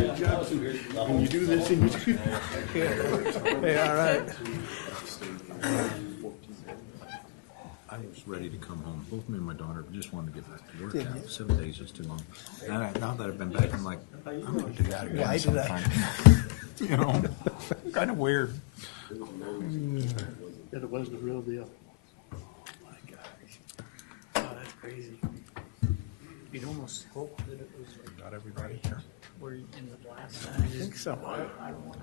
When you do this and you do that. Yeah, all right. I was ready to come home. Both me and my daughter just wanted to get back to work. Did Now. you? 7 days is too long. And now that I've been back, I'm like, I'm going to do that again Why did I? sometime. You know, kind of weird. That it wasn't a real deal. My gosh. Oh, that's crazy. You'd almost hope that it was Got everybody here. where in the blast. I think so. I don't want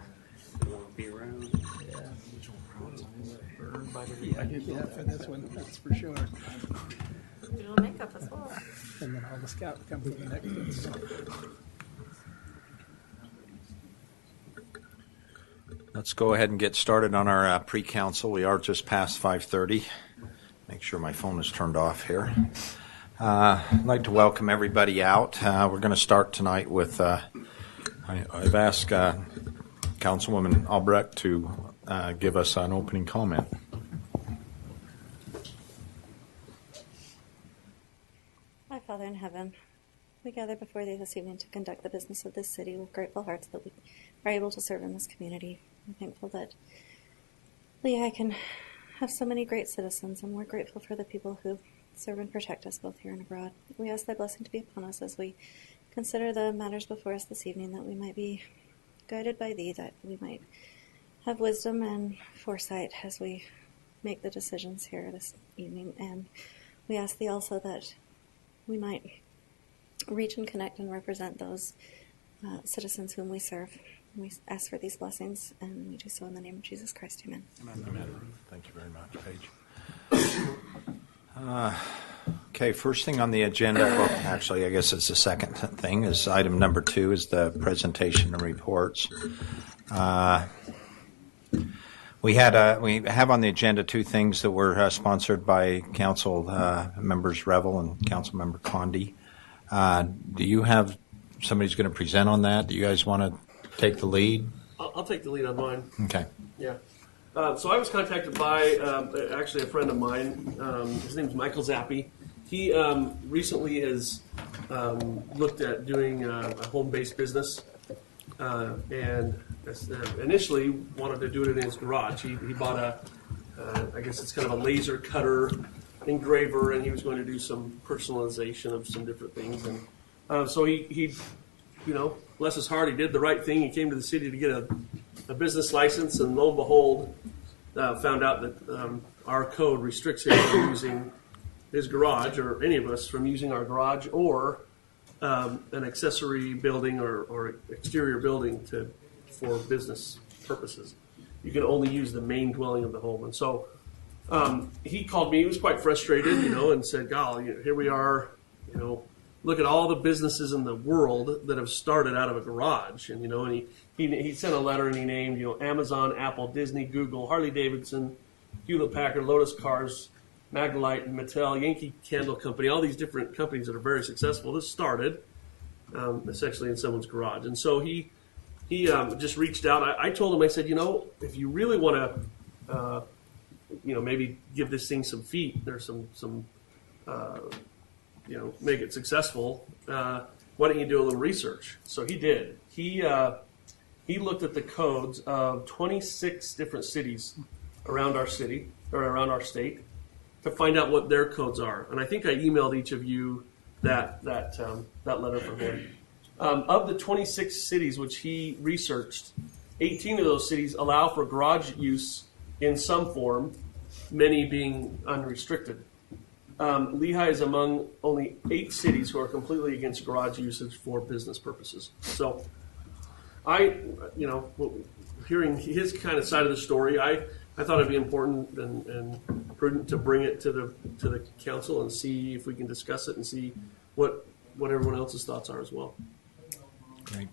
to be around. Yeah. Burned by the I did that for this one, that's for sure. Digital makeup as well. And then all the scout come to the next one. So. Let's go ahead and get started on our pre-council. We are just past 5:30. Make sure my phone is turned off here. I'd like to welcome everybody out. We're going to start tonight with, I've asked Councilwoman Albrecht to give us an opening comment. Our Father in heaven, we gather before thee this evening to conduct the business of this city with grateful hearts that we are able to serve in this community. I'm thankful that Lehi can have so many great citizens, and we're grateful for the people who serve and protect us both here and abroad. We ask thy blessing to be upon us as we consider the matters before us this evening, that we might be guided by thee, that we might have wisdom and foresight as we make the decisions here this evening. And we ask thee also that we might reach and connect and represent those citizens whom we serve. We ask for these blessings, and we do so in the name of Jesus Christ. Amen. Amen. Thank you very much, Paige. Okay, first thing on the agenda, well, actually, I guess it's the second thing, is item number 2 is the presentation and reports. We have on the agenda 2 things that were sponsored by Council members Revel and Council member Condi. Do you have somebody's going to present on that? Do you guys want to take the lead? I'll take the lead on mine. Okay. Yeah. So I was contacted by actually a friend of mine. His name's Michael Zappi. He recently has looked at doing a home-based business, and initially wanted to do it in his garage. He bought I guess it's kind of a laser cutter engraver, and he was going to do some personalization of some different things. And so he bless his heart, he did the right thing. He came to the city to get a business license, and lo and behold, found out that our code restricts him from using his garage, or any of us from using our garage, or an accessory building or exterior building for business purposes. You can only use the main dwelling of the home. And so he called me. He was quite frustrated, and said, "Golly, here we are, look at all the businesses in the world that have started out of a garage." And and he sent a letter, and he named Amazon, Apple, Disney, Google, Harley Davidson, Hewlett Packard, Lotus Cars, Maglite, Mattel, Yankee Candle Company, all these different companies that are very successful. This started essentially in someone's garage. And so he just reached out. I told him, I said, if you really want to maybe give this thing some feet, there's some make it successful, why don't you do a little research? So he did. He looked at the codes of 26 different cities around our city, or around our state, to find out what their codes are. And I think I emailed each of you that letter from him. Of the 26 cities which he researched, 18 of those cities allow for garage use in some form, many being unrestricted. Lehi is among only 8 cities who are completely against garage usage for business purposes. So hearing his kind of side of the story, I thought it'd be important and prudent to bring it to the council and see if we can discuss it and see what everyone else's thoughts are as well. Great.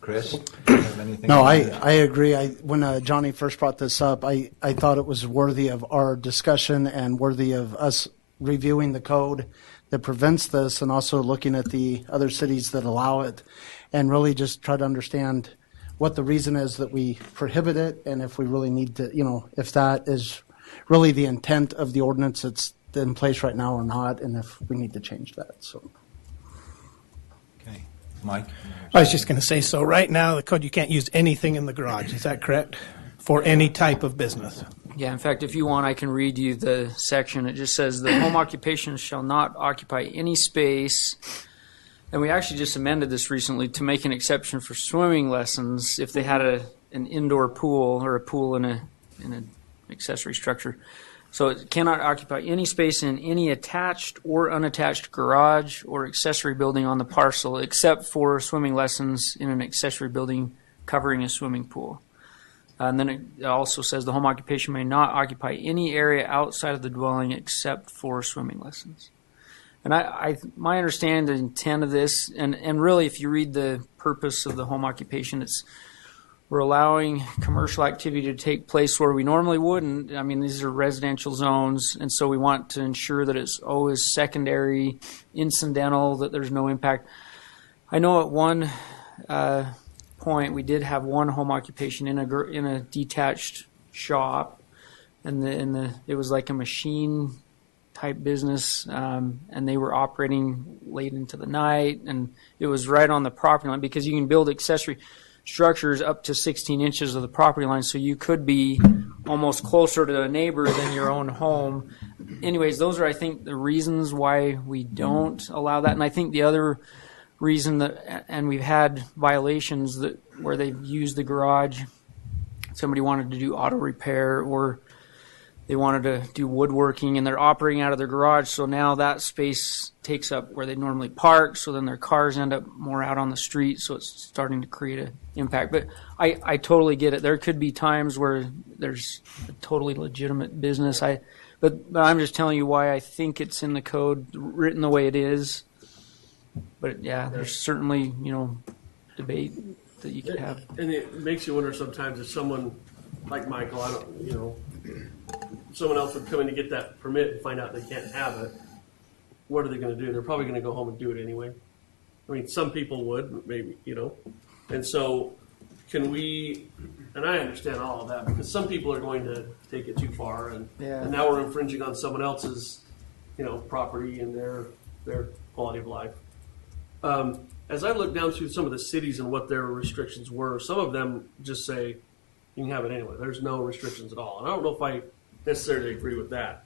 Chris, do you have anything? No, I agree. When Johnny first brought this up, I thought it was worthy of our discussion and worthy of us reviewing the code that prevents this, and also looking at the other cities that allow it, and really just try to understand what the reason is that we prohibit it, and if we really need to, if that is really the intent of the ordinance that's in place right now or not, and if we need to change that. So. Okay. Mike? I was just going to say, so right now, the code, you can't use anything in the garage. Is that correct? For any type of business? Yeah, in fact, if you want, I can read you the section. It just says the home occupation shall not occupy any space. And we actually just amended this recently to make an exception for swimming lessons if they had an indoor pool or a pool in an accessory structure. So it cannot occupy any space in any attached or unattached garage or accessory building on the parcel except for swimming lessons in an accessory building covering a swimming pool. And then it also says the home occupation may not occupy any area outside of the dwelling except for swimming lessons. And my understanding, the intent of this, and really if you read the purpose of the home occupation, we're allowing commercial activity to take place where we normally wouldn't. I mean, these are residential zones, and so we want to ensure that it's always secondary, incidental, that there's no impact. I know at one point we did have one home occupation in a detached shop, and it was like a machine type business, and they were operating late into the night, and it was right on the property line because you can build accessory structures up to 16 inches of the property line, so you could be almost closer to a neighbor than your own home. Anyways, those are, I think, the reasons why we don't allow that. And I think the other reason and we've had violations where they've used the garage, somebody wanted to do auto repair or they wanted to do woodworking and they're operating out of their garage, so now that space takes up where they normally park, so then their cars end up more out on the street, so it's starting to create an impact. But I totally get it. There could be times where there's a totally legitimate business. But I'm just telling you why I think it's in the code written the way it is. But yeah, there's certainly, debate that you could have. And it makes you wonder sometimes if someone like Michael, someone else would come in to get that permit and find out they can't have it. What are they going to do? They're probably going to go home and do it anyway. I mean, some people would, maybe, And so can we, and I understand all of that, because some people are going to take it too far, and now we're infringing on someone else's, property and their quality of life. As I look down through some of the cities and what their restrictions were, some of them just say you can have it anyway. There's no restrictions at all. And I don't know if I necessarily agree with that.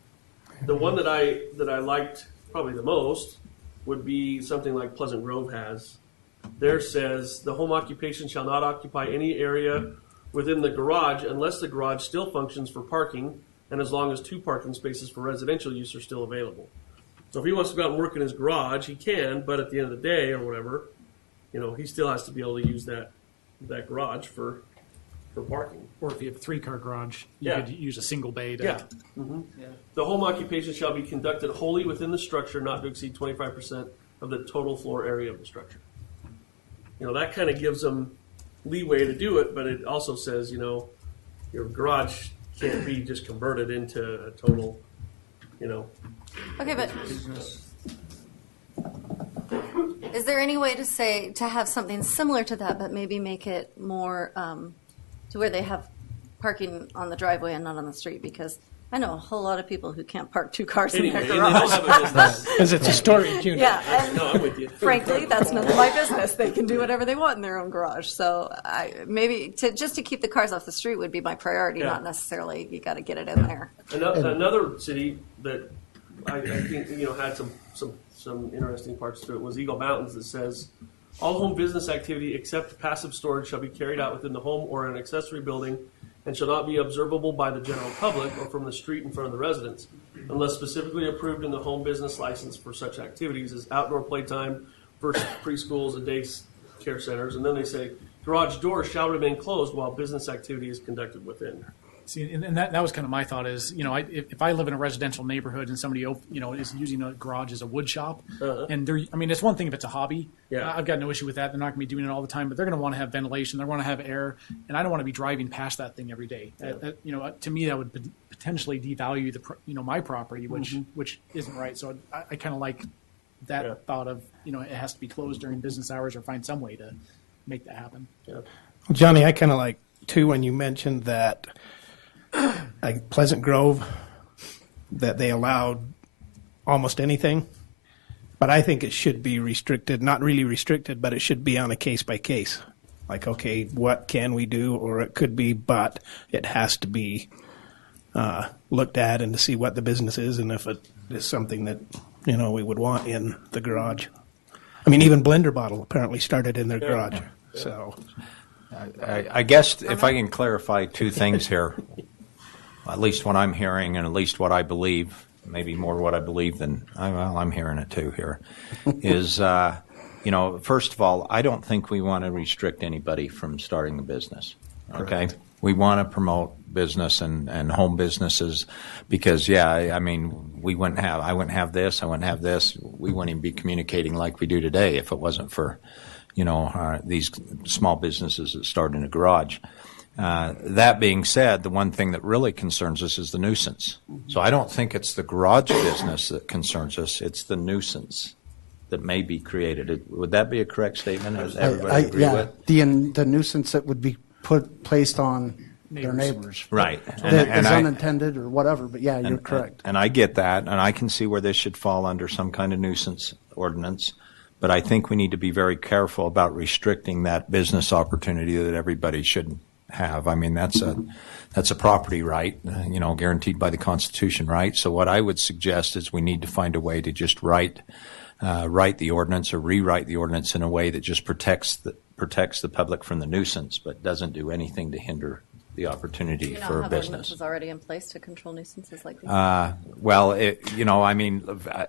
The one that I liked probably the most would be something like Pleasant Grove has. There says the home occupation shall not occupy any area within the garage unless the garage still functions for parking and as long as 2 parking spaces for residential use are still available. So if he wants to go out and work in his garage, he can, but at the end of the day or whatever, he still has to be able to use that garage for parking. Or if you have a 3-car garage, you could use a single bay to... Yeah. Mm-hmm. Yeah. The home occupation shall be conducted wholly within the structure, not to exceed 25% of the total floor area of the structure. That kind of gives them leeway to do it, but it also says, your garage can't be just converted into a total, Okay, but is there any way to have something similar to that, but maybe make it more to where they have parking on the driveway and not on the street? Because I know a whole lot of people who can't park 2 cars in their and they don't garage. have a business. Because it's a storage unit. Yeah, and No, I'm with you. frankly, that's none of my business. They can do whatever they want in their own garage. So maybe just to keep the cars off the street would be my priority, not necessarily you got to get it in there. Another city that I think had some interesting parts to it was Eagle Mountains, that says all home business activity except passive storage shall be carried out within the home or an accessory building and shall not be observable by the general public or from the street in front of the residence, unless specifically approved in the home business license for such activities as outdoor playtime, preschools, and day care centers. And then they say garage doors shall remain closed while business activity is conducted within. See, and that was kind of my thought is, if I live in a residential neighborhood and somebody, is using a garage as a wood shop, and it's one thing if it's a hobby. Yeah. I've got no issue with that. They're not going to be doing it all the time, but they're going to want to have ventilation. They want to have air, and I don't want to be driving past that thing every day. Yeah. To me, that would potentially devalue my property, which isn't right. So I kind of like that thought of, it has to be closed during business hours or find some way to make that happen. Yeah. Well, Johnny, I kind of like, too, when you mentioned that like Pleasant Grove, that they allowed almost anything. But I think it should be restricted, not really restricted, but it should be on a case by case. Like, okay, what can we do? Or it could be, but it has to be looked at and to see what the business is and if it is something that, we would want in the garage. I mean, even Blender Bottle apparently started in their garage. So, I guess if I can clarify two things here, at least what I'm hearing and at least what I believe, maybe more what I believe than, well, I'm hearing it too here, is, first of all, I don't think we want to restrict anybody from starting a business. Okay? Correct. We want to promote business and home businesses because, I wouldn't have this, I wouldn't have this. We wouldn't even be communicating like we do today if it wasn't for, these small businesses that start in a garage. That being said, the one thing that really concerns us is the nuisance. So I don't think it's the garage business that concerns us. It's the nuisance that may be created. Would that be a correct statement? Does everybody agree with? The nuisance that would be placed on their neighbors. Right. That is unintended or whatever, but you're correct. And I get that, and I can see where this should fall under some kind of nuisance ordinance. But I think we need to be very careful about restricting that business opportunity that everybody should have. I mean, that's a property right, guaranteed by the Constitution, right? So what I would suggest is we need to find a way to just write the ordinance or rewrite the ordinance in a way that just protects the public from the nuisance, but doesn't do anything to hinder the opportunity for a business. Ordinances already in place to control nuisances like these?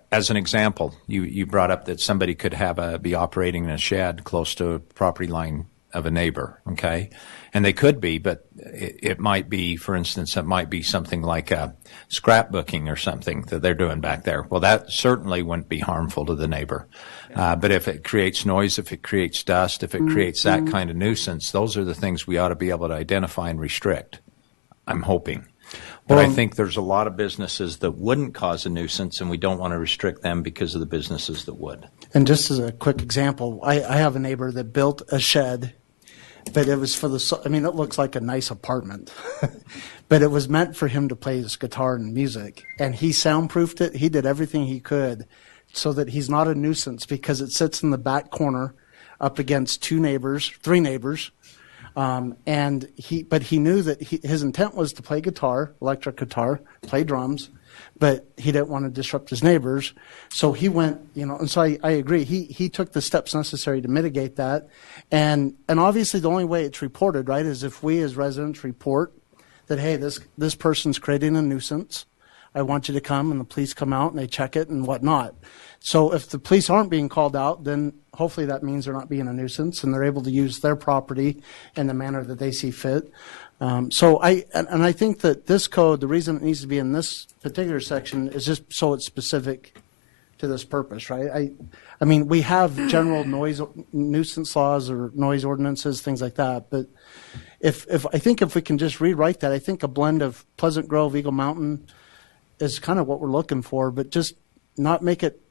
As an example, you brought up that somebody could be operating in a shed close to a property line of a neighbor, okay? And they could be, but it might be, for instance, it might be something like scrapbooking or something that they're doing back there. Well, that certainly wouldn't be harmful to the neighbor. But if it creates noise, if it creates dust, if it creates that kind of nuisance, those are the things we ought to be able to identify and restrict, I'm hoping. But I think there's a lot of businesses that wouldn't cause a nuisance, and we don't want to restrict them because of the businesses that would. And just as a quick example, I have a neighbor that built a shed, but it was it looks like a nice apartment, but it was meant for him to play his guitar and music. And he soundproofed it. He did everything he could so that he's not a nuisance because it sits in the back corner up against three neighbors. But he knew that his intent was to play guitar, electric guitar, play drums, but he didn't want to disrupt his neighbors. So he went, and so I agree. He took the steps necessary to mitigate that. And obviously the only way it's reported, right, is if we as residents report that, hey, this person's creating a nuisance. I want you to come, and the police come out and they check it and whatnot. So if the police aren't being called out, then hopefully that means they're not being a nuisance and they're able to use their property in the manner that they see fit. So I think that this code, the reason it needs to be in this particular section is just so it's specific to this purpose, right? I mean, we have general nuisance laws or noise ordinances, things like that, but if we can just rewrite that, I think a blend of Pleasant Grove, Eagle Mountain is kind of what we're looking for, but just not make it.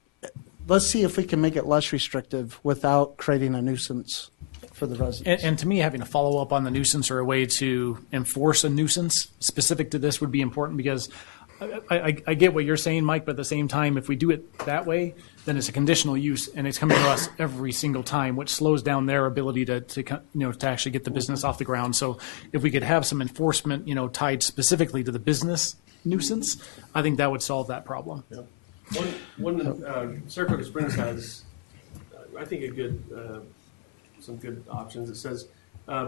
Let's see if we can make it less restrictive without creating a nuisance for the residents. And to me, having a follow-up on the nuisance or a way to enforce a nuisance specific to this would be important because I get what you're saying, Mike, but at the same time, if we do it that way, then it's a conditional use and it's coming to us every single time, which slows down their ability to actually get the business off the ground. So if we could have some enforcement, tied specifically to the business nuisance, I think that would solve that problem. Yeah. One Saratoga Springs has, I think, some good options. It says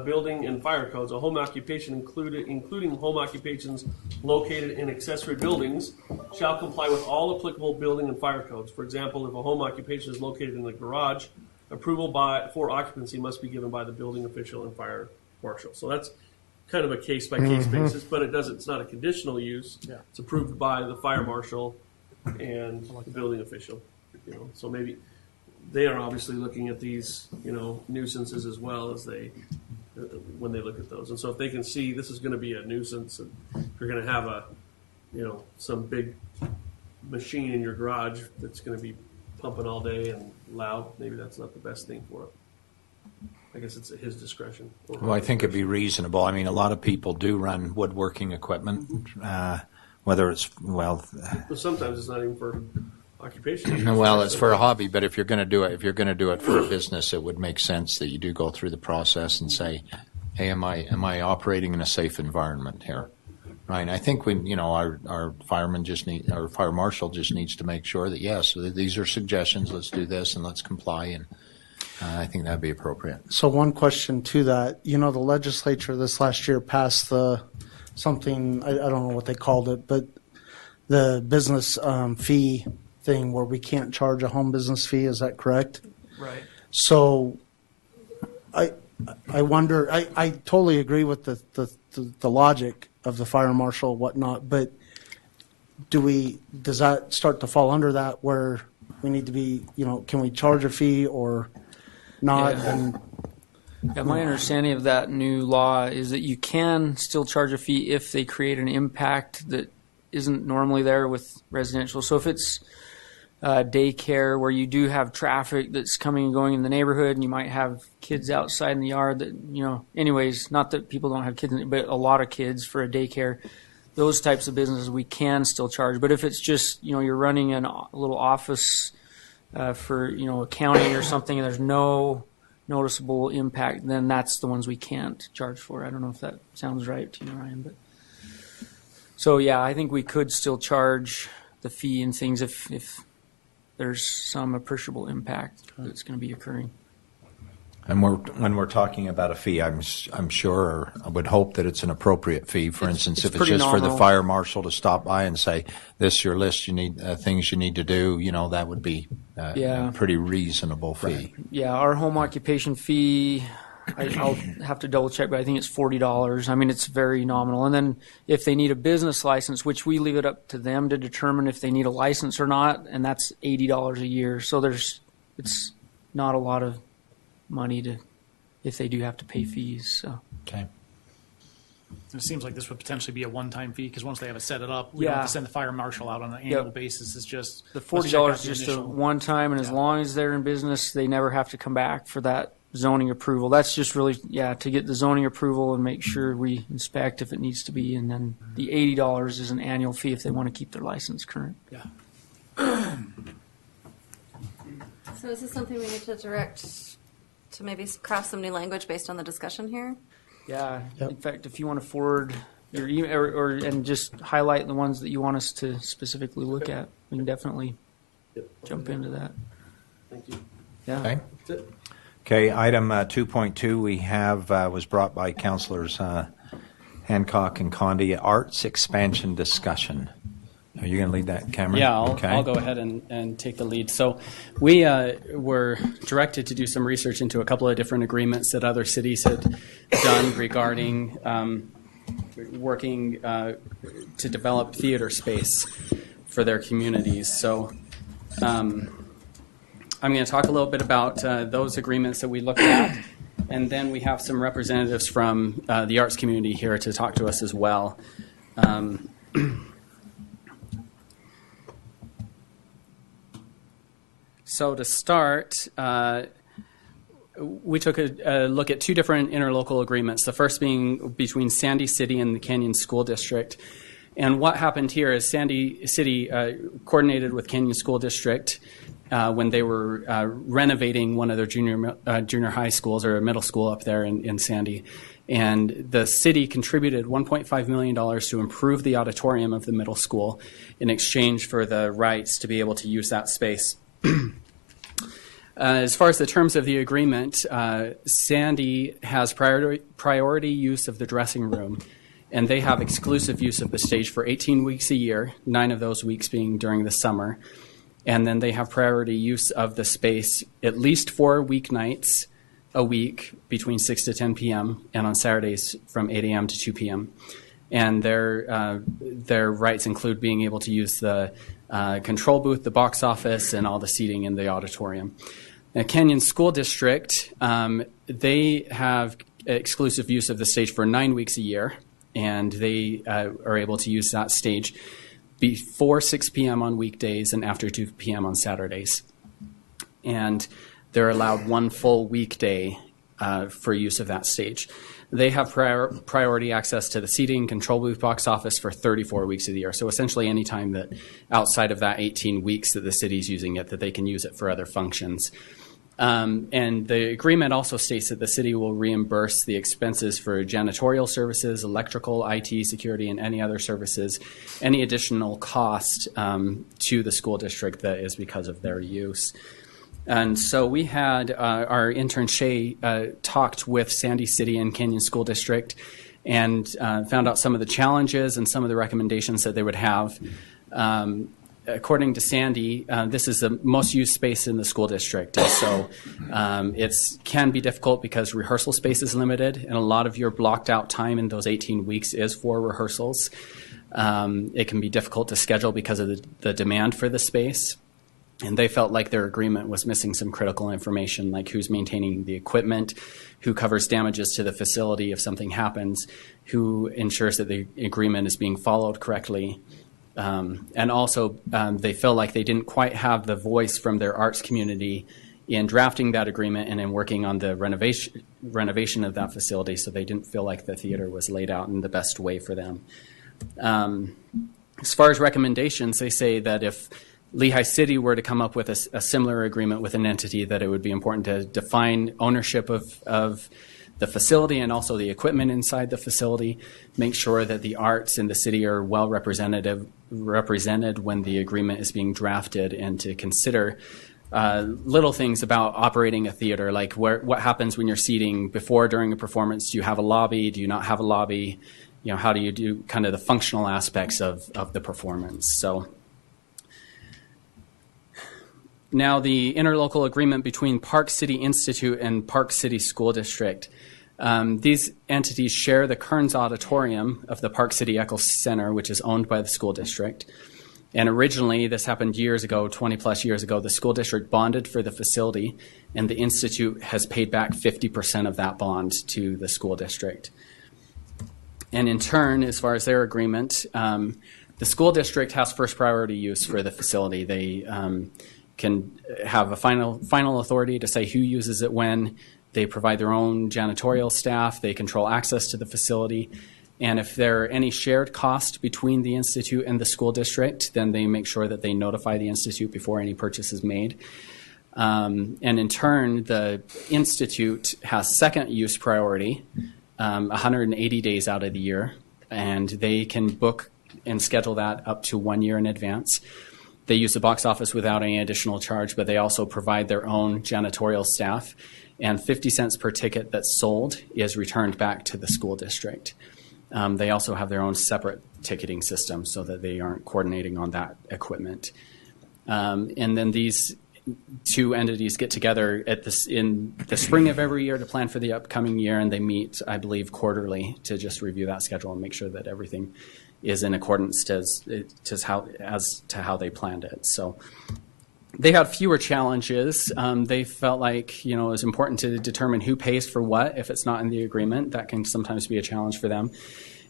building and fire codes. A home occupation including home occupations located in accessory buildings shall comply with all applicable building and fire codes. For example, if a home occupation is located in a garage, approval for occupancy must be given by the building official and fire marshal. So that's kind of a case by case basis, but it's not a conditional use. Yeah. It's approved by the fire marshal and the building official. So maybe they are obviously looking at these, nuisances as well as when they look at those. And so if they can see this is going to be a nuisance, and if you're going to have some big machine in your garage that's going to be pumping all day and loud, maybe that's not the best thing for it. I guess it's at his discretion. Well, I think it'd be reasonable. I mean, a lot of people do run woodworking equipment, whether it's, But sometimes it's not even for occupation. Well, it's for a hobby, but if you're going to do it for a business, it would make sense that you do go through the process and say, hey, am I operating in a safe environment here? Right. I think our fire marshal just needs to make sure that, yes, these are suggestions. Let's do this and let's comply. And I think that'd be appropriate. So one question to that, the legislature this last year passed something, I don't know what they called it, but the business fee thing where we can't charge a home business fee. Is that correct? Right. So I wonder, I totally agree with the logic of the fire marshal, whatnot, but does that start to fall under that where we need to be, can we charge a fee or not? Yeah. My understanding of that new law is that you can still charge a fee if they create an impact that isn't normally there with residential. So if it's daycare where you do have traffic that's coming and going in the neighborhood, and you might have kids outside in the yard that, anyways, not that people don't have kids, but a lot of kids for a daycare, those types of businesses we can still charge. But if it's just, you're running a little office for, a county or something, and there's no noticeable impact, then that's the ones we can't charge for. I don't know if that sounds right to you, Ryan, but so yeah, I think we could still charge the fee and things if there's some appreciable impact that's going to be occurring. And when we're talking about a fee, I'm sure, or I would hope that it's an appropriate fee. For instance, if it's just for the fire marshal to stop by and say, "This is your list. You need things you need to do." That would be a pretty reasonable fee. Right. Yeah, our home occupation fee, I'll have to double check, but I think it's $40. I mean, it's very nominal. And then if they need a business license, which we leave it up to them to determine if they need a license or not, and that's $80 a year. So it's not a lot of money if they do have to pay fees. So. Okay. It seems like this would potentially be a one-time fee because once they have it set it up, we don't have to send the fire marshal out on an annual basis. It's just the $40 is just a one-time, and as long as they're in business, they never have to come back for that zoning approval. That's just really to get the zoning approval and make sure we inspect if it needs to be, and then the $80 is an annual fee if they want to keep their license current. Yeah. So is this something we need to direct to maybe craft some new language based on the discussion here? Yeah. Yep. In fact, if you want to forward your email and just highlight the ones that you want us to specifically look at, we can definitely jump into that. Thank you. Yeah. Okay. That's it. Okay. Item 2.2 we have was brought by Councilors Hancock and Condi. Arts expansion discussion. Are you going to lead that, Cameron? Yeah, I'll go ahead and take the lead. So we were directed to do some research into a couple of different agreements that other cities had done regarding working to develop theater space for their communities. So I'm going to talk a little bit about those agreements that we looked at, and then we have some representatives from the arts community here to talk to us as well. So to start, we took a look at two different interlocal agreements, the first being between Sandy City and the Canyon School District. And what happened here is Sandy City coordinated with Canyon School District when they were renovating one of their junior high schools or a middle school up there in Sandy. And the city contributed $1.5 million to improve the auditorium of the middle school in exchange for the rights to be able to use that space. As far as the terms of the agreement, Sandy has priority use of the dressing room, and they have exclusive use of the stage for 18 weeks a year, 9 of those weeks being during the summer. And then they have priority use of the space at least 4 weeknights a week between 6 to 10 p.m. and on Saturdays from 8 a.m. to 2 p.m. And their rights include being able to use the control booth, the box office, and all the seating in the auditorium. Now, Canyon School District, they have exclusive use of the stage for 9 weeks a year, and they are able to use that stage before 6 p.m. on weekdays and after 2 p.m. on Saturdays. And they're allowed 1 full weekday for use of that stage. They have priority access to the seating, control booth, box office for 34 weeks of the year. So essentially any time that outside of that 18 weeks that the city's using it, that they can use it for other functions. And the agreement also states that the city will reimburse the expenses for janitorial services, electrical, IT, security, and any other services, any additional cost to the school district that is because of their use. And so we had our intern Shay talked with Sandy City and Canyon School District and found out some of the challenges and some of the recommendations that they would have. According to Sandy, this is the most used space in the school district. And so it can be difficult because rehearsal space is limited, and a lot of your blocked out time in those 18 weeks is for rehearsals. It can be difficult to schedule because of the demand for the space. And they felt like their agreement was missing some critical information, like who's maintaining the equipment, who covers damages to the facility if something happens, who ensures that the agreement is being followed correctly. And also, they feel like they didn't quite have the voice from their arts community in drafting that agreement and in working on the renovation of that facility, so they didn't feel like the theater was laid out in the best way for them. As far as recommendations, they say that if Lehi City were to come up with a similar agreement with an entity, that it would be important to define ownership of the facility and also the equipment inside the facility, make sure that the arts in the city are well represented when the agreement is being drafted, and to consider little things about operating a theater, like what happens when you're seating before, during a performance. Do you have a lobby? Do you not have a lobby? You know, how do you do kind of the functional aspects of the performance? So now the interlocal agreement between Park City Institute and Park City School District. These entities share the Kearns Auditorium of the Park City Echo Center, which is owned by the school district. And originally, this happened years ago, 20 plus years ago, the school district bonded for the facility, and the Institute has paid back 50% of that bond to the school district. And in turn, as far as their agreement, the school district has first priority use for the facility. They can have a final authority to say who uses it when. They provide their own janitorial staff. They control access to the facility. And if there are any shared costs between the Institute and the school district, then they make sure that they notify the Institute before any purchase is made. And in turn, the Institute has second use priority, 180 days out of the year, and they can book and schedule that up to 1 year in advance. They use the box office without any additional charge, but they also provide their own janitorial staff, and 50 cents per ticket that's sold is returned back to the school district. They also have their own separate ticketing system so that they aren't coordinating on that equipment. And then these two entities get together in the spring of every year to plan for the upcoming year, and they meet, I believe, quarterly to just review that schedule and make sure that everything is in accordance as to how they planned it. So they had fewer challenges. They felt like, it was important to determine who pays for what if it's not in the agreement. That can sometimes be a challenge for them.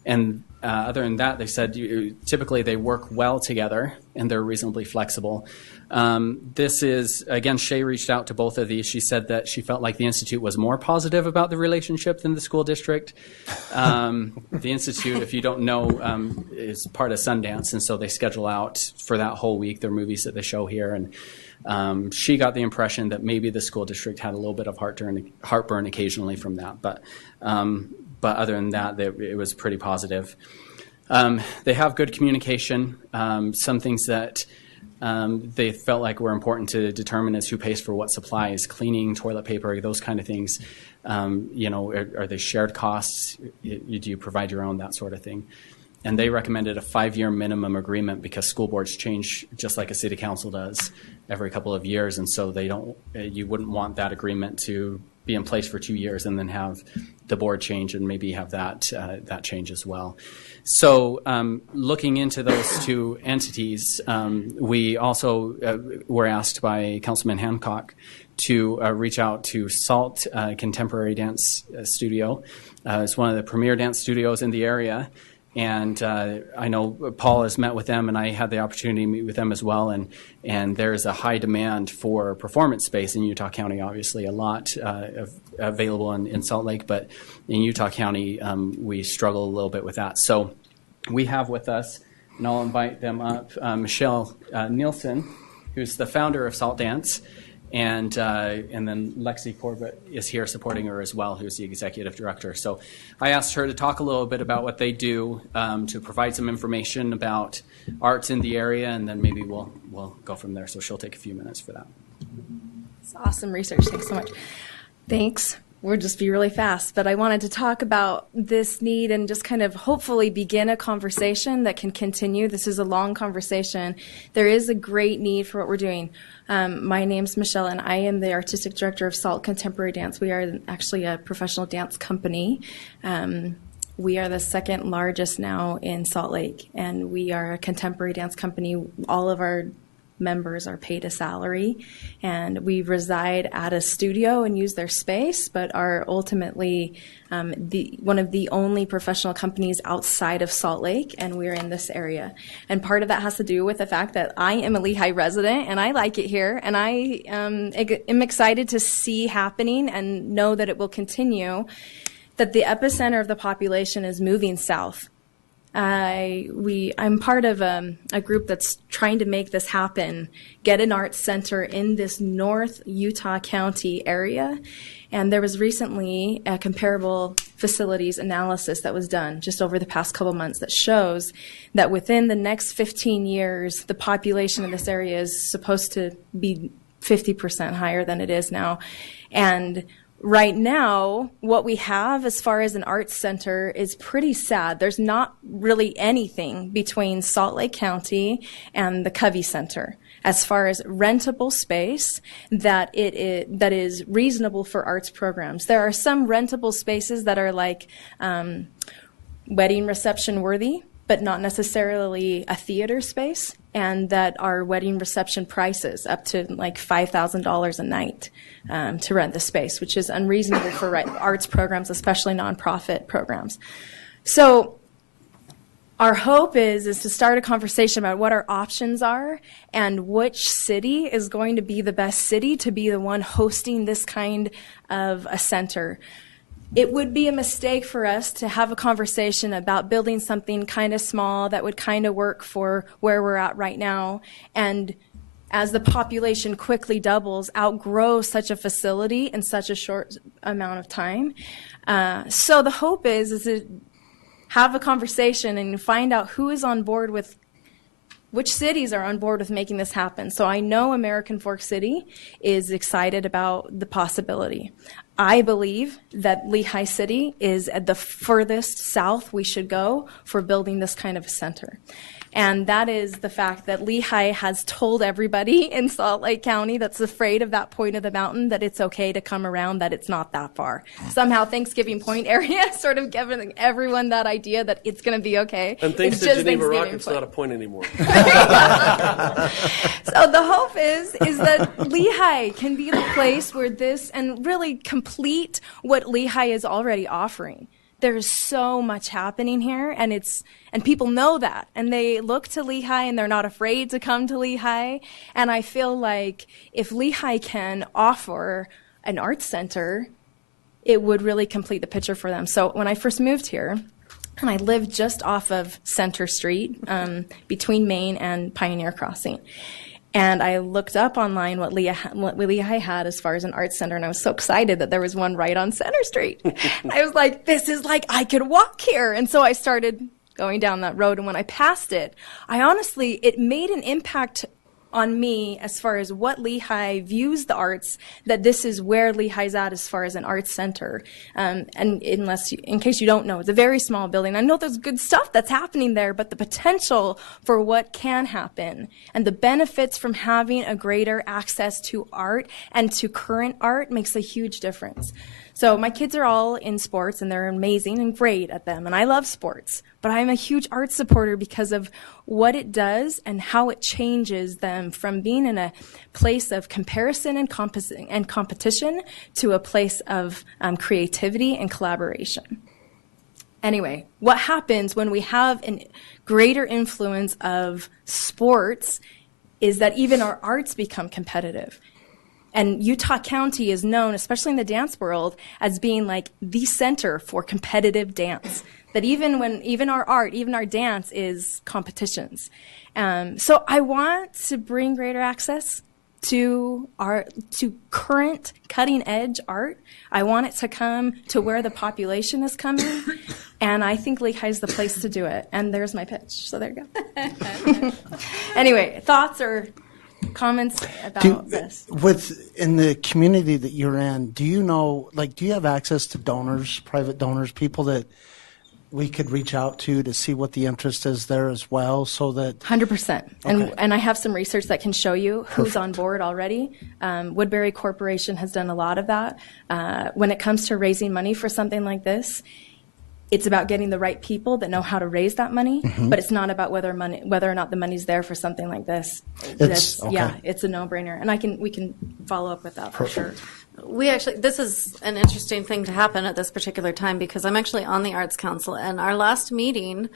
And other than that, they said typically they work well together and they're reasonably flexible. This is, again, Shay reached out to both of these. She said that she felt like the Institute was more positive about the relationship than the school district. The Institute, if you don't know, is part of Sundance, and so they schedule out for that whole week their movies that they show here. And she got the impression that maybe the school district had a little bit of heartburn occasionally from that. But other than that, it was pretty positive. They have good communication. Some things that they felt like were important to determine is who pays for what supplies, cleaning, toilet paper, those kind of things. Are they shared costs? Do you provide your own, that sort of thing? And they recommended a 5-year minimum agreement because school boards change just like a city council does every couple of years. And so you wouldn't want that agreement to be in place for 2 years and then have the board change and maybe have that change as well. So looking into those two entities, we also were asked by Councilman Hancock to reach out to SALT Contemporary Dance Studio. It's one of the premier dance studios in the area, And I know Paul has met with them, and I had the opportunity to meet with them as well. And there's a high demand for performance space in Utah County, obviously, a lot available in Salt Lake. But in Utah County, we struggle a little bit with that. So we have with us, and I'll invite them up, Michelle Nielsen, who's the founder of Salt Dance. And then Lexi Corbett is here supporting her as well, who's the executive director. So I asked her to talk a little bit about what they do, to provide some information about arts in the area, and then maybe we'll go from there. So she'll take a few minutes for that. It's awesome research. Thanks so much. Thanks. We'll just be really fast, but I wanted to talk about this need and just kind of hopefully begin a conversation that can continue. This is a long conversation. There is a great need for what we're doing. My name's Michelle, and I am the artistic director of Salt Contemporary Dance. We are actually a professional dance company. We are the second largest now in Salt Lake, and we are a contemporary dance company. All of our members are paid a salary, and we reside at a studio and use their space, but are ultimately one of the only professional companies outside of Salt Lake, and we're in this area. And part of that has to do with the fact that I am a Lehi resident, and I like it here, and I am excited to see happening and know that it will continue, that the epicenter of the population is moving south. I'm part of a group that's trying to make this happen, get an arts center in this North Utah County area. And there was recently a comparable facilities analysis that was done just over the past couple months that shows that within the next 15 years, the population in this area is supposed to be 50% higher than it is now. And right now, what we have as far as an arts center is pretty sad. There's not really anything between Salt Lake County and the Covey Center as far as rentable space that is reasonable for arts programs. There are some rentable spaces that are like wedding reception worthy, but not necessarily a theater space, and that are wedding reception prices up to like $5,000 a night to rent the space, which is unreasonable for arts programs, especially nonprofit programs. So our hope is to start a conversation about what our options are and which city is going to be the best city to be the one hosting this kind of a center. It would be a mistake for us to have a conversation about building something kind of small that would kind of work for where we're at right now, and as the population quickly doubles, outgrow such a facility in such a short amount of time. So the hope is to have a conversation and find out who is on board with, which cities are on board with making this happen. So I know American Fork City is excited about the possibility. I believe that Lehi City is at the furthest south we should go for building this kind of a center. And that is the fact that Lehi has told everybody in Salt Lake County that's afraid of that point of the mountain that it's okay to come around, that it's not that far. Somehow Thanksgiving Point area sort of giving everyone that idea that it's going to be okay. And thanks it's to Geneva Rock, Point. it's not a point anymore. So the hope is that Lehi can be the place where this, and really complete what Lehi is already offering. There's so much happening here, and people know that, and they look to Lehi, and they're not afraid to come to Lehi. And I feel like if Lehi can offer an arts center, it would really complete the picture for them. So when I first moved here, and I lived just off of Center Street, between Main and Pioneer Crossing. And I looked up online what Lehi had as far as an arts center, and I was so excited that there was one right on Center Street. I was like, this is like, I could walk here. And so I started going down that road, and when I passed it, it made an impact on me as far as what Lehi views the arts, that this is where Lehi's at as far as an arts center. And in case you don't know, it's a very small building. I know there's good stuff that's happening there, but the potential for what can happen and the benefits from having a greater access to art and to current art makes a huge difference. So my kids are all in sports, and they're amazing and great at them, and I love sports. But I'm a huge art supporter because of what it does and how it changes them from being in a place of comparison and competition to a place of creativity and collaboration. Anyway, what happens when we have a greater influence of sports is that even our arts become competitive. And Utah County is known, especially in the dance world, as being like the center for competitive dance. That even our art, even our dance is competitions. So I want to bring greater access to current cutting edge art. I want it to come to where the population is coming, and I think Lehi is the place to do it. And there's my pitch. So there you go. Anyway, thoughts or comments about this? In the community that you're in, do you know, like, do you have access to donors, private donors, people that we could reach out to see what the interest is there as well, so that 100%. Okay. And I have some research that can show you who's on board already. Woodbury Corporation has done a lot of that. When it comes to raising money for something like this, it's about getting the right people that know how to raise that money, but it's not about whether or not the money's there for something like this. Yeah, it's a no-brainer, and we can follow up with that for sure. This is an interesting thing to happen at this particular time because I'm actually on the Arts Council, and our last meeting,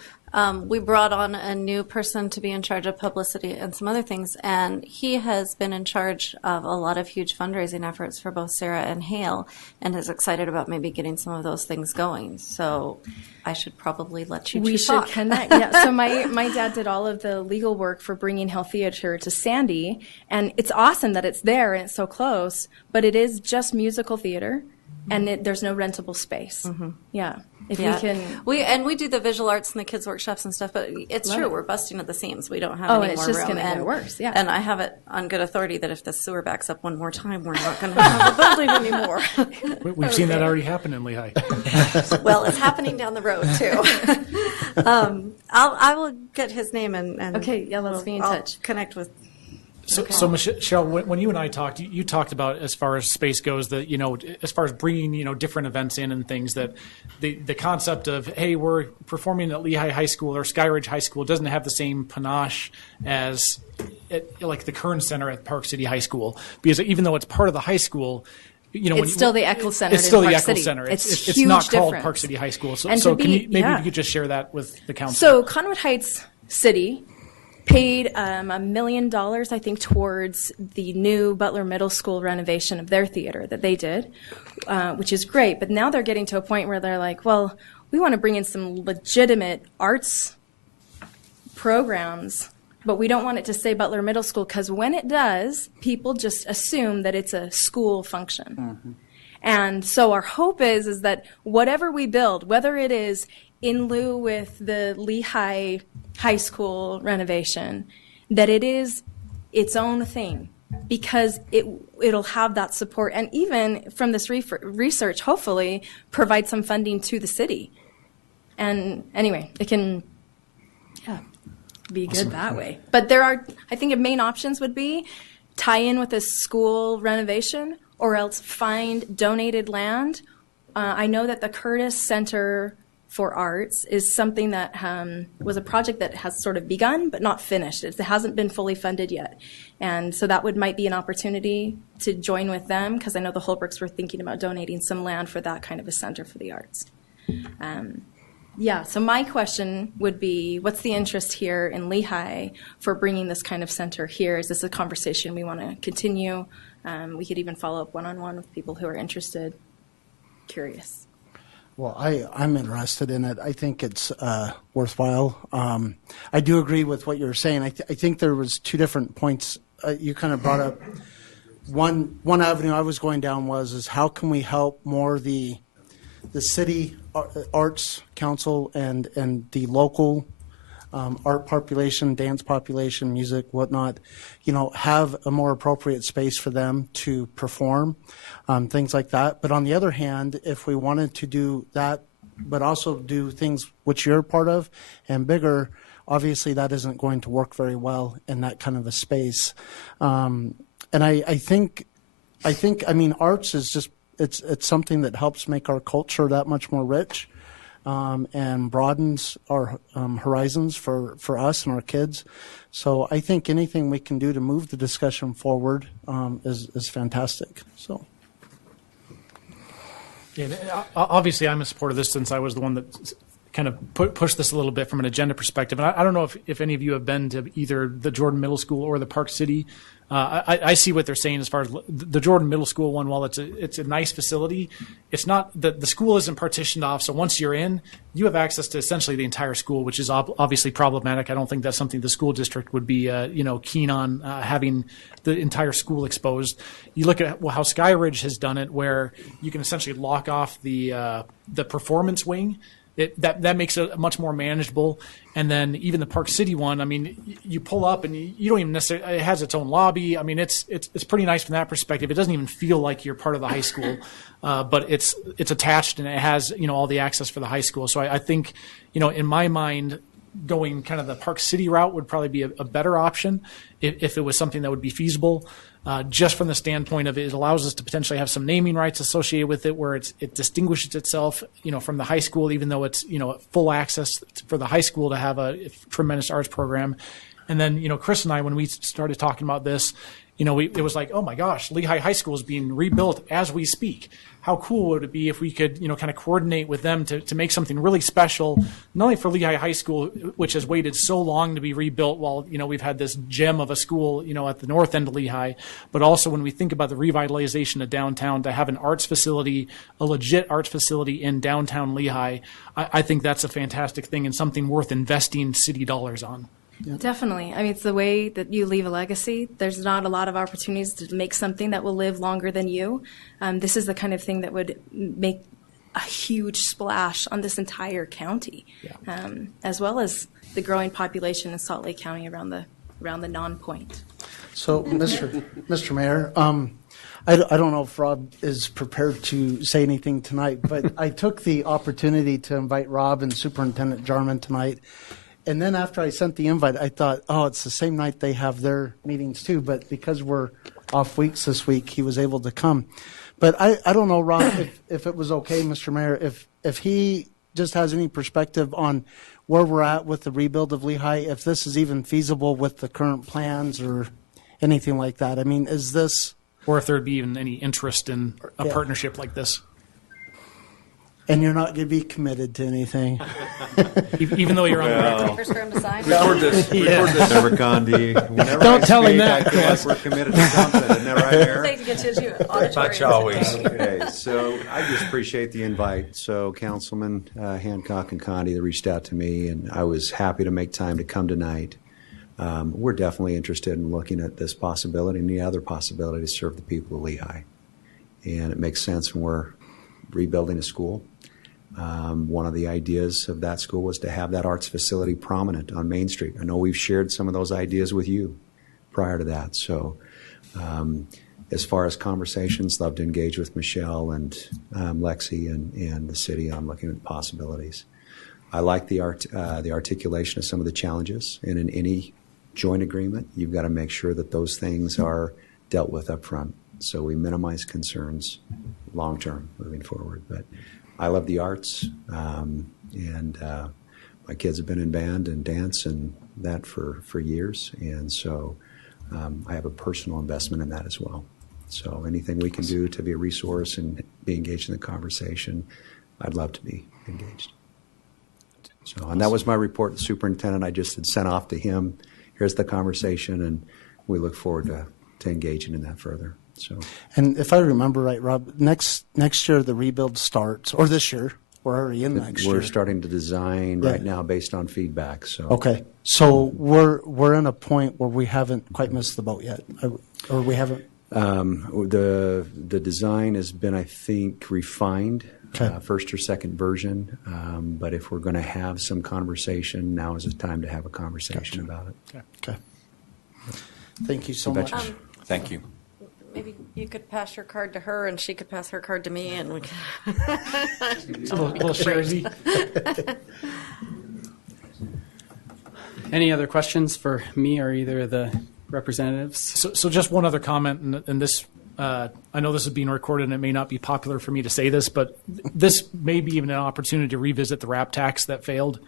we brought on a new person to be in charge of publicity and some other things, and he has been in charge of a lot of huge fundraising efforts for both Sarah and Hale, and is excited about maybe getting some of those things going. So I should probably let you two talk. We should connect. Yeah. So my dad did all of the legal work for bringing Hale Theater to Sandy, and it's awesome that it's there and it's so close, but it is just musical theater, and there's no rentable space. Yeah. If we can, we do the visual arts and the kids workshops and stuff, but it's true, we're busting at the seams. We don't have any more room. Oh, it's just going to get worse. Yeah. And I have it on good authority that if the sewer backs up one more time, we're not going to have a building anymore. We've seen that already happen in Lehi. Well, it's happening down the road too. I will get his name and okay, yeah, let's be in touch. Connect with. So Michelle, when you and I talked, you talked about, as far as space goes, that, as far as bringing, different events in and things, that the concept of, hey, we're performing at Lehi High School or Skyridge High School doesn't have the same panache as like the Kern Center at Park City High School, because even though it's part of the high school, it's still the Eccles Center. It's still the Park Eccles City. Center. It's not huge called difference. Park City High School. So, And can you you could just share that with the council? So Conwood Heights City paid $1 million, I think, towards the new Butler Middle School renovation of their theater that they did, which is great. But now they're getting to a point where they're like, well, we want to bring in some legitimate arts programs, but we don't want it to say Butler Middle School, because when it does, people just assume that it's a school function. And so our hope is that whatever we build, whether it is in lieu with the Lehi High School renovation, that it is its own thing, because it'll have that support, and even from this research, hopefully provide some funding to the city. And anyway, it can be good that way. But I think the main options would be tie in with a school renovation, or else find donated land. I know that the Curtis Center for Arts is something that was a project that has sort of begun but not finished. It hasn't been fully funded yet. And so that might be an opportunity to join with them, because I know the Holbrooks were thinking about donating some land for that kind of a center for the arts. So my question would be, what's the interest here in Lehi for bringing this kind of center here? Is this a conversation we want to continue? We could even follow up one-on-one with people who are interested. Curious. Well, I'm interested in it. I think it's worthwhile. I do agree with what you're saying. I think there was two different points. You kind of brought up one avenue I was going down is how can we help more the city arts council and the local art population, dance population, music, whatnot, have a more appropriate space for them to perform, things like that. But on the other hand, if we wanted to do that, but also do things which you're part of and bigger, obviously that isn't going to work very well in that kind of a space. And I think, arts is just, it's something that helps make our culture that much more rich. And broadens our horizons for us and our kids. So I think anything we can do to move the discussion forward is fantastic. So, yeah, obviously I'm a supporter of this, since I was the one that kind of push this a little bit from an agenda perspective. And I don't know if any of you have been to either the Jordan Middle School or the Park City. I see what they're saying as far as the Jordan Middle School one. While it's a nice facility, it's not the school isn't partitioned off. So once you're in, you have access to essentially the entire school, which is obviously problematic. I don't think that's something the school district would be keen on having the entire school exposed. You look at how Skyridge has done it, where you can essentially lock off the performance wing. That makes it much more manageable. And then even the Park City one, I mean, you pull up and you don't even necessarily, it has its own lobby. I mean, it's pretty nice from that perspective. It doesn't even feel like you're part of the high school, but it's attached and it has, all the access for the high school. So I think, in my mind, going kind of the Park City route would probably be a better option if it was something that would be feasible. Just from the standpoint of it allows us to potentially have some naming rights associated with it, where it distinguishes itself, from the high school, even though it's full access for the high school to have a tremendous arts program. And then Chris and I, when we started talking about this, it was like, oh my gosh, Lehi High School is being rebuilt as we speak. How cool would it be if we could, kind of coordinate with them to make something really special, not only for Lehi High School, which has waited so long to be rebuilt while, we've had this gem of a school, at the north end of Lehi, but also when we think about the revitalization of downtown, to have an arts facility, a legit arts facility in downtown Lehi, I think that's a fantastic thing and something worth investing city dollars on. Definitely. I mean, it's the way that you leave a legacy. There's not a lot of opportunities to make something that will live longer than you. This is the kind of thing that would make a huge splash on this entire county, as well as the growing population in Salt Lake County around the non-point. So, Mr. Mayor, I don't know if Rob is prepared to say anything tonight, but I took the opportunity to invite Rob and Superintendent Jarman tonight. And then after I sent the invite, I thought, oh, it's the same night they have their meetings too. But because we're off weeks this week, he was able to come. But I don't know, Rob, if it was okay, Mr. Mayor, if he just has any perspective on where we're at with the rebuild of Lehi, if this is even feasible with the current plans or anything like that. I mean, is this... Or if there'd be even any interest in a partnership like this. And you're not going to be committed to anything. Even though you're on the record. Papers for him to sign. Record this. Record this. Never, Gandhi. Whenever Don't I tell him speak, that, I feel like Chris. we're committed to something, isn't that right, Mayor? They get you to auditorium. Much always. Okay, so I just appreciate the invite. So Councilman Hancock and Condi, they reached out to me, and I was happy to make time to come tonight. We're definitely interested in looking at this possibility and the other possibility to serve the people of Lehi. And it makes sense when we're rebuilding a school. One of the ideas of that school was to have that arts facility prominent on Main Street. I know we've shared some of those ideas with you prior to that. So as far as conversations, love to engage with Michelle and Lexi and the city on looking at possibilities. I like the articulation of some of the challenges. And in any joint agreement, you've got to make sure that those things are dealt with up front. So we minimize concerns long term moving forward. But I love the arts, and my kids have been in band and dance and that for years, and so I have a personal investment in that as well. So anything we can do to be a resource and be engaged in the conversation, I'd love to be engaged. So, and that was my report to the superintendent. I just had sent off to him. Here's the conversation, and we look forward to engaging in that further. So, and if I remember right, Rob, next year the rebuild starts, or this year, we're already in next year. We're starting to design right now based on feedback. So okay, so we're in a point where we haven't quite missed the boat yet, or we haven't. The design has been, I think, refined. Okay. First or second version, but if we're going to have some conversation, now is the time to have a conversation about it. Okay. Thank you so much. Thank you. Maybe you could pass your card to her, and she could pass her card to me, and we could. It's a little sharesy. Any other questions for me or either of the representatives? So just one other comment, and this, I know this is being recorded and it may not be popular for me to say this, but this may be even an opportunity to revisit the RAP tax that failed.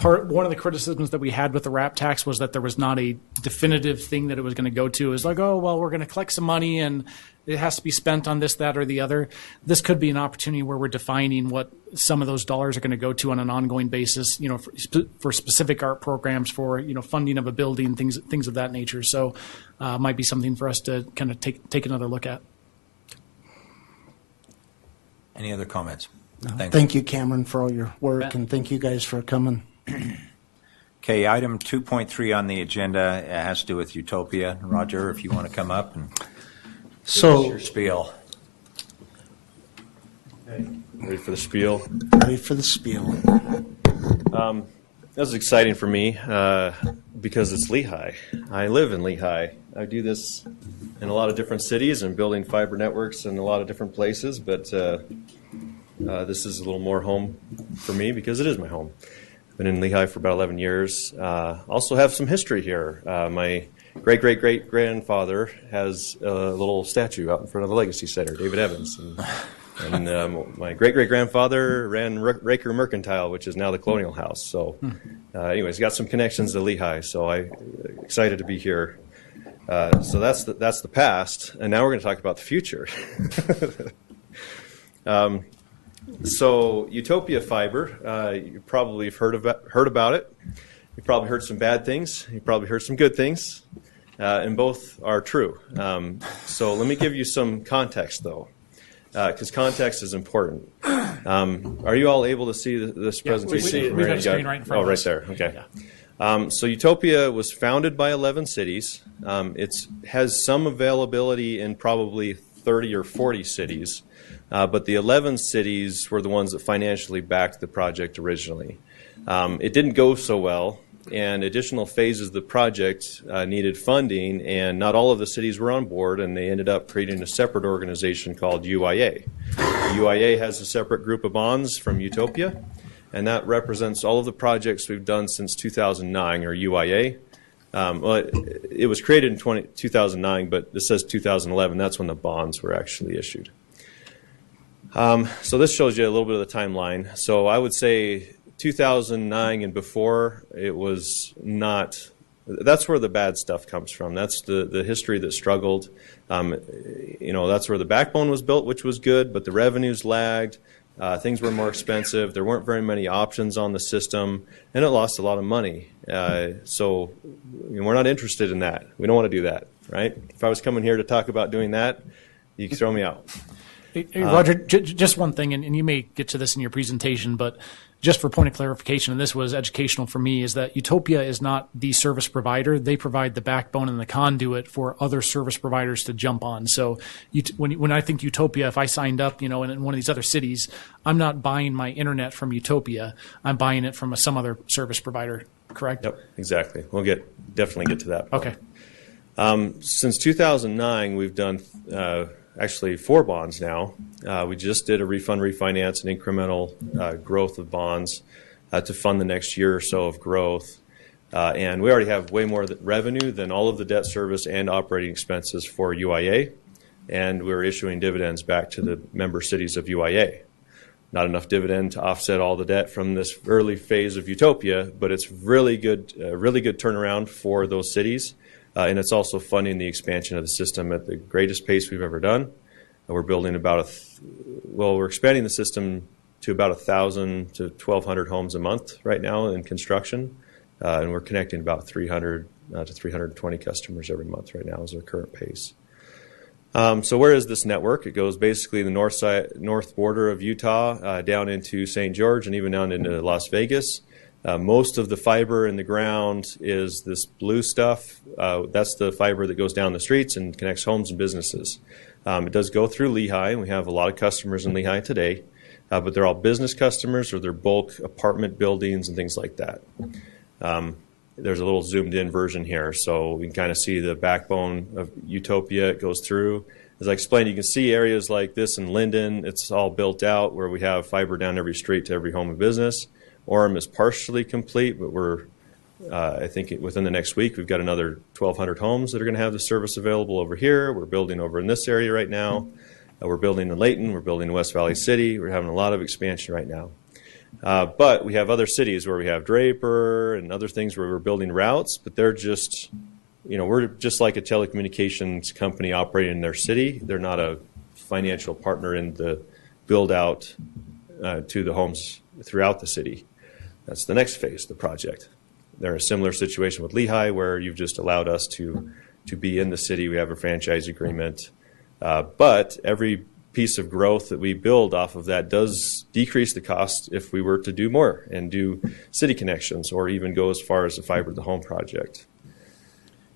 one of the criticisms that we had with the RAP tax was that there was not a definitive thing that it was going to go to. It was like, oh, well, we're going to collect some money and it has to be spent on this, that, or the other. This could be an opportunity where we're defining what some of those dollars are going to go to on an ongoing basis, for specific art programs, for, funding of a building, things of that nature. So might be something for us to kind of take another look at. Any other comments? Thank you, Cameron, for all your work, and thank you guys for coming. Okay, item 2.3 on the agenda has to do with Utopia. Roger, if you want to come up and give us your spiel. Ready for the spiel? Ready for the spiel. This is exciting for me because it's Lehi. I live in Lehi. I do this in a lot of different cities and building fiber networks in a lot of different places, but this is a little more home for me because it is my home. I've been in Lehi for about 11 years. Also have some history here. My great-great-great-grandfather has a little statue out in front of the Legacy Center, David Evans. And my great-great-grandfather ran Raker Mercantile, which is now the Colonial House. So anyways, got some connections to Lehi, so I'm excited to be here. So that's the past, and now we're going to talk about the future. So Utopia Fiber, you probably have heard about it. You probably heard some bad things. You probably heard some good things, and both are true. So let me give you some context, though, because context is important. Are you all able to see this presentation? We've got a screen right in front of us. Right there. Okay. Yeah. So Utopia was founded by 11 cities. It has some availability in probably 30 or 40 cities. But the 11 cities were the ones that financially backed the project originally. It didn't go so well, and additional phases of the project needed funding, and not all of the cities were on board, and they ended up creating a separate organization called UIA. UIA has a separate group of bonds from Utopia, and that represents all of the projects we've done since 2009, or UIA. Well, it was created in 2009, but this says 2011. That's when the bonds were actually issued. So this shows you a little bit of the timeline. So I would say 2009 and before, it was not, that's where the bad stuff comes from. That's the history that struggled. That's where the backbone was built, which was good, but the revenues lagged. Things were more expensive. There weren't very many options on the system, and it lost a lot of money. So we're not interested in that. We don't want to do that, right? If I was coming here to talk about doing that, you could throw me out. Hey, Roger, just one thing, and you may get to this in your presentation, but just for point of clarification, and this was educational for me, is that Utopia is not the service provider. They provide the backbone and the conduit for other service providers to jump on. So when I think Utopia, if I signed up, in one of these other cities, I'm not buying my internet from Utopia. I'm buying it from some other service provider, correct? Yep, exactly. We'll definitely get to that point. Okay. Since 2009, we've done actually 4 bonds now. We just did a refinance and incremental growth of bonds to fund the next year or so of growth. And we already have way more revenue than all of the debt service and operating expenses for UIA. And we're issuing dividends back to the member cities of UIA. Not enough dividend to offset all the debt from this early phase of Utopia, but it's really good turnaround for those cities. And it's also funding the expansion of the system at the greatest pace we've ever done. We're building we're expanding the system to about 1,000 to 1,200 homes a month right now in construction. And we're connecting about 300 to 320 customers every month right now is our current pace. So where is this network? It goes basically the north border of Utah down into St. George and even down into Las Vegas. Most of the fiber in the ground is this blue stuff. That's the fiber that goes down the streets and connects homes and businesses. It does go through Lehi, and we have a lot of customers in Lehi today, but they're all business customers or they're bulk apartment buildings and things like that. There's a little zoomed-in version here, so we can kind of see the backbone of Utopia. It goes through. As I explained, you can see areas like this in Linden. It's all built out where we have fiber down every street to every home and business. Orem is partially complete, but I think within the next week, we've got another 1,200 homes that are going to have the service available over here. We're building over in this area right now. We're building in Layton. We're building in West Valley City. We're having a lot of expansion right now. But we have other cities where we have Draper and other things where we're building routes, but they're just, we're just like a telecommunications company operating in their city. They're not a financial partner in the build out to the homes throughout the city. That's the next phase of the project. They're in a similar situation with Lehi, where you've just allowed us to be in the city. We have a franchise agreement. But every piece of growth that we build off of that does decrease the cost if we were to do more and do city connections or even go as far as the fiber to the home project.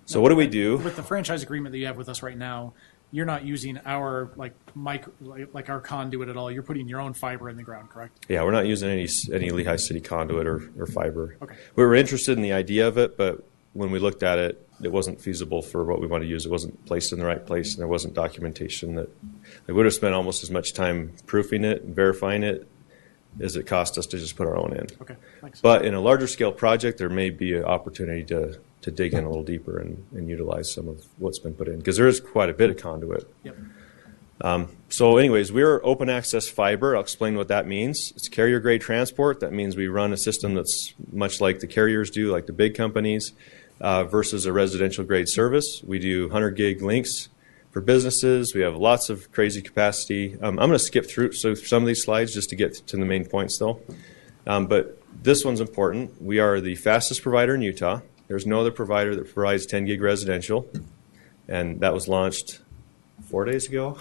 So what do we do? With the franchise agreement that you have with us right now, you're not using our like our conduit at all. You're putting your own fiber in the ground, correct? Yeah, we're not using any Lehi City conduit or fiber. Okay. We were interested in the idea of it, but when we looked at it, it wasn't feasible for what we want to use. It wasn't placed in the right place, and there wasn't documentation that we would have spent almost as much time proofing it and verifying it as it cost us to just put our own in. Okay, thanks. But in a larger scale project, there may be an opportunity to dig in a little deeper and utilize some of what's been put in, because there is quite a bit of conduit. Yep. So anyways, we're open access fiber. I'll explain what that means. It's carrier grade transport. That means we run a system that's much like the carriers do, like the big companies, versus a residential grade service. We do 100 gig links for businesses. We have lots of crazy capacity. I'm going to skip through some of these slides just to get to the main points though. But this one's important. We are the fastest provider in Utah. There's no other provider that provides 10 gig residential, and that was launched 4 days ago.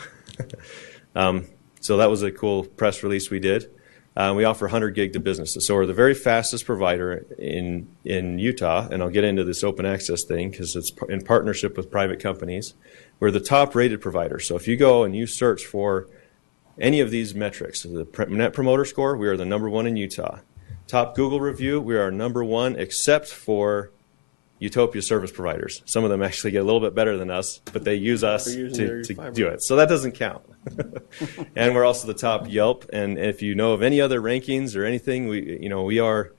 So that was a cool press release we did. We offer 100 gig to businesses. So we're the very fastest provider in Utah, and I'll get into this open access thing because it's in partnership with private companies. We're the top rated provider. So if you go and you search for any of these metrics, the Net Promoter Score, we are the #1 in Utah. Top Google review, we are #1 except for Utopia service providers. Some of them actually get a little bit better than us, but they use us to do it. So that doesn't count. And we're also the top Yelp. And if you know of any other rankings or anything, we are.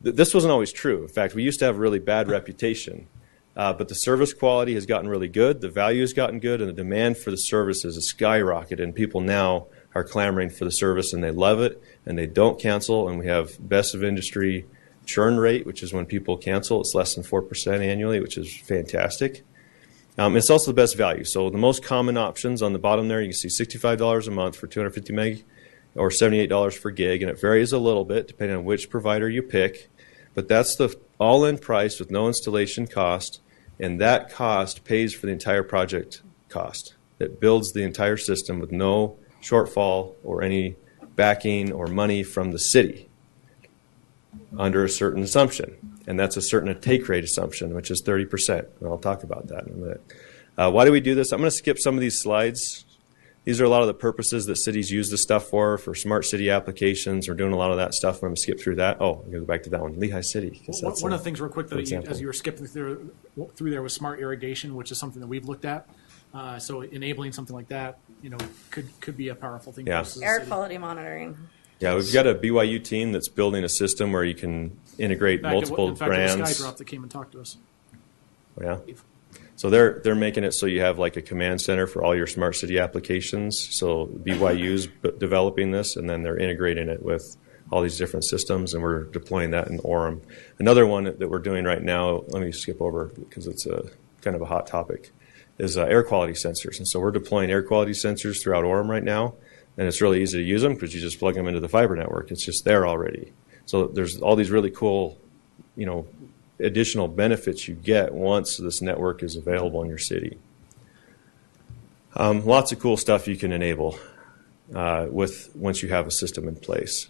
This wasn't always true. In fact, we used to have a really bad reputation. But the service quality has gotten really good. The value has gotten good, and the demand for the services has skyrocketed. And people now are clamoring for the service, and they love it, and they don't cancel. And we have best of industry churn rate, which is when people cancel. It's less than 4% annually, which is fantastic. It's also the best value. So the most common options on the bottom there, you can see $65 a month for 250 meg or $78 per gig, and it varies a little bit depending on which provider you pick. But that's the all-in price with no installation cost, and that cost pays for the entire project cost. It builds the entire system with no shortfall or any backing or money from the city under a certain assumption. And that's a certain take rate assumption, which is 30%. And I'll talk about that in a minute. Why do we do this? I'm going to skip some of these slides. These are a lot of the purposes that cities use this stuff for smart city applications. We're doing a lot of that stuff. I'm going to skip through that. Oh, I'm going to go back to that one, Lehi City. One of the things real quick that as you were skipping through there was smart irrigation, which is something that we've looked at. So enabling something like that, could be a powerful thing. Yeah. Air quality monitoring. Yeah, we've got a BYU team that's building a system where you can integrate multiple brands. In fact, Skydrop that came and talked to us. Yeah. So they're making it so you have like a command center for all your smart city applications. So BYU's developing this, and then they're integrating it with all these different systems, and we're deploying that in Orem. Another one that we're doing right now, let me skip over because it's a kind of a hot topic, is air quality sensors. And so we're deploying air quality sensors throughout Orem right now. And it's really easy to use them because you just plug them into the fiber network. It's just there already. So there's all these really cool, additional benefits you get once this network is available in your city. Lots of cool stuff you can enable once you have a system in place.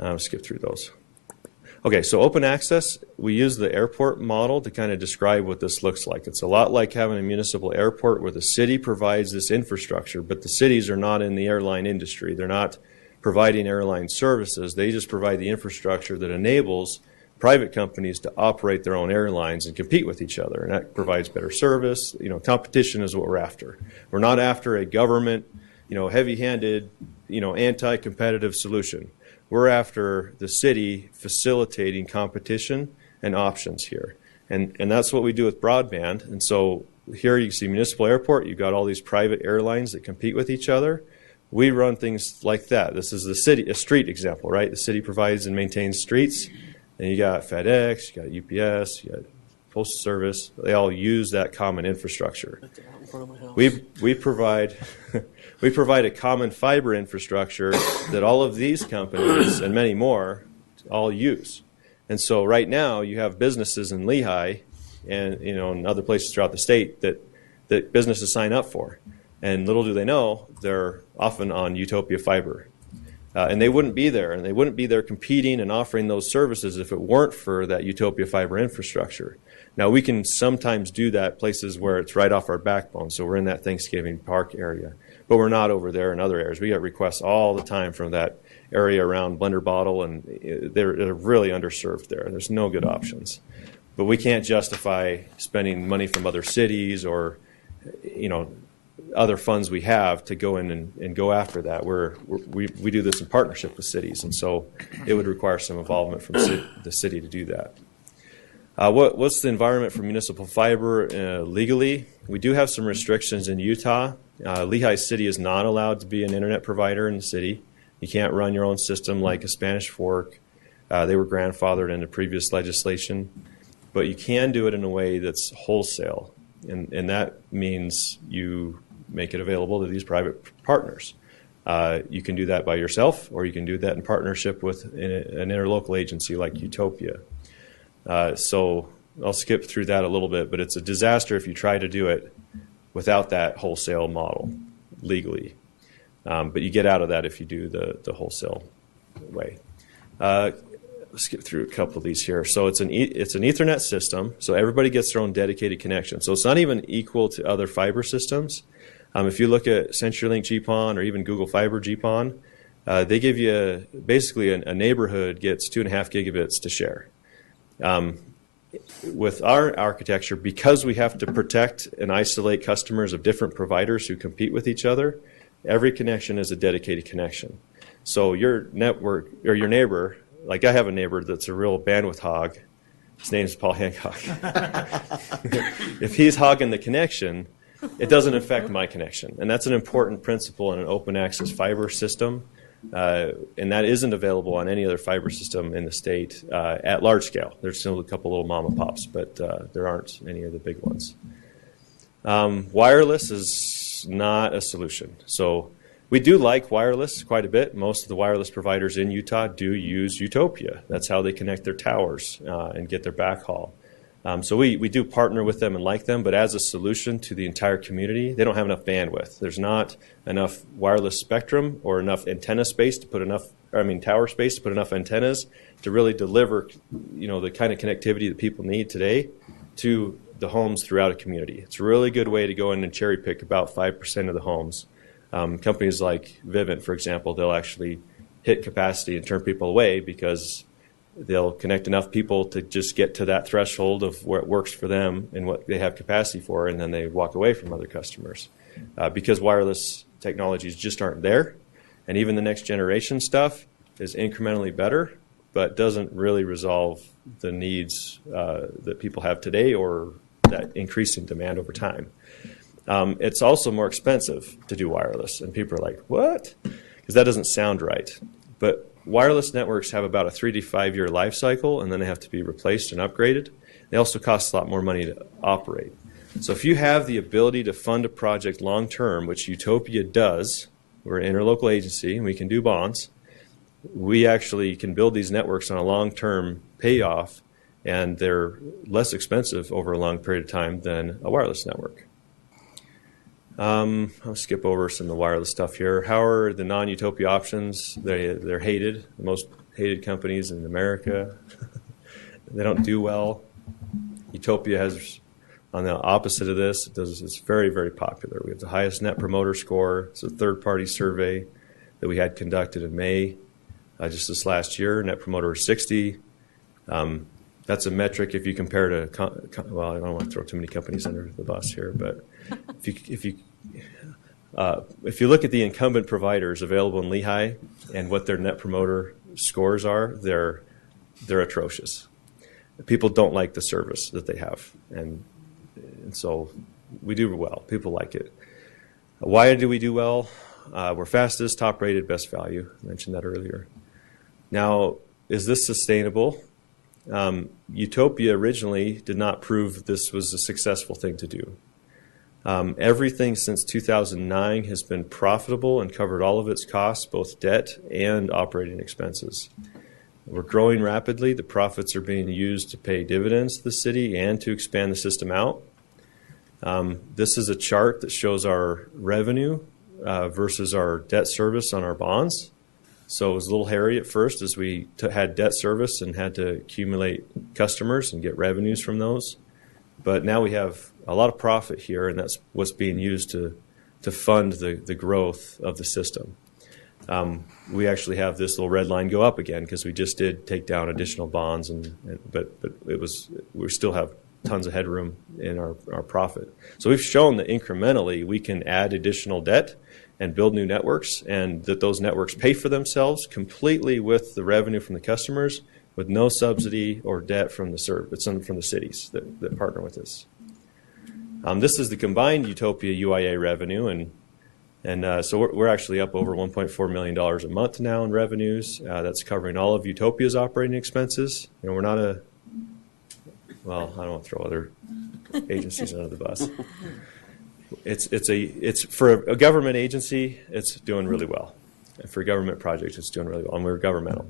I'll skip through those. Okay, so open access, we use the airport model to kind of describe what this looks like. It's a lot like having a municipal airport where the city provides this infrastructure, but the cities are not in the airline industry. They're not providing airline services. They just provide the infrastructure that enables private companies to operate their own airlines and compete with each other, and that provides better service. Competition is what we're after. We're not after a government, heavy-handed, anti-competitive solution. We're after the city facilitating competition and options here. And that's what we do with broadband. And so here you see municipal airport. You've got all these private airlines that compete with each other. We run things like that. This is a street example, right? The city provides and maintains streets, and you got FedEx, you got UPS, you got Postal Service. They all use that common infrastructure. We provide we provide a common fiber infrastructure that all of these companies and many more all use. And so right now you have businesses in Lehi and in other places throughout the state that businesses sign up for. And little do they know, they're often on Utopia Fiber. And they wouldn't be there, and they wouldn't be there competing and offering those services if it weren't for that Utopia Fiber infrastructure. Now, we can sometimes do that places where it's right off our backbone, so we're in that Thanksgiving Park area. But we're not over there in other areas. We get requests all the time from that area around Blender Bottle, and they're really underserved there. There's no good options. But we can't justify spending money from other cities or, other funds we have to go in and go after that. We do this in partnership with cities, and so it would require some involvement from the city to do that. What's the environment for municipal fiber legally? We do have some restrictions in Utah. Lehi City is not allowed to be an internet provider in the city. You can't run your own system like a Spanish Fork. They were grandfathered into previous legislation. But you can do it in a way that's wholesale, and that means you make it available to these private partners. You can do that by yourself, or you can do that in partnership with an interlocal agency like Utopia. So I'll skip through that a little bit, but it's a disaster if you try to do it without that wholesale model legally. But you get out of that if you do the wholesale way. Skip through a couple of these here. So it's an Ethernet system, so everybody gets their own dedicated connection. So it's not even equal to other fiber systems. If you look at CenturyLink GPON or even Google Fiber GPON, they give you basically a neighborhood gets 2.5 gigabits to share. With our architecture, because we have to protect and isolate customers of different providers who compete with each other, every connection is a dedicated connection. So your network or your neighbor, like I have a neighbor that's a real bandwidth hog. His name's Paul Hancock. If he's hogging the connection, it doesn't affect my connection. And that's an important principle in an open access fiber system. And that isn't available on any other fiber system in the state at large scale. There's still a couple little mom and pops, but there aren't any of the big ones. Wireless is not a solution. So we do like wireless quite a bit. Most of the wireless providers in Utah do use Utopia. That's how they connect their towers and get their backhaul. So we do partner with them and like them, but as a solution to the entire community, they don't have enough bandwidth. There's not enough wireless spectrum or enough antenna space to put tower space to put enough antennas to really deliver, the kind of connectivity that people need today to the homes throughout a community. It's a really good way to go in and cherry pick about 5% of the homes. Companies like Vivint, for example, they'll actually hit capacity and turn people away because they'll connect enough people to just get to that threshold of where it works for them and what they have capacity for, and then they walk away from other customers because wireless technologies just aren't there. And even the next generation stuff is incrementally better, but doesn't really resolve the needs that people have today or that increasing demand over time. It's also more expensive to do wireless, and people are like, what? Because that doesn't sound right. But wireless networks have about a 3 to 5 year life cycle, and then they have to be replaced and upgraded. They also cost a lot more money to operate. So if you have the ability to fund a project long term, which Utopia does, we're an interlocal agency and we can do bonds, we actually can build these networks on a long term payoff, and they're less expensive over a long period of time than a wireless network. I'll skip over some of the wireless stuff here. How are the non-Utopia options? They're hated, the most hated companies in America. They don't do well. Utopia has, on the opposite of this, it's very, very popular. We have the highest net promoter score. It's a third-party survey that we had conducted in May, just this last year. Net promoter is 60. That's a metric if you compare to, well, I don't want to throw too many companies under the bus here, but if you look at the incumbent providers available in Lehi and what their net promoter scores are, they're atrocious. People don't like the service that they have, and so we do well. People like it. Why do we do well? We're fastest, top rated, best value. I mentioned that earlier. Now, is this sustainable? Utopia originally did not prove this was a successful thing to do. Everything since 2009 has been profitable and covered all of its costs, both debt and operating expenses. We're growing rapidly. The profits are being used to pay dividends to the city and to expand the system out. This is a chart that shows our revenue versus our debt service on our bonds. So it was a little hairy at first as we had debt service and had to accumulate customers and get revenues from those. But now we have a lot of profit here, and that's what's being used to fund the growth of the system. We actually have this little red line go up again because we just did take down additional bonds, but we still have tons of headroom in our profit. So we've shown that incrementally we can add additional debt and build new networks, and that those networks pay for themselves completely with the revenue from the customers, with no subsidy or debt from the cities that partner with us. This is the combined Utopia UIA revenue, and so we're actually up over $1.4 million a month now in revenues. That's covering all of Utopia's operating expenses. You know, we're not well, I don't want to throw other agencies under the bus. It's for a government agency, it's doing really well. And for a government project, it's doing really well, and we're governmental.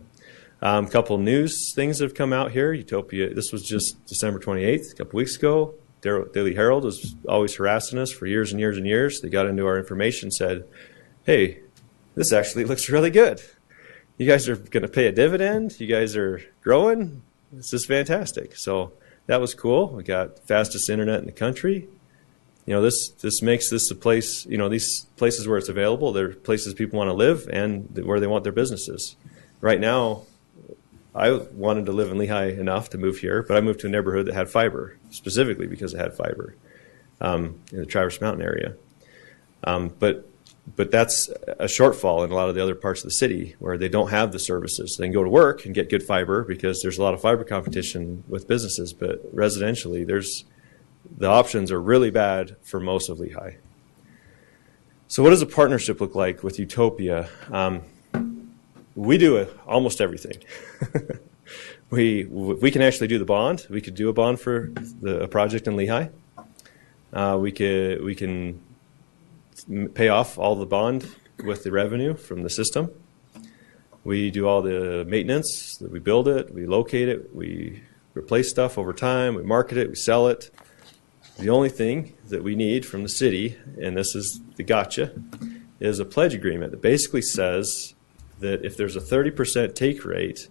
A couple news things have come out here. Utopia, this was just December 28th, a couple weeks ago. Daily Herald was always harassing us for years and years and years. They got into our information and said, hey, this actually looks really good. You guys are going to pay a dividend. You guys are growing. This is fantastic. So that was cool. We got fastest internet in the country. You know, this makes this a place, you know, these places where it's available, they're places people want to live and where they want their businesses. Right now, I wanted to live in Lehi enough to move here, but I moved to a neighborhood that had fiber, specifically because it had fiber in the Traverse Mountain area. But that's a shortfall in a lot of the other parts of the city where they don't have the services. They can go to work and get good fiber because there's a lot of fiber competition with businesses, but residentially, the options are really bad for most of Lehi. So what does a partnership look like with Utopia? We do almost everything. We can actually do the bond. We could do a bond for a project in Lehi. We can pay off all the bond with the revenue from the system. We do all the maintenance. We build it. We locate it. We replace stuff over time. We market it. We sell it. The only thing that we need from the city, and this is the gotcha, is a pledge agreement that basically says that if there's a 30% take rate,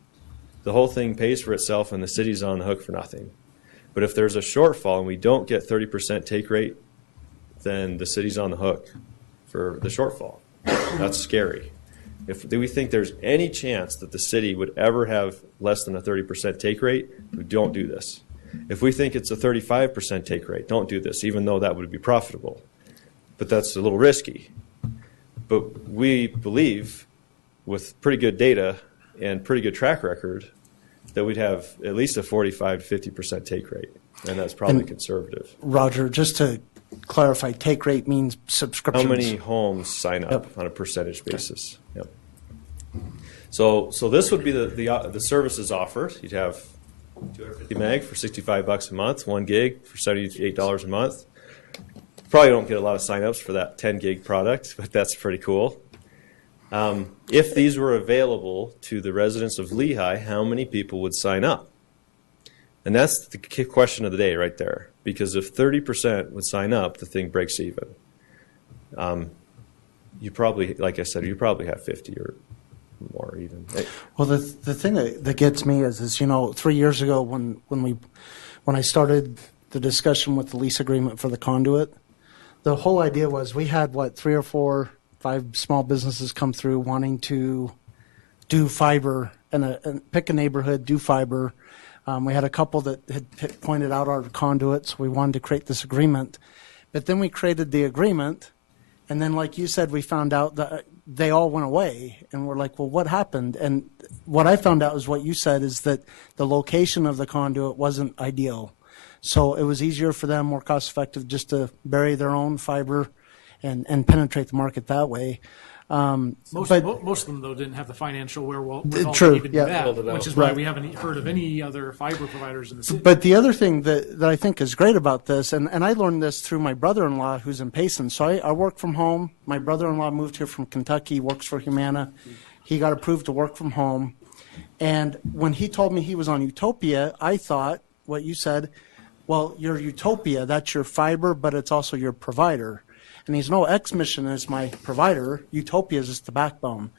the whole thing pays for itself and the city's on the hook for nothing. But if there's a shortfall and we don't get 30% take rate, then the city's on the hook for the shortfall. That's scary. If we think there's any chance that the city would ever have less than a 30% take rate, we don't do this. If we think it's a 35% take rate, don't do this, even though that would be profitable. But that's a little risky. But we believe, with pretty good data and pretty good track record, that we'd have at least a 45 to 50% take rate, and that's probably conservative. Roger, just to clarify, take rate means subscriptions. How many homes sign up on a percentage basis? Yep. So this would be the services offered. You'd have 250 meg for $65 a month, 1 gig for $78 a month. Probably don't get a lot of signups for that 10 gig product, but that's pretty cool. If these were available to the residents of Lehi, how many people would sign up? And that's the question of the day right there. Because if 30% would sign up, the thing breaks even. You probably, like I said, you probably have 50 or more even. Well, the thing that gets me is, you know, 3 years ago when I started the discussion with the lease agreement for the conduit, the whole idea was we had, 3 or 4, 5 small businesses come through wanting to do fiber and pick a neighborhood, do fiber. We had a couple that had pointed out our conduits. We wanted to create this agreement. But then we created the agreement, and then, like you said, we found out that they all went away. And we're like, well, what happened? And what I found out is what you said, is that the location of the conduit wasn't ideal. So it was easier for them, more cost-effective, just to bury their own fiber and penetrate the market that way. Most but of them though didn't have the financial wherewithal True, to even do yeah. that, Build it out. which is why Right. we haven't heard of any other fiber providers in the city. But the other thing that I think is great about this, and I learned this through my brother-in-law who's in Payson. So I work from home. My brother-in-law moved here from Kentucky, works for Humana. He got approved to work from home. And when he told me he was on Utopia, I thought what you said, well, you're Utopia, that's your fiber, but it's also your provider. And he's no, X-Mission is my provider. Utopia is just the backbone.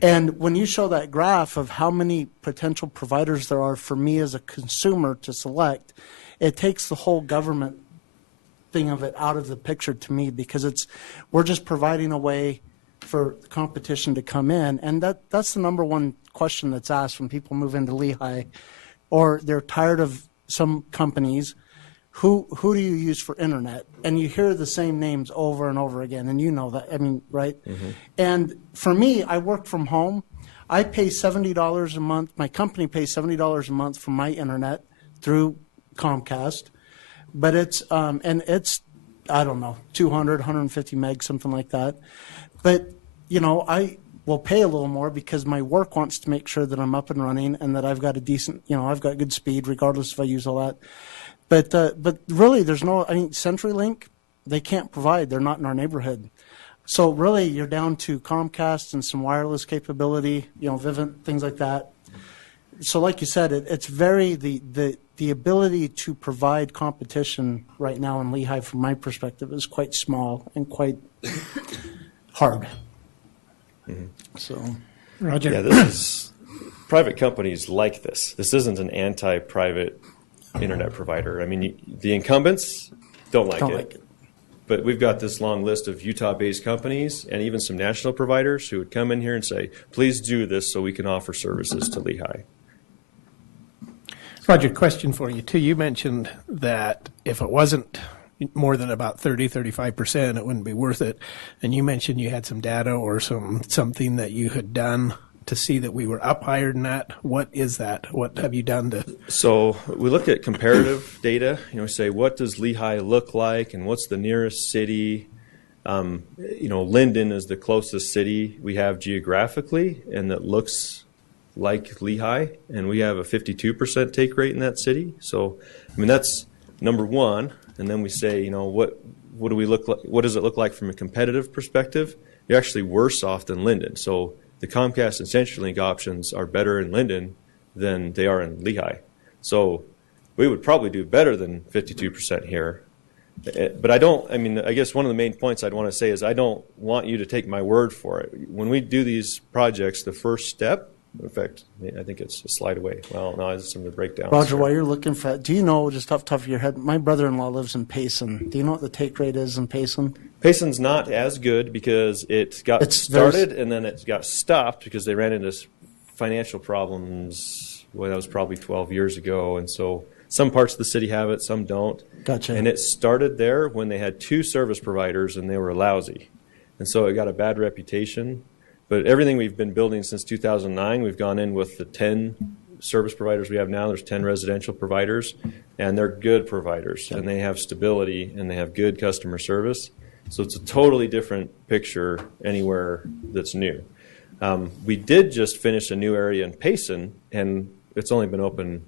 And when you show that graph of how many potential providers there are for me as a consumer to select, it takes the whole government thing of it out of the picture to me, because we're just providing a way for the competition to come in. And that's the number one question that's asked when people move into Lehi, or they're tired of some companies. Who do you use for internet? And you hear the same names over and over again, and you know that. I mean, right? And for me, I work from home. I pay $70 a month. My company pays $70 a month for my internet through Comcast. But it's I don't know, 200, 150 meg, something like that. But, I will pay a little more because my work wants to make sure that I'm up and running and that I've got a decent, I've got good speed regardless if I use all that. But really, there's no, CenturyLink, they can't provide. They're not in our neighborhood. So really, you're down to Comcast and some wireless capability, Vivint, things like that. So like you said, it's very, the ability to provide competition right now in Lehi, from my perspective, is quite small and quite hard. So, Roger. Yeah, this is private companies like this. This isn't an anti-private internet provider. I mean, the incumbents don't like it. But we've got this long list of Utah-based companies and even some national providers who would come in here and say, please do this so we can offer services to Lehi. Roger, question for you, too. You mentioned that if it wasn't more than about 30-35%, it wouldn't be worth it. And you mentioned you had some data or something that you had done to see that we were up higher than that. What is that? What have you done to? So we looked at comparative data. Say, what does Lehi look like, and what's the nearest city? Linden is the closest city we have geographically, and that looks like Lehi, and we have a 52% take rate in that city. So, that's number one. And then we say, what do we look like? What does it look like from a competitive perspective? You're actually worse off than Linden. So the Comcast and CenturyLink options are better in Linden than they are in Lehi. So we would probably do better than 52% here. But I guess one of the main points I'd want to say is I don't want you to take my word for it. When we do these projects, the first step, in fact, I think it's a slide away. Well, no, it's some of the breakdowns. Roger, while you're looking for that, do you know, just off the top of your head, my brother-in-law lives in Payson. Do you know what the take rate is in Payson? Payson's not as good because it got started and then it got stopped because they ran into financial problems. Well, that was probably 12 years ago. And so some parts of the city have it, some don't. Gotcha. And it started there when they had 2 service providers and they were lousy. And so it got a bad reputation. But everything we've been building since 2009, we've gone in with the 10 service providers we have now. There's 10 residential providers, and they're good providers, and they have stability, and they have good customer service. So it's a totally different picture anywhere that's new. We did just finish a new area in Payson, and it's only been open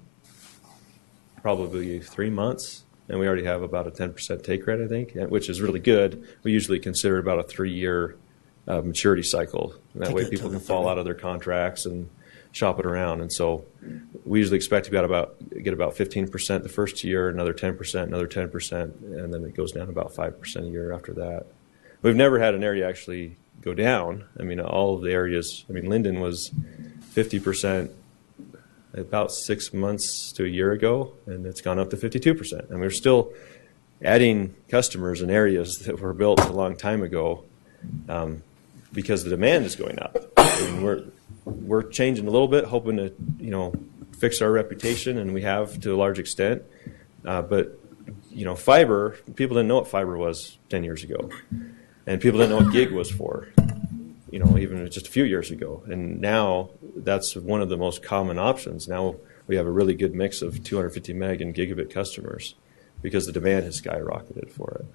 probably 3 months, and we already have about a 10% take rate, I think, which is really good. We usually consider about a 3-year maturity cycle. And that way people can fall out of their contracts and shop it around. And so we usually expect to get about 15% the first year, another 10%, another 10%, and then it goes down about 5% a year after that. We've never had an area actually go down. All of the areas, Linden was 50% about 6 months to a year ago, and it's gone up to 52%. And we're still adding customers in areas that were built a long time ago. Because the demand is going up. We're changing a little bit, hoping to fix our reputation, and we have to a large extent. But fiber, people didn't know what fiber was 10 years ago, and people didn't know what gig was for, even just a few years ago. And now that's one of the most common options. Now we have a really good mix of 250 meg and gigabit customers because the demand has skyrocketed for it.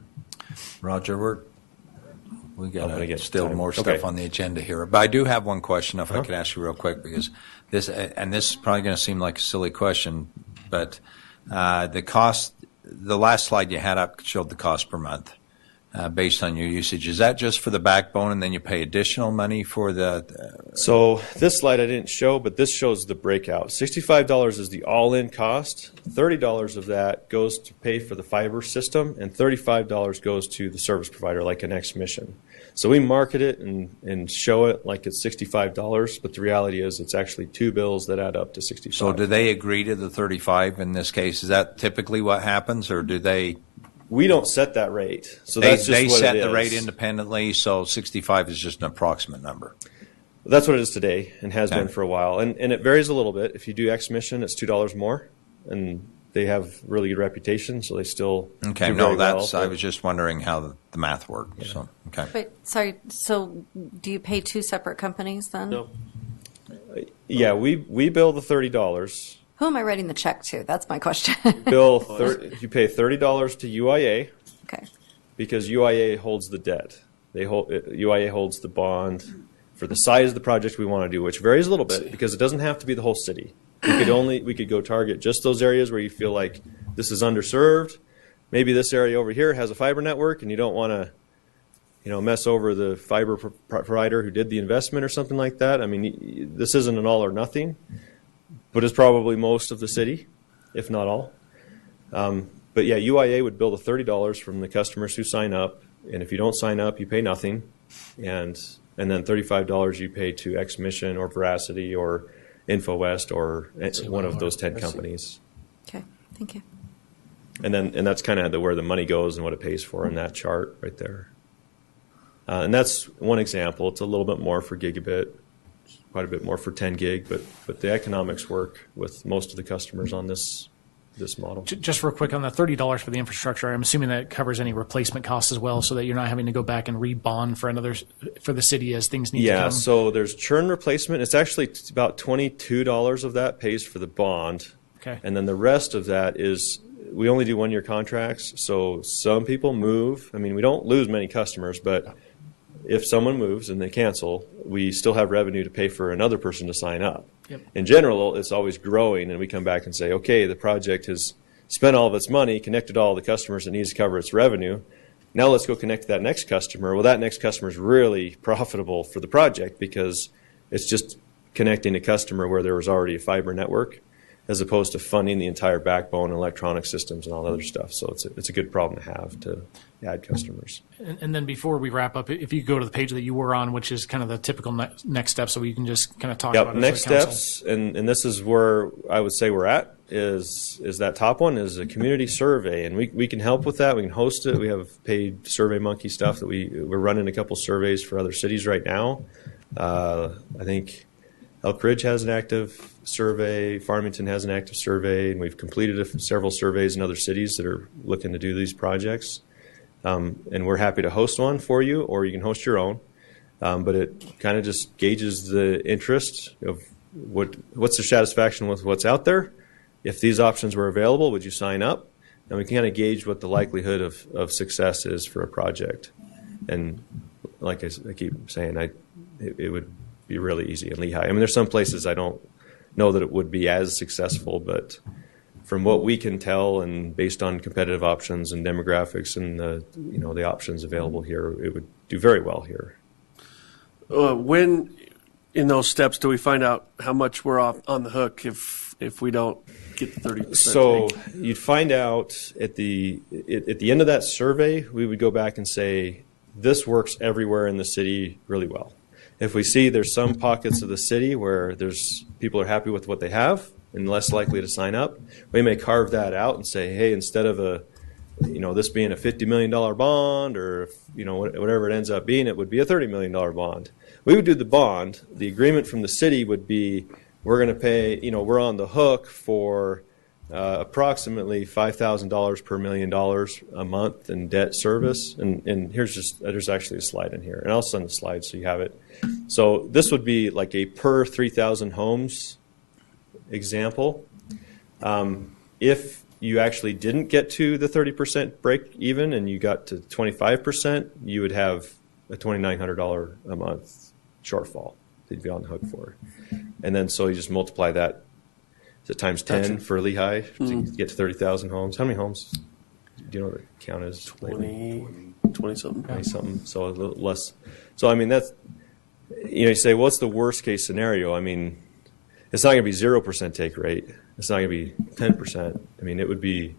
Roger, We I'm got gonna get still time. more stuff Okay. on the agenda here, but I do have one question. If I could ask you real quick, because this is probably going to seem like a silly question, but the cost. The last slide you had up showed the cost per month based on your usage. Is that just for the backbone, and then you pay additional money for the? So this slide I didn't show, but this shows the breakout. $65 is the all-in cost. $30 of that goes to pay for the fiber system, and $35 goes to the service provider, like an X-Mission. So we market it and show it like it's $65, but the reality is it's actually two bills that add up to $65. So do they agree to the 35 in this case? Is that typically what happens, or do they? We don't set that rate, so They, that's just they what set it the is. rate independently, so 65 is just an approximate number. That's what it is today and has Okay. been for a while. And it varies a little bit. If you do X-Mission, it's $2 more, and they have really good reputation, so they still Okay, do no, very well. that's. I was just wondering how the math worked. So okay. Wait, sorry. So, do you pay two separate companies then? No. Yeah, we bill the $30. Who am I writing the check to? That's my question. You pay $30 to UIA Okay. because UIA holds the debt. UIA holds the bond for the size of the project we want to do, which varies a little bit because it doesn't have to be the whole city. We could go target just those areas where you feel like this is underserved. Maybe this area over here has a fiber network, and you don't want to, mess over the fiber provider who did the investment or something like that. I mean, this isn't an all or nothing, but it's probably most of the city, if not all. But yeah, UIA would bill the $30 from the customers who sign up, and if you don't sign up, you pay nothing, and then $35 you pay to X-Mission or Veracity or InfoWest or one of those 10 companies. Okay. Thank you. And that's kind of where the money goes and what it pays for in that chart right there. And that's one example. It's a little bit more for gigabit, quite a bit more for 10 gig, but the economics work with most of the customers on this model. Just real quick on the $30 for the infrastructure, I'm assuming that covers any replacement costs as well, so that you're not having to go back and rebond for the city as things need to come. Yeah, so there's churn replacement. It's actually about $22 of that pays for the bond. Okay. And then the rest of that is, we only do one-year contracts, so some people move. I mean, we don't lose many customers, but if someone moves and they cancel, we still have revenue to pay for another person to sign up. Yep. In general, it's always growing, and we come back and say, okay, the project has spent all of its money, connected all the customers it needs to cover its revenue. Now let's go connect to that next customer. Well, that next customer is really profitable for the project because it's just connecting a customer where there was already a fiber network, as opposed to funding the entire backbone, electronic systems, and all the other stuff. So it's a good problem to have to add customers. And then before we wrap up, if you go to the page that you were on, which is kind of the typical next step, so we can just kind of talk about it. Next as a council. steps, and this is where I would say we're at, is that top one is a community survey, and we can help with that. We can host it. We have paid SurveyMonkey stuff that we're running a couple surveys for other cities right now. I think Elk Ridge has an active survey, Farmington has an active survey, and we've completed several surveys in other cities that are looking to do these projects. And we're happy to host one for you, or you can host your own. But it kind of just gauges the interest of what's the satisfaction with what's out there. If these options were available, would you sign up? And we can kind of gauge what the likelihood of success is for a project. And like I keep saying, it would be really easy in Lehi. I mean, there's some places I don't know that it would be as successful, but from what we can tell, and based on competitive options and demographics and the options available here, it would do very well here. When in those steps do we find out how much we're off on the hook if we don't get the 30%? So you'd find out at the end of that survey, we would go back and say, this works everywhere in the city really well. If we see there's some pockets of the city where people are happy with what they have and less likely to sign up, we may carve that out and say, hey, instead of this being a $50 million bond, or whatever it ends up being, it would be a $30 million bond. We would do the bond. The agreement from the city would be, we're going to pay, we're on the hook for approximately $5,000 per $1 million a month in debt service. And there's actually a slide in here, and I'll send the slide so you have it. So this would be like a per 3,000 homes example. If you actually didn't get to the 30% break even and you got to 25%, you would have a $2,900 a month shortfall they'd be on the hook for. And then so you just multiply that, is it times 10 for Lehi to get to 30,000 homes? How many homes do you know what the count is? 20 something. 20 something, so a little less. So, I mean, that's, you say, what's the worst case scenario? I mean, it's not going to be 0% take rate. It's not going to be 10%. I mean, it would be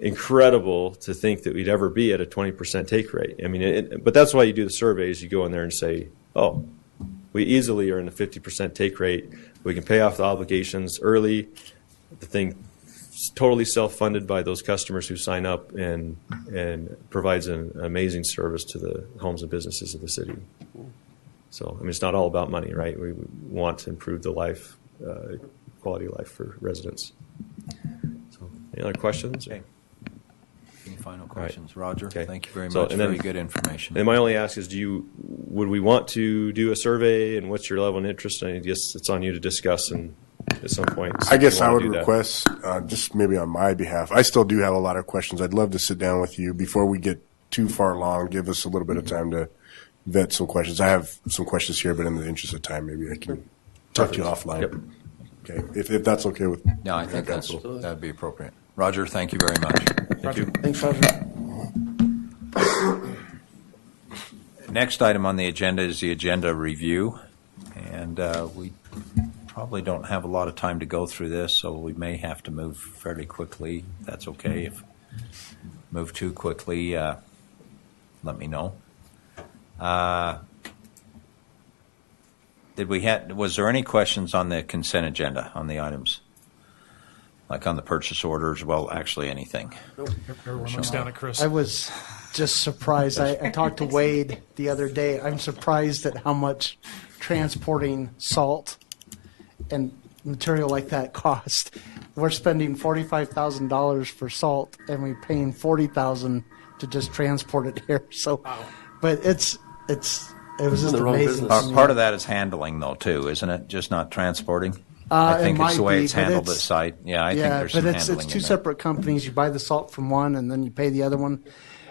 incredible to think that we'd ever be at a 20% take rate. I mean, but that's why you do the surveys. You go in there and say, oh, we easily are in a 50% take rate. We can pay off the obligations early. The thing is totally self-funded by those customers who sign up and provides an amazing service to the homes and businesses of the city. So, I mean, it's not all about money, right? We want to improve the life, quality of life for residents. So, any other questions? Okay. Any final questions? Roger, Okay. thank you very So, much. and then- Very good information. And my only ask is, would we want to do a survey, and what's your level of interest? I guess it's on you to discuss and at some point. I guess if you I wanna would do that. request, just maybe on my behalf, I still do have a lot of questions. I'd love to sit down with you before we get too far along. Give us a little bit of time to vet some questions. I have some questions here, but in the interest of time, maybe I can talk to you offline. Yep. Okay, if that's okay with No, I think council. that'd be appropriate. Roger, thank you very much. Thank you. Thanks, Roger. Next item on the agenda is the agenda review, and we probably don't have a lot of time to go through this, so we may have to move fairly quickly. That's okay. If move too quickly, let me know. Was there any questions on the consent agenda on the items? Like on the purchase orders? Well, actually anything. Everyone looks down at Chris. I was just surprised. I talked to Wade the other day. I'm surprised at how much transporting salt and material like that cost. We're spending $45,000 for salt, and we're paying $40,000 to just transport it here. So, but it was just the wrong amazing. business. Part of that is handling, though, too, isn't it? Just not transporting. I think it's the way it's handled at site. Yeah, I think there's some but handling it's in two there. separate companies. You buy the salt from one, and then you pay the other one.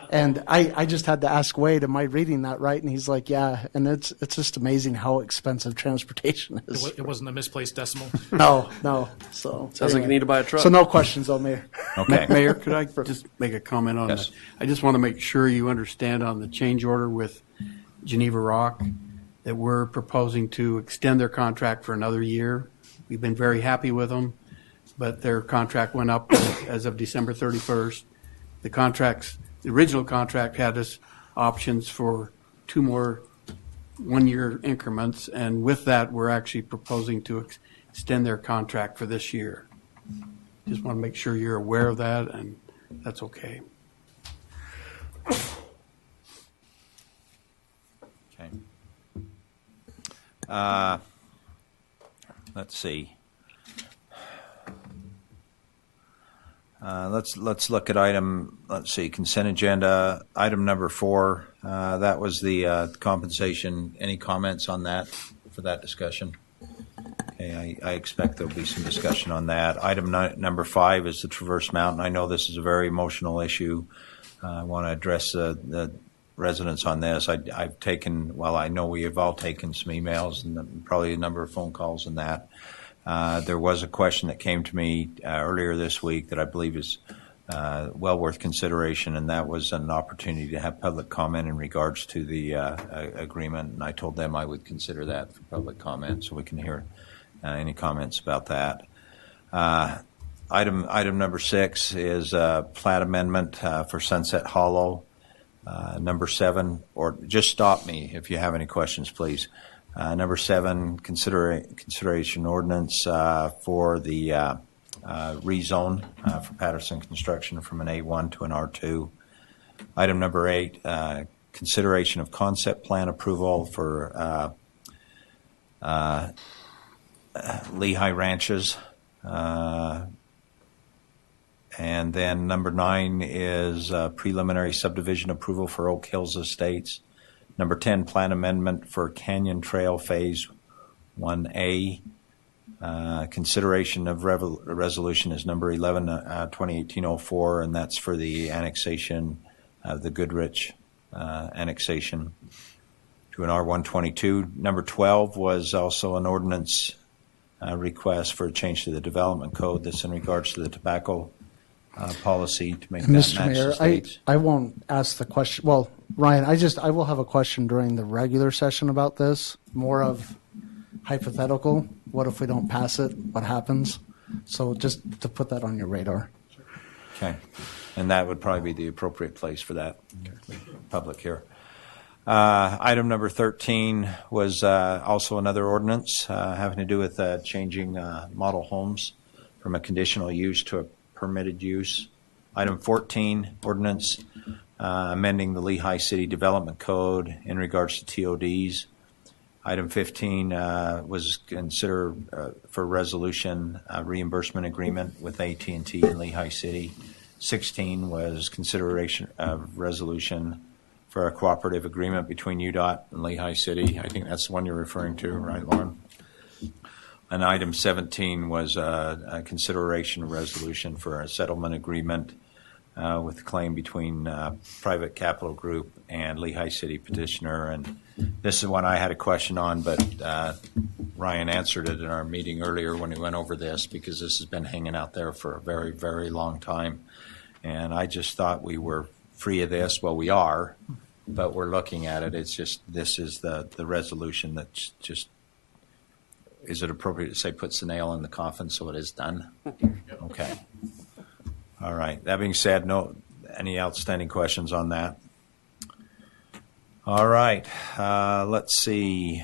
And I just had to ask Wade, am I reading that right? And he's like, yeah. And it's just amazing how expensive transportation is. It wasn't a misplaced decimal. No. So Sounds like you need to buy a truck. So no questions, though, Mayor. Okay. Mayor, could I just make a comment on Yes. that? I just want to make sure you understand on the change order with Geneva Rock that we're proposing to extend their contract for another year. We've been very happy with them, but their contract went up as of December 31st. The original contract had us options for 2 more one-year increments, and with that, we're actually proposing to extend their contract for this year. Just want to make sure you're aware of that, and that's okay. Okay. Let's see. Let's look at consent agenda. Item number 4, that was the compensation. Any comments on that for that discussion? Okay, I expect there'll be some discussion on that. Item number 5 is the Traverse Mountain. I know this is a very emotional issue. I want to address the residents on this. I know we have all taken some emails and probably a number of phone calls on that. There was a question that came to me earlier this week that I believe is well worth consideration, and that was an opportunity to have public comment in regards to the agreement. And I told them I would consider that for public comment, so we can hear any comments about that. Item number 6 is plat amendment for Sunset Hollow. Number 7, or just stop me if you have any questions, please. Number 7, consideration ordinance for the rezone for Patterson Construction from an A1 to an R2. Item number 8, consideration of concept plan approval for Lehi Ranches. And then number 9 is preliminary subdivision approval for Oak Hills Estates. Number 10, plan amendment for Canyon Trail Phase 1A. Consideration of resolution is number 11, 2018-04, and that's for the annexation of the Goodrich annexation to an R122. Number 12 was also an ordinance request for a change to the development code. This in regards to the tobacco policy to make that Mr. match Mayor, the states. I won't ask the question. Well, Ryan, I will have a question during the regular session about this, more of hypothetical. What if we don't pass it? What happens? So just to put that on your radar. Okay. And that would probably be the appropriate place for that public here. Item number 13 was also another ordinance having to do with changing model homes from a conditional use to a permitted use. Item 14, ordinance amending the Lehi City Development Code in regards to TODs. Item 15 was consider for resolution reimbursement agreement with AT&T and Lehi City. 16 was consideration of resolution for a cooperative agreement between UDOT and Lehi City. I think that's the one you're referring to, right, Lauren? And item 17 was a consideration resolution for a settlement agreement with the claim between Private Capital Group and Lehi City petitioner. And this is one I had a question on, but Ryan answered it in our meeting earlier when we went over this, because this has been hanging out there for a very, very long time. And I just thought we were free of this. Well, we are, but we're looking at it. It's just, this is the resolution that's just, is it appropriate to say puts the nail in the coffin so it is done? Okay. All right. That being said, no, any outstanding questions on that? All right. Let's see.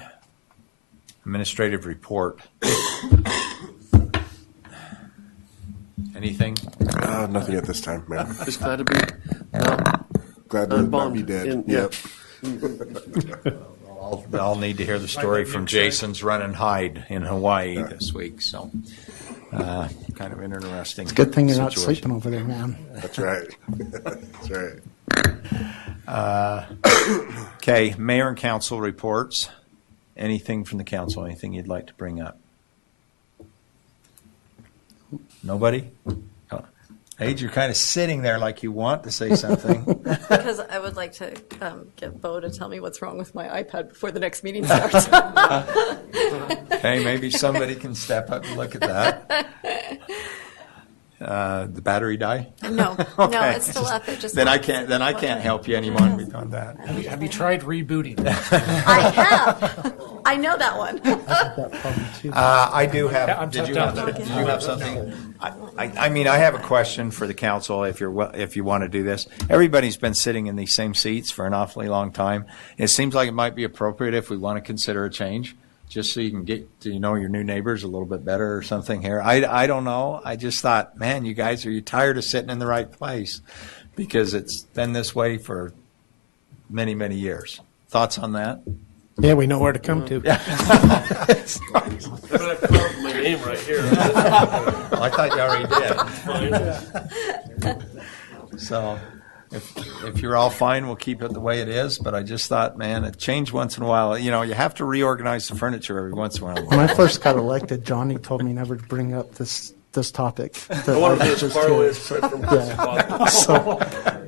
Administrative report. Anything? Nothing at this time, man. Just glad to be Glad to not be dead. Yep. I'll need to hear the story from Jason's run and hide in Hawaii this week. So, kind of interesting. It's a good thing you're not situation. sleeping over there, man. That's right. That's right. Okay, mayor and council reports. Anything from the council? Anything you'd like to bring up? Nobody? Oh. Paige, you're kind of sitting there like you want to say something. Because I would like to get Bo to tell me what's wrong with my iPad before the next meeting starts. Okay, maybe somebody can step up and look at that. The battery die? No, Okay. no, it's still up. It just Then I can't help you anymore on that. Have you tried rebooting? I have. I know that one. I do have. I'm Did you tapped have, out. did you have something? I mean, I have a question for the council. If you want to do this, everybody's been sitting in these same seats for an awfully long time. It seems like it might be appropriate if we want to consider a change, just so you can get to know your new neighbors a little bit better or something here. I don't know. I just thought, man, you guys, are you tired of sitting in the right place? Because it's been this way for many, many years. Thoughts on that? Yeah, we know where to come to. But I found my name right here. I thought you already did. So if you're all fine, we'll keep it the way it is. But I just thought, man, a change once in a while. You know, you have to reorganize the furniture every once in a while. When I first got elected, Johnny told me never to bring up this topic. I want to be as far away as from as possible. So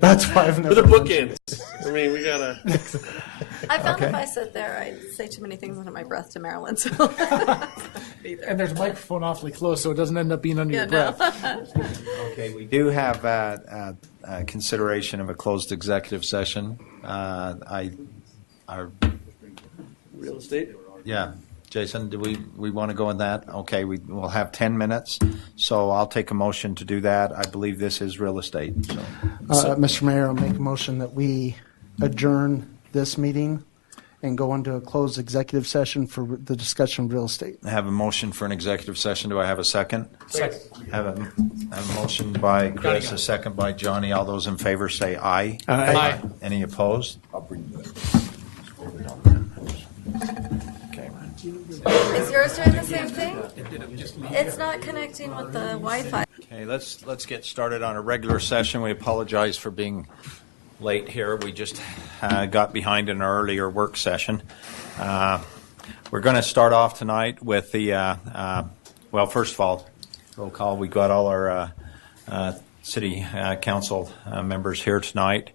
that's why I've For never. the bookends. I mean, we gotta. I found Okay. if I sit there, I say too many things under my breath to Marilyn. So. And there's a microphone awfully close, so it doesn't end up being under Yeah, your no. breath. Okay, we do have consideration of a closed executive session. Real estate. Yeah, Jason, do we want to go in that? Okay, we'll have 10 minutes, so I'll take a motion to do that. I believe this is real estate. So. Mr. Mayor, I'll make a motion that we adjourn this meeting and go into a closed executive session for the discussion of real estate. I have a motion for an executive session. Do I have a second? Second. I have a motion by Chris, a second by Johnny. All those in favor say aye. Aye. Any opposed? Okay. Is yours doing the same thing? It's not connecting with the Wi-Fi. Okay, let's get started on a regular session. We apologize for being late here. We just got behind in our earlier work session. We're going to start off tonight with the, well, first of all, roll call. We got all our city council members here tonight.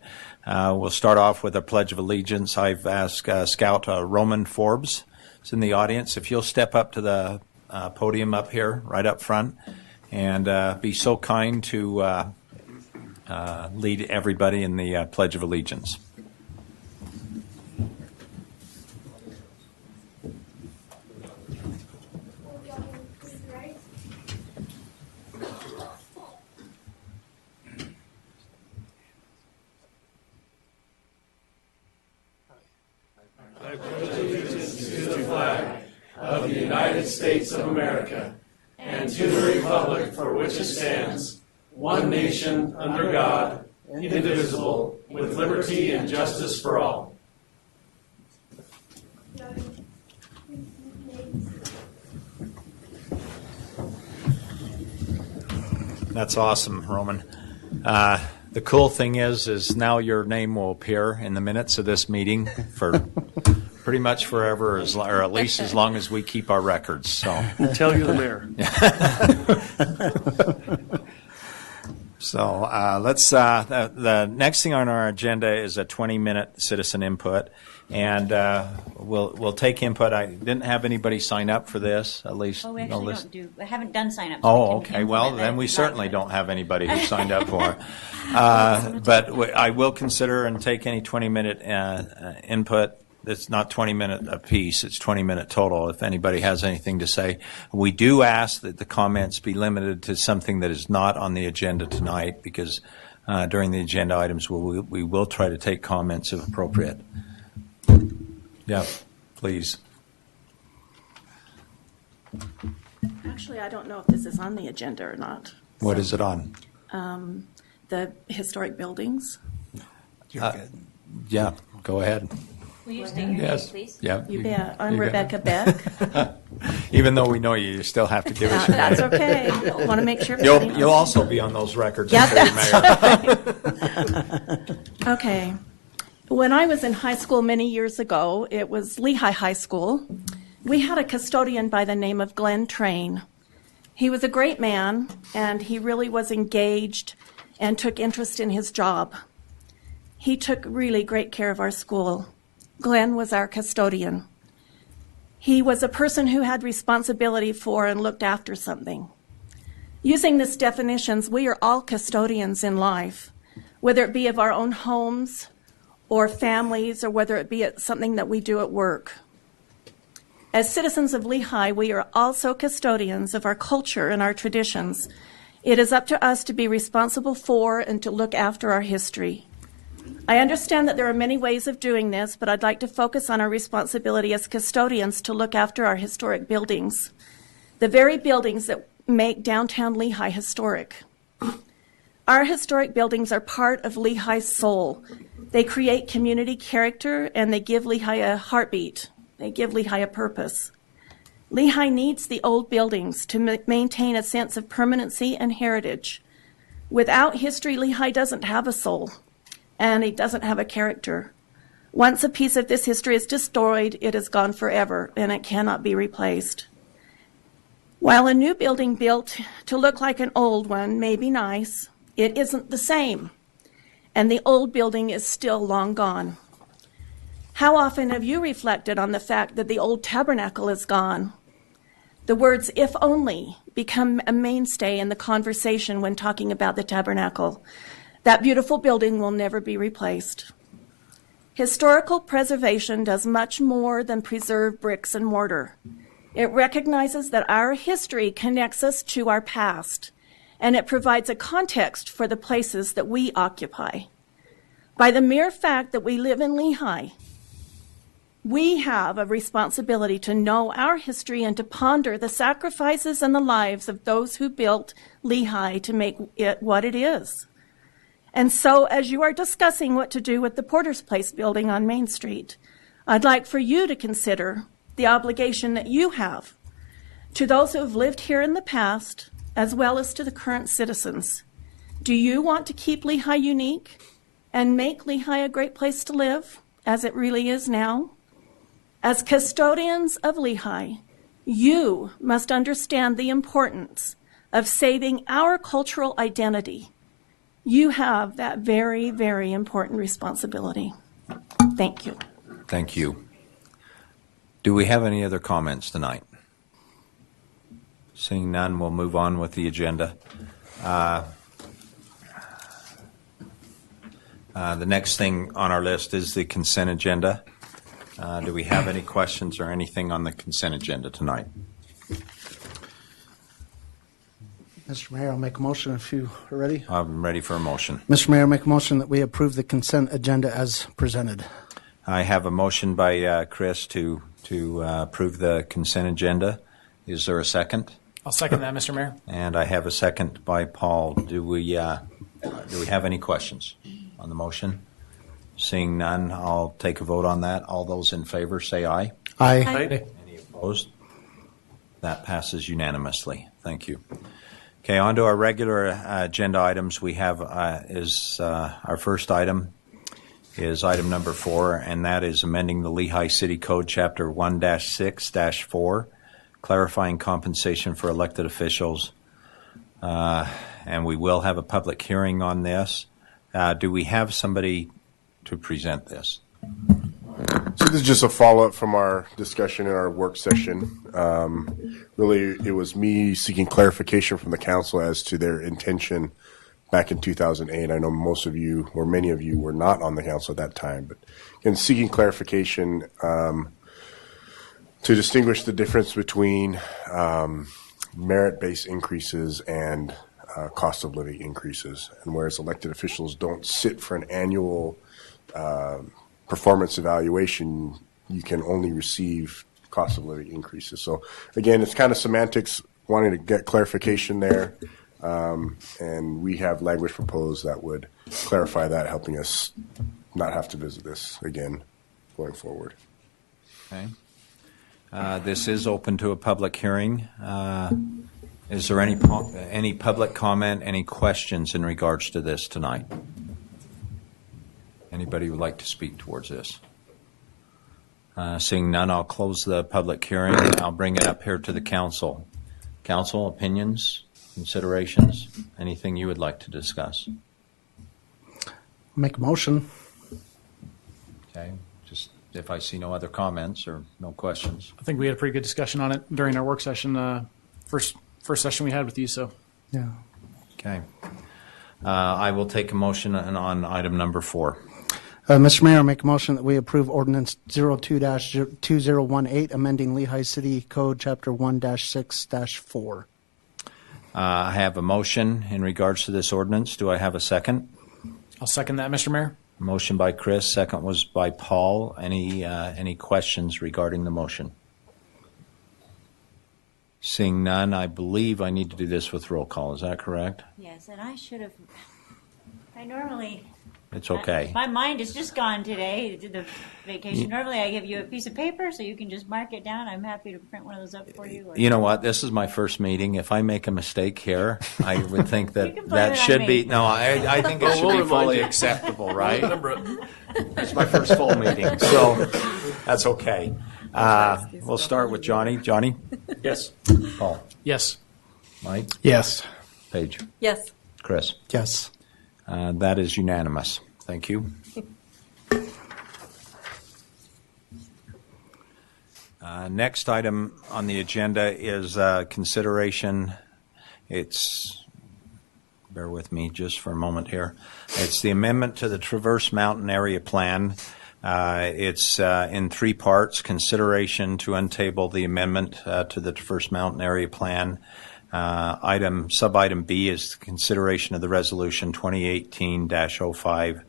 We'll start off with a Pledge of Allegiance. I've asked Scout Roman Forbes is in the audience. If you'll step up to the podium up here, right up front, and be so kind to lead everybody in the Pledge of Allegiance. Of the United States of America, and to the republic for which it stands, one nation, under God, indivisible, with liberty and justice for all. That's awesome, Roman. The cool thing is now your name will appear in the minutes of this meeting for pretty much forever, or at least as long as we keep our records. So Tell you the mayor. So let's. The next thing on our agenda is a 20-minute citizen input, and we'll take input. I didn't have anybody sign up for this, at least. Oh, we no actually list. don't do. I haven't done sign-ups. Oh, okay. Well, then we certainly don't have anybody who signed up for it. But I will consider and take any 20-minute input. It's not 20-minute apiece. It's 20-minute total. If anybody has anything to say, we do ask that the comments be limited to something that is not on the agenda tonight, because during the agenda items, we will try to take comments if appropriate. Yeah, please. Actually, I don't know if this is on the agenda or not. What is it on? The historic buildings. Yeah, go ahead. Will you state your name, please? Yeah. You bet. I'm Rebecca Beck. Even though we know you, you still have to give us your That's name. okay. I want to make sure. You'll also be on those records. Yeah, Mayor. Okay. When I was in high school many years ago, it was Lehi High School. We had a custodian by the name of Glenn Train. He was a great man, and he really was engaged and took interest in his job. He took really great care of our school. Glenn was our custodian. He was a person who had responsibility for and looked after something. Using this definitions, we are all custodians in life, whether it be of our own homes or families, or whether it be something that we do at work. As citizens of Lehi, we are also custodians of our culture and our traditions. It is up to us to be responsible for and to look after our history. I understand that there are many ways of doing this, but I'd like to focus on our responsibility as custodians to look after our historic buildings, the very buildings that make downtown Lehi historic. Our historic buildings are part of Lehi's soul. They create community character, and they give Lehi a heartbeat. They give Lehi a purpose. Lehi needs the old buildings to maintain a sense of permanency and heritage. Without history, Lehi doesn't have a soul, and it doesn't have a character. Once a piece of this history is destroyed, it is gone forever, and it cannot be replaced. While a new building built to look like an old one may be nice, it isn't the same, and the old building is still long gone. How often have you reflected on the fact that the old tabernacle is gone? The words "if only" become a mainstay in the conversation when talking about the tabernacle. That beautiful building will never be replaced. Historical preservation does much more than preserve bricks and mortar. It recognizes that our history connects us to our past, and it provides a context for the places that we occupy. By the mere fact that we live in Lehi, we have a responsibility to know our history and to ponder the sacrifices and the lives of those who built Lehi to make it what it is. And so, as you are discussing what to do with the Porter's Place building on Main Street, I'd like for you to consider the obligation that you have to those who have lived here in the past, as well as to the current citizens. Do you want to keep Lehi unique and make Lehi a great place to live, as it really is now? As custodians of Lehi, you must understand the importance of saving our cultural identity. You have that very, very important responsibility. Thank you. Thank you. Do we have any other comments tonight? Seeing none, we'll move on with the agenda. The next thing on our list is the consent agenda. Do we have any questions or anything on the consent agenda tonight? Mr. Mayor, I'll make a motion if you are ready. I'm ready for a motion. Mr. Mayor, make a motion that we approve the consent agenda as presented. I have a motion by Chris to approve the consent agenda. Is there a second? I'll second that, Mr. Mayor. And I have a second by Paul. Do we have any questions on the motion? Seeing none, I'll take a vote on that. All those in favor say aye. Aye. Aye. Any opposed? That passes unanimously. Thank you. Okay, on to our regular agenda items. We have our first item is item number 4, and that is amending the Lehi City Code, Chapter 1-6-4, clarifying compensation for elected officials. And we will have a public hearing on this. Do we have somebody to present this? So this is just a follow-up from our discussion in our work session. Really, it was me seeking clarification from the council as to their intention back in 2008. I know most of you, or many of you, were not on the council at that time, but in seeking clarification to distinguish the difference between merit-based increases and cost of living increases. And whereas elected officials don't sit for an annual performance evaluation, you can only receive cost of living increases. So again, it's kind of semantics, wanting to get clarification there. And we have language proposed that would clarify that, helping us not have to visit this again going forward. Okay. This is open to a public hearing. Is there any public comment, any questions in regards to this tonight? Anybody would like to speak towards this? Seeing none, I'll close the public hearing. I'll bring it up here to the council. Council, opinions, considerations, anything you would like to discuss? Make a motion. Okay, just if I see no other comments or no questions. I think we had a pretty good discussion on it during our work session, first session we had with you. So, yeah. Okay. I will take a motion on item number 4. Mr. Mayor, I make a motion that we approve Ordinance 02-2018, amending Lehi City Code, Chapter 1-6-4. I have a motion in regards to this ordinance. Do I have a second? I'll second that, Mr. Mayor. Motion by Chris, second was by Paul. Any questions regarding the motion? Seeing none, I believe I need to do this with roll call. Is that correct? Yes, and I should have. I normally. It's okay. My mind is just gone today to the vacation. Normally, I give you a piece of paper so you can just mark it down. I'm happy to print one of those up for you. You know what? This is my first meeting. If I make a mistake here, I would think that that should be. me. No, I think it should be fully acceptable, right? It's my first full meeting, so that's okay. We'll start with Johnny. Johnny? Yes. Paul? Yes. Mike? Yes. Paige? Yes. Chris? Yes. That is unanimous. Thank you. Next item on the agenda is consideration. Bear with me just for a moment here. It's the amendment to the Traverse Mountain Area Plan. It's in 3 parts: consideration to untable the amendment to the Traverse Mountain Area Plan. Sub-item B is consideration of the resolution 2018-05,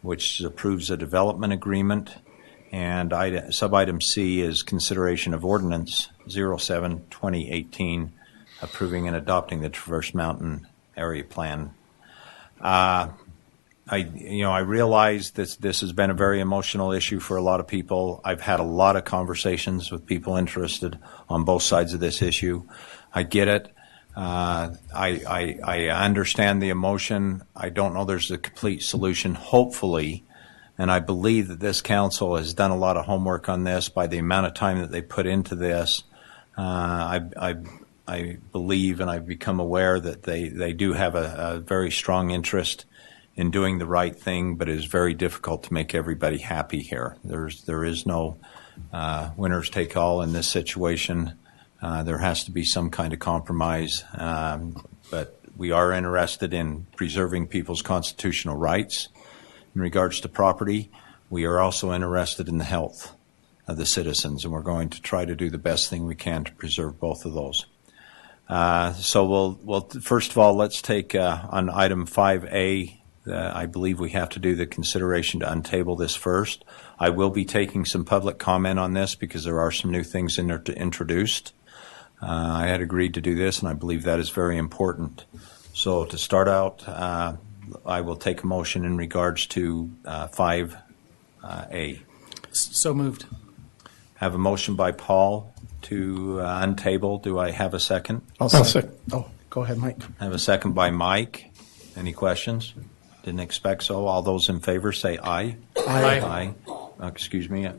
which approves a development agreement. And sub-item C is consideration of ordinance 07-2018, approving and adopting the Traverse Mountain Area Plan. I realize this has been a very emotional issue for a lot of people. I've had a lot of conversations with people interested on both sides of this issue. I get it. I understand the emotion. I don't know there's a complete solution. Hopefully, and I believe that this council has done a lot of homework on this by the amount of time that they put into this. I I believe and I've become aware that they do have a very strong interest in doing the right thing, but it is very difficult to make everybody happy here. There is no winners take all in this situation. There has to be some kind of compromise, but we are interested in preserving people's constitutional rights in regards to property. We are also interested in the health of the citizens, and we're going to try to do the best thing we can to preserve both of those. So we'll first of all, let's take on item 5A. I believe we have to do the consideration to untable this first. I will be taking some public comment on this because there are some new things in there introduced. I had agreed to do this, and I believe that is very important. So to start out, I will take a motion in regards to 5A. So moved. Have a motion by Paul to untable. Do I have a second? I'll second. Oh, go ahead, Mike. I have a second by Mike. Any questions? Didn't expect so. All those in favor say aye. Aye. Aye. Excuse me. I'm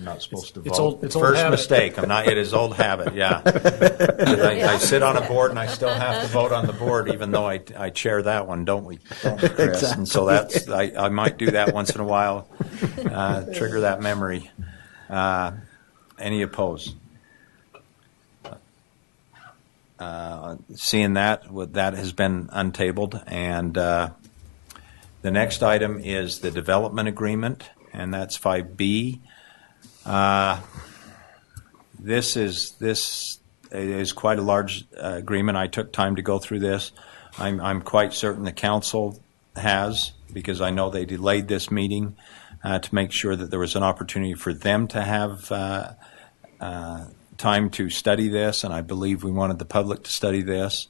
not supposed to vote. It's old First habit. mistake. I'm not. It is old habit. Yeah. I sit on a board and I still have to vote on the board, even though I chair that one, don't we, Chris? Exactly. And so that's I might do that once in a while. Trigger that memory. Any opposed? Seeing that has been untabled, and the next item is the development agreement, and that's 5B. This is quite a large agreement. I took time to go through this. I'm quite certain the council has, because I know they delayed this meeting to make sure that there was an opportunity for them to have time to study this, and I believe we wanted the public to study this.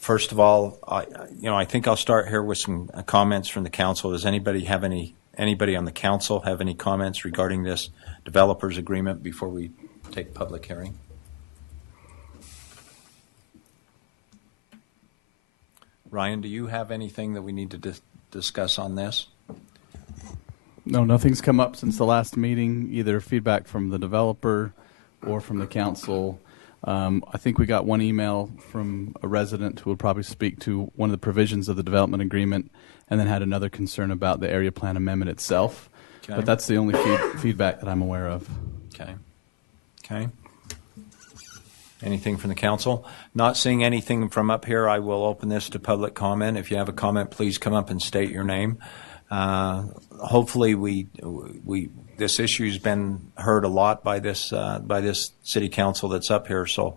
First of all, I think I'll start here with some comments from the council. Does anybody on the council have any comments regarding this developers agreement before we take public hearing? Ryan, do you have anything that we need to discuss on this? No, nothing's come up since the last meeting, either feedback from the developer or from the council. I think we got one email from a resident who would probably speak to one of the provisions of the development agreement, and then had another concern about the area plan amendment itself. Okay. But that's the only feedback that I'm aware of. Okay. Anything from the council? Not seeing anything from up here, I will open this to public comment. If you have a comment, please come up and state your name. Hopefully, this issue's been heard a lot by this city council that's up here. So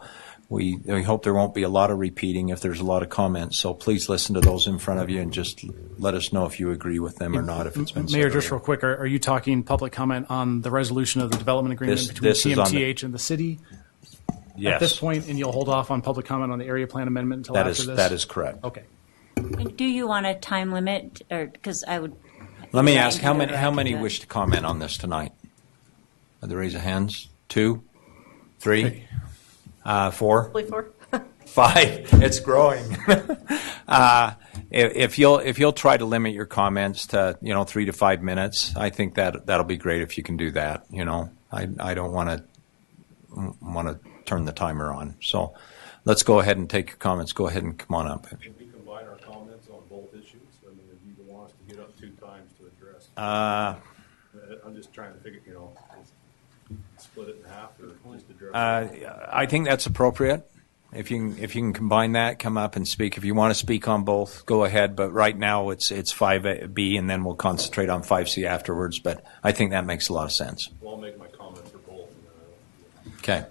we hope there won't be a lot of repeating if there's a lot of comments. So please listen to those in front of you and just let us know if you agree with them or not. If it's been Mayor, said just earlier. real quick, are you talking public comment on the resolution of the development agreement between this is on TMTH and the city? Yes. At this point, and you'll hold off on public comment on the area plan amendment until after this? That is correct. Okay. And do you want a time limit, or because I would? Let me ask, how many wish to comment on this tonight? Are there raise of hands? 2, 3, 4, Probably 4. 5. It's growing. If you'll try to limit your comments to 3 to 5 minutes, I think that'll be great if you can do that. I don't want to turn the timer on. So let's go ahead and take your comments. Go ahead and come on up. Can we combine our comments on both issues? I mean, if you want us to get up 2 times to address. I'm just trying to figure, split it in half or just address. I think that's appropriate. If you can combine that, come up and speak. If you want to speak on both, go ahead. But right now it's 5B, and then we'll concentrate on 5C afterwards. But I think that makes a lot of sense. Well, I'll make my comment for both. Okay.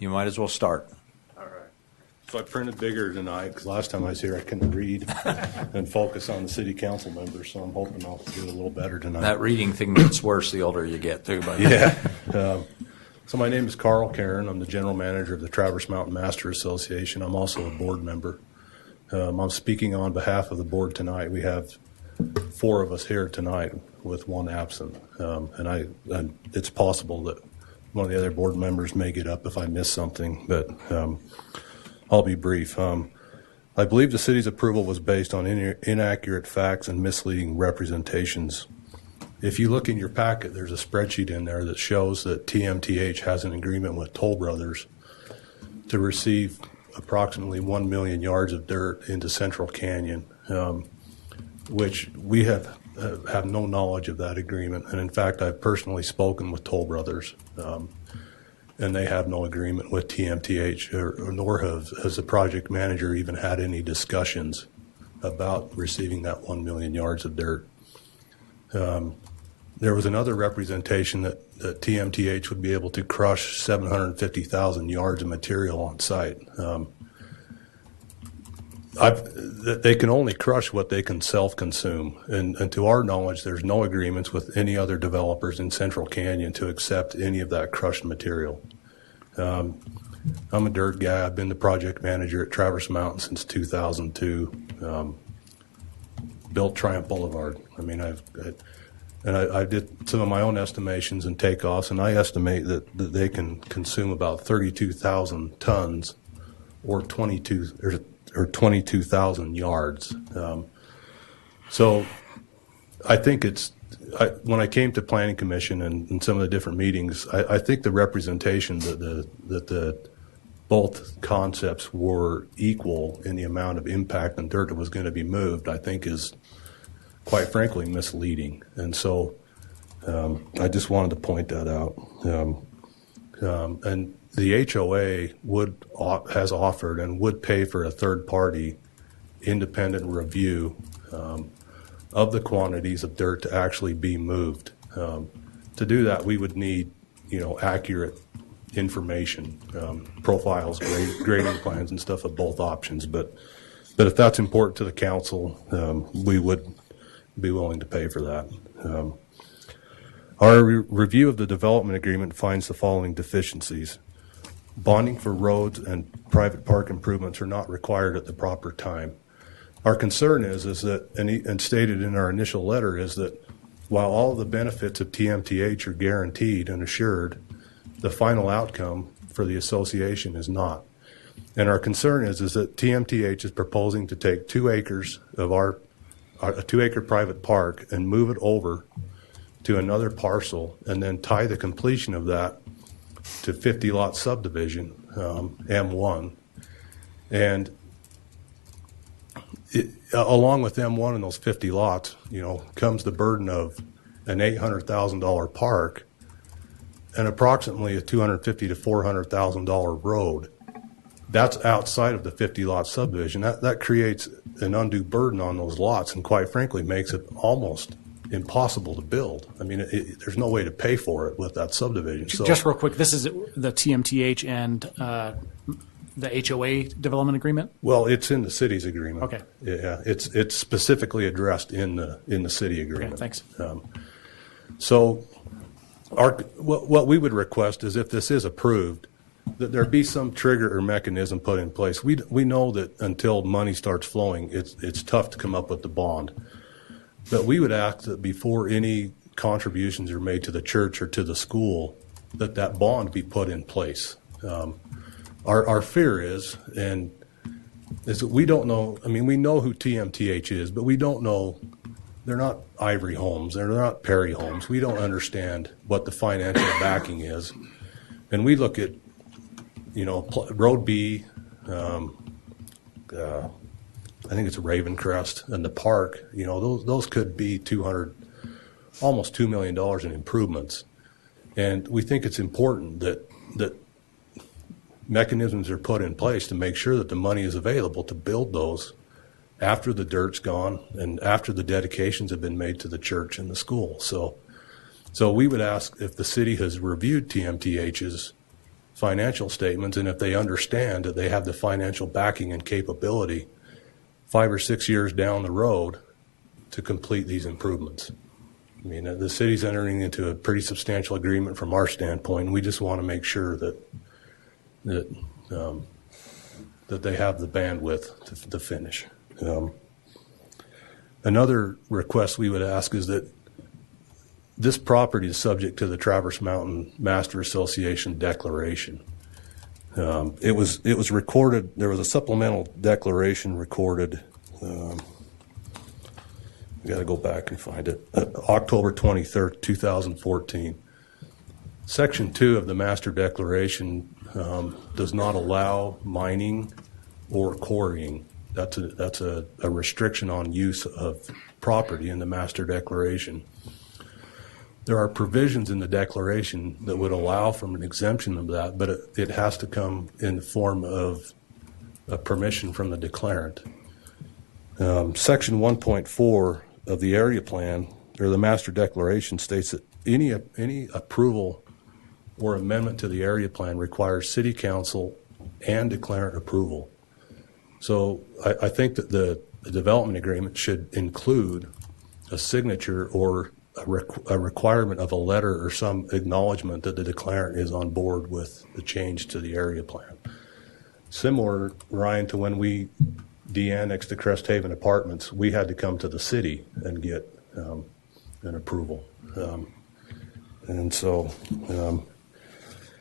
You might as well start. All right. So I printed bigger tonight because last time I was here I couldn't read and focus on the city council members. So I'm hoping I'll do it a little better tonight. That reading thing gets worse the older you get, too. But yeah. So my name is Carl Karen. I'm the general manager of the Traverse Mountain Master Association. I'm also a board member. I'm speaking on behalf of the board tonight. We have 4 of us here tonight with 1 absent, and it's possible that one of the other board members may get up if I miss something, but I'll be brief. I believe the city's approval was based on inaccurate facts and misleading representations. If you look in your packet, there's a spreadsheet in there that shows that TMTH has an agreement with Toll Brothers to receive approximately 1 million yards of dirt into Central Canyon, which we have no knowledge of that agreement. And in fact, I've personally spoken with Toll Brothers, and they have no agreement with TMTH, nor has the project manager even had any discussions about receiving that 1 million yards of dirt. There was another representation that TMTH would be able to crush 750,000 yards of material on site. They can only crush what they can self-consume, and to our knowledge, there's no agreements with any other developers in Central Canyon to accept any of that crushed material. I'm a dirt guy. I've been the project manager at Traverse Mountain since 2002. Built Triumph Boulevard. I mean, I did some of my own estimations and takeoffs, and I estimate that they can consume about 32,000 tons, or 22,000 yards. So I think when I came to Planning Commission and some of the different meetings, I think the representation that both concepts were equal in the amount of impact and dirt that was going to be moved, I think is, quite frankly, misleading. And so I just wanted to point that out. And the HOA has offered and would pay for a third-party independent review of the quantities of dirt to actually be moved. To do that, we would need, accurate information, profiles, grading plans, and stuff of both options. But if that's important to the council, we would be willing to pay for that. Our review of the development agreement finds the following deficiencies. Bonding for roads and private park improvements are not required at the proper time. Our concern is that, and stated in our initial letter, is that while all of the benefits of TMTH are guaranteed and assured, the final outcome for the association is not. And our concern is that TMTH is proposing to take 2 acres of a 2-acre private park and move it over to another parcel and then tie the completion of that to 50-lot subdivision, M1. And along with M1 and those 50 lots, comes the burden of an $800,000 park and approximately a $250,000 to $400,000 road. That's outside of the 50-lot subdivision. That creates an undue burden on those lots, and quite frankly makes it almost impossible to build. I mean, there's no way to pay for it with that subdivision. So, just real quick, this is the TMTH and the HOA development agreement? Well, it's in the city's agreement. Okay. Yeah, it's specifically addressed in the city agreement. Okay, thanks. So what we would request is, if this is approved, that there be some trigger or mechanism put in place. We know that until money starts flowing, it's tough to come up with the bond. But we would ask that before any contributions are made to the church or to the school, that bond be put in place. Our fear is that we don't know. I mean, we know who TMTH is, but we don't know. They're not Ivory Homes. They're not Perry Homes. We don't understand what the financial backing is. And we look at, Road B, I think it's Ravencrest, and the park. Those could be almost $2 million in improvements. And we think it's important that mechanisms are put in place to make sure that the money is available to build those after the dirt's gone and after the dedications have been made to the church and the school. So we would ask if the city has reviewed TMTH's financial statements, and if they understand that they have the financial backing and capability 5 or 6 years down the road to complete these improvements. I mean, the city's entering into a pretty substantial agreement from our standpoint, and we just want to make sure that they have the bandwidth to finish. Another request we would ask is that this property is subject to the Traverse Mountain Master Association declaration. It was recorded. There was a supplemental declaration recorded. We got to go back and find it. October 23rd, 2014. Section 2 of the Master Declaration does not allow mining or quarrying. That's a restriction on use of property in the master declaration. There are provisions in the declaration that would allow from an exemption of that, but it has to come in the form of a permission from the declarant. Section 1.4 of the area plan, or the master declaration, states that any approval or amendment to the area plan requires city council and declarant approval. So I think that the development agreement should include a signature or a requirement of a letter or some acknowledgement that the declarant is on board with the change to the area plan. Similar, Ryan, to when we de-annexed the Crest Haven Apartments, we had to come to the city and get an approval. And so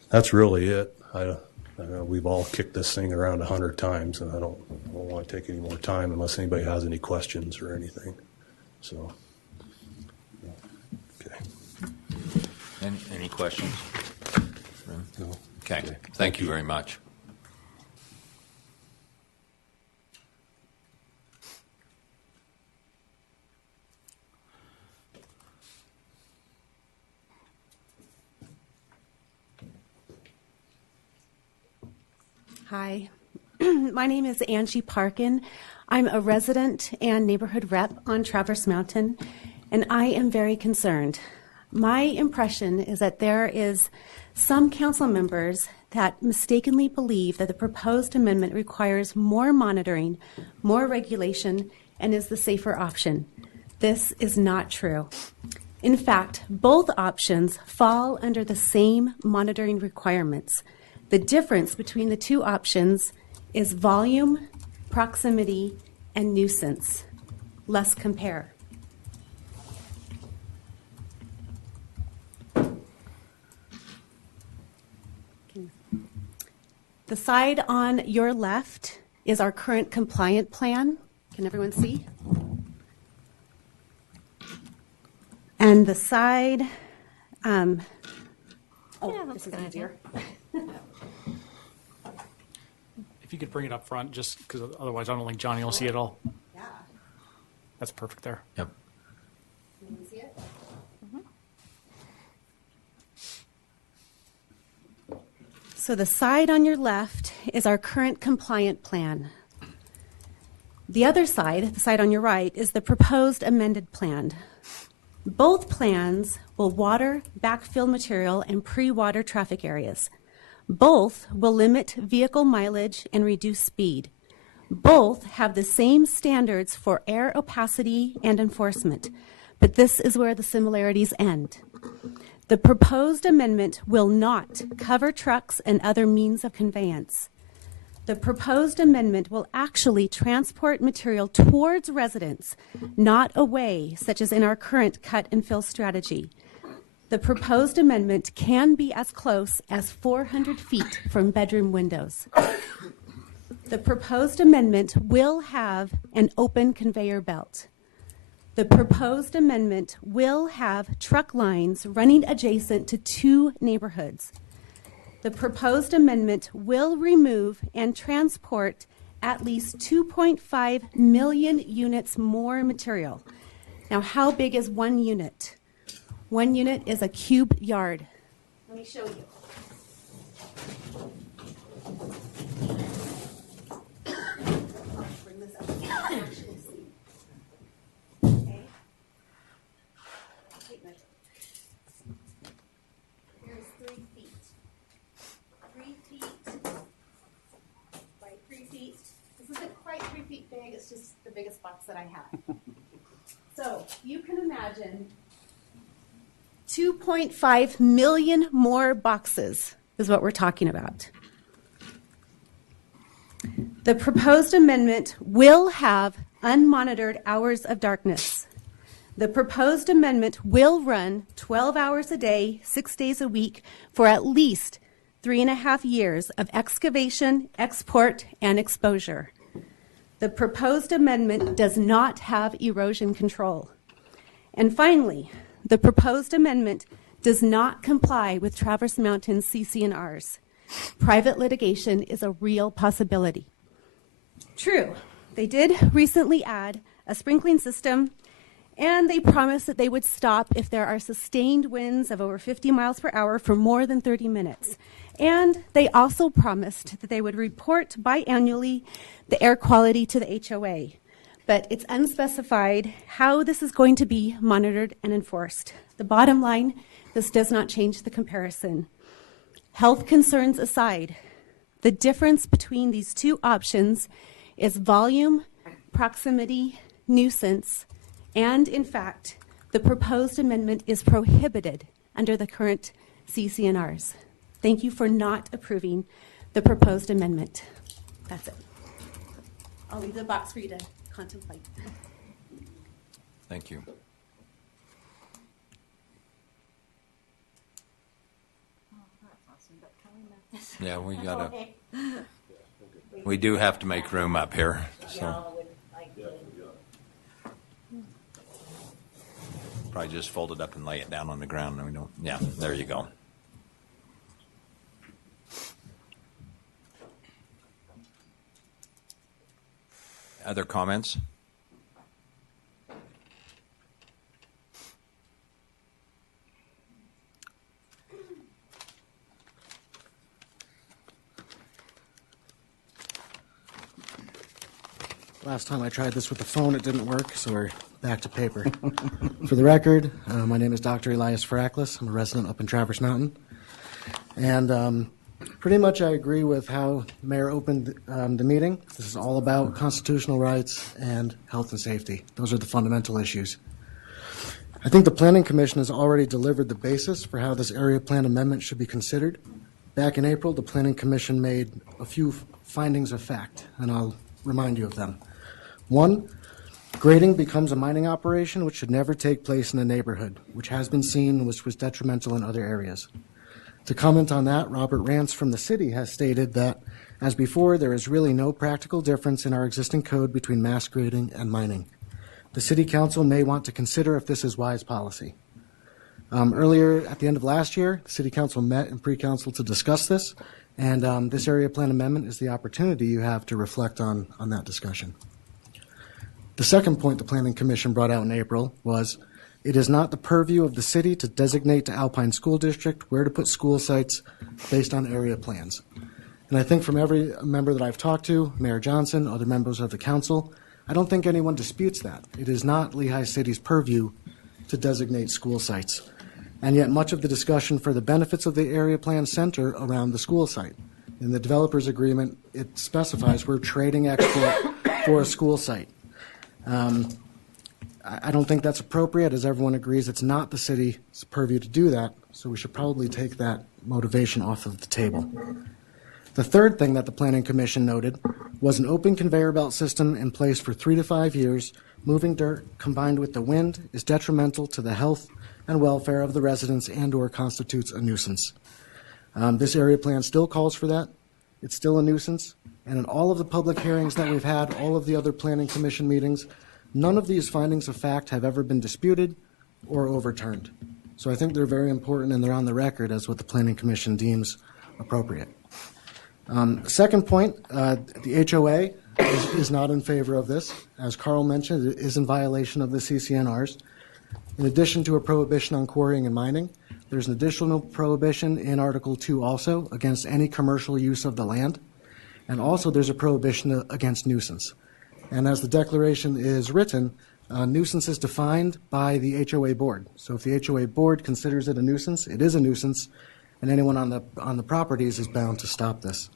that's really it. I know we've all kicked this thing around 100 times, and I don't want to take any more time unless anybody has any questions or anything. So, okay. Any questions? No. Okay. Thank you very much. Hi, my name is Angie Parkin. I'm a resident and neighborhood rep on Traverse Mountain, and I am very concerned. My impression is that there is some council members that mistakenly believe that the proposed amendment requires more monitoring, more regulation, and is the safer option. This is not true. In fact, both options fall under the same monitoring requirements. The difference between the two options is volume, proximity, and nuisance. Let's compare. The side on your left is our current compliant plan. Can everyone see? And the side, this is easier. If you could bring it up front, just because otherwise I don't think Johnny will see it all. Yeah. That's perfect there. Yep. Can you see it? So the side on your left is our current compliant plan. The other side, the side on your right, is the proposed amended plan. Both plans will water, backfill material, and pre-water traffic areas. Both will limit vehicle mileage and reduce speed. Both have the same standards for air opacity and enforcement, but this is where the similarities end. The proposed amendment will not cover trucks and other means of conveyance. The proposed amendment will actually transport material towards residents, not away, such as in our current cut and fill strategy. The proposed amendment can be as close as 400 feet from bedroom windows. The proposed amendment will have an open conveyor belt. The proposed amendment will have truck lines running adjacent to two neighborhoods. The proposed amendment will remove and transport at least 2.5 million units more material. Now, how big is 1 unit? 1 unit is a cube yard. Let me show you. Bring this up. Okay. Tape measure. Here's 3 feet. 3 feet by 3 feet. This isn't quite 3 feet big. It's just the biggest box that I have. So you can imagine 2.5 million more boxes is what we're talking about. The proposed amendment will have unmonitored hours of darkness. The proposed amendment will run 12 hours a day, 6 days a week for at least 3.5 years of excavation, export, and exposure. The proposed amendment does not have erosion control. And finally, the proposed amendment does not comply with Traverse Mountain's CC&Rs. Private litigation is a real possibility. True, they did recently add a sprinkling system, and they promised that they would stop if there are sustained winds of over 50 miles per hour for more than 30 minutes. And they also promised that they would report biannually the air quality to the HOA. But it's unspecified how this is going to be monitored and enforced. The bottom line, this does not change the comparison. Health concerns aside, the difference between these two options is volume, proximity, nuisance, and in fact, the proposed amendment is prohibited under the current CCNRs. Thank you for not approving the proposed amendment. That's it. I'll leave the box for you to contemplate. Thank you. Yeah, we do have to make room up here. So probably just fold it up and lay it down on the ground. And we don't. Yeah, there you go. Other comments? Last time I tried this with the phone, it didn't work, so we're back to paper. For the record, my name is Dr. Elias Faraklis. I'm a resident up in Traverse Mountain. And pretty much I agree with how the mayor opened the meeting. This is all about constitutional rights and health and safety. Those are the fundamental issues. I think the Planning Commission has already delivered the basis for how this area plan amendment should be considered. Back in April, the Planning Commission made a few findings of fact, and I'll remind you of them. 1, grading becomes a mining operation which should never take place in a neighborhood, which has been seen, which was detrimental in other areas. To comment on that, Robert Rance from the city has stated that, as before, there is really no practical difference in our existing code between mass grading and mining. The City Council may want to consider if this is wise policy. Earlier, at the end of last year, the City Council met in pre-council to discuss this, and this area plan amendment is the opportunity you have to reflect on that discussion. The second point the Planning Commission brought out in April was, it is not the purview of the city to designate to Alpine School District where to put school sites based on area plans. And I think from every member that I've talked to, Mayor Johnson, other members of the council, I don't think anyone disputes that. It is not Lehigh City's purview to designate school sites. And yet much of the discussion for the benefits of the area plan center around the school site. In the developer's agreement, it specifies we're trading export for a school site. I don't think that's appropriate, as everyone agrees it's not the city's purview to do that, so we should probably take that motivation off of the table. The third thing that the Planning Commission noted was an open conveyor belt system in place for 3 to 5 years. Moving dirt combined with the wind is detrimental to the health and welfare of the residents and/or constitutes a nuisance. This area plan still calls for that. It's still a nuisance. And in all of the public hearings that we've had, all of the other Planning Commission meetings, none of these findings of fact have ever been disputed or overturned. So I think they're very important and they're on the record as what the Planning Commission deems appropriate. Second point, the HOA is not in favor of this. As Carl mentioned, it is in violation of the CCNRs. In addition to a prohibition on quarrying and mining, there's an additional prohibition in Article 2 also against any commercial use of the land. And also there's a prohibition against nuisance. And as the declaration is written, nuisance is defined by the HOA board. So if the HOA board considers it a nuisance, it is a nuisance, and anyone on the properties is bound to stop this.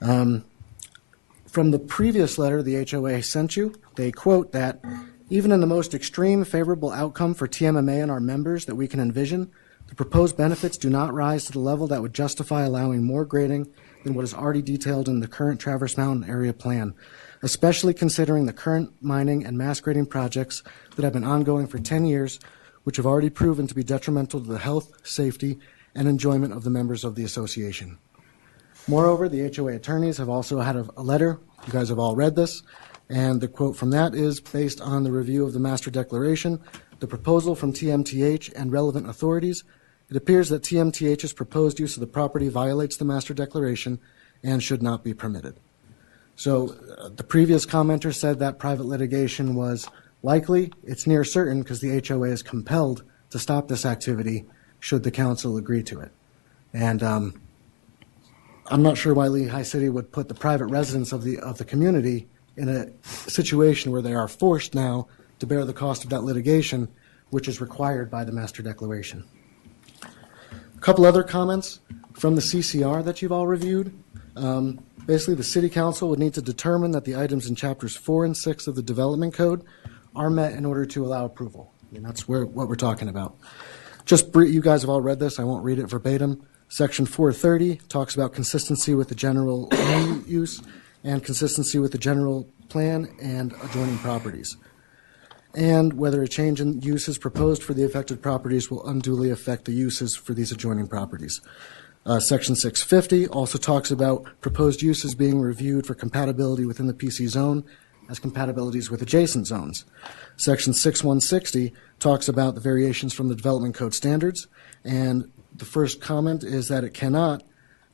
From the previous letter the HOA sent you, they quote that, even in the most extreme favorable outcome for TMMA and our members that we can envision, the proposed benefits do not rise to the level that would justify allowing more grading than what is already detailed in the current Traverse Mountain area plan, especially considering the current mining and mass grading projects that have been ongoing for 10 years, which have already proven to be detrimental to the health, safety, and enjoyment of the members of the association. Moreover, the HOA attorneys have also had a letter. You guys have all read this. And the quote from that is, based on the review of the master declaration, the proposal from TMTH and relevant authorities, it appears that TMTH's proposed use of the property violates the master declaration and should not be permitted. So the previous commenter said that private litigation was likely. It's near certain because the HOA is compelled to stop this activity should the council agree to it. And I'm not sure why Lehi City would put the private residents of the community in a situation where they are forced now to bear the cost of that litigation, which is required by the master declaration. A couple other comments from the CCR that you've all reviewed. Basically, the City Council would need to determine that the items in Chapters 4 and 6 of the Development Code are met in order to allow approval. I mean, that's what we're talking about. You guys have all read this. I won't read it verbatim. Section 430 talks about consistency with the general land use and consistency with the general plan and adjoining properties, and whether a change in uses proposed for the affected properties will unduly affect the uses for these adjoining properties. Section 650 also talks about proposed uses being reviewed for compatibility within the PC zone as compatibilities with adjacent zones. Section 6160 talks about the variations from the Development Code standards, and the first comment is that it cannot,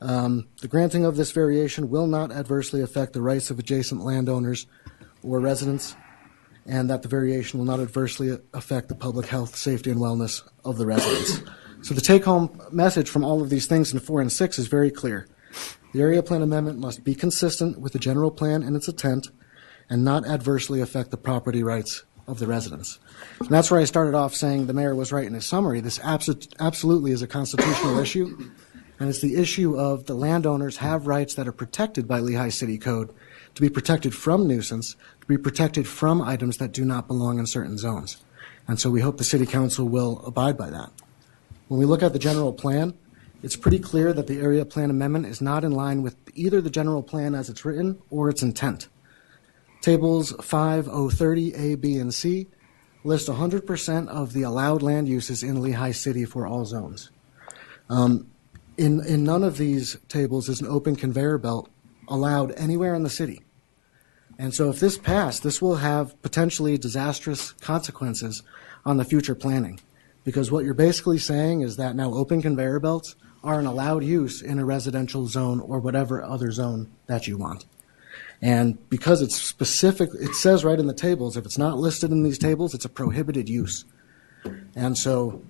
the granting of this variation will not adversely affect the rights of adjacent landowners or residents, and that the variation will not adversely affect the public health, safety, and wellness of the residents. So the take-home message from all of these things in 4 and 6 is very clear. The area plan amendment must be consistent with the general plan and its intent and not adversely affect the property rights of the residents. And that's where I started off saying the mayor was right in his summary. This absolutely is a constitutional issue, and it's the issue of the landowners have rights that are protected by Lehi City Code to be protected from nuisance, to be protected from items that do not belong in certain zones. And so we hope the City Council will abide by that. When we look at the general plan, it's pretty clear that the area plan amendment is not in line with either the general plan as it's written or its intent. Tables 5030 A, B, and C list 100% of the allowed land uses in Lehi City for all zones. In none of these tables is an open conveyor belt allowed anywhere in the city. And so if this passed, this will have potentially disastrous consequences on the future planning. Because what you're basically saying is that now open conveyor belts are an allowed use in a residential zone or whatever other zone that you want. And because it's specific, it says right in the tables, if it's not listed in these tables, it's a prohibited use. And so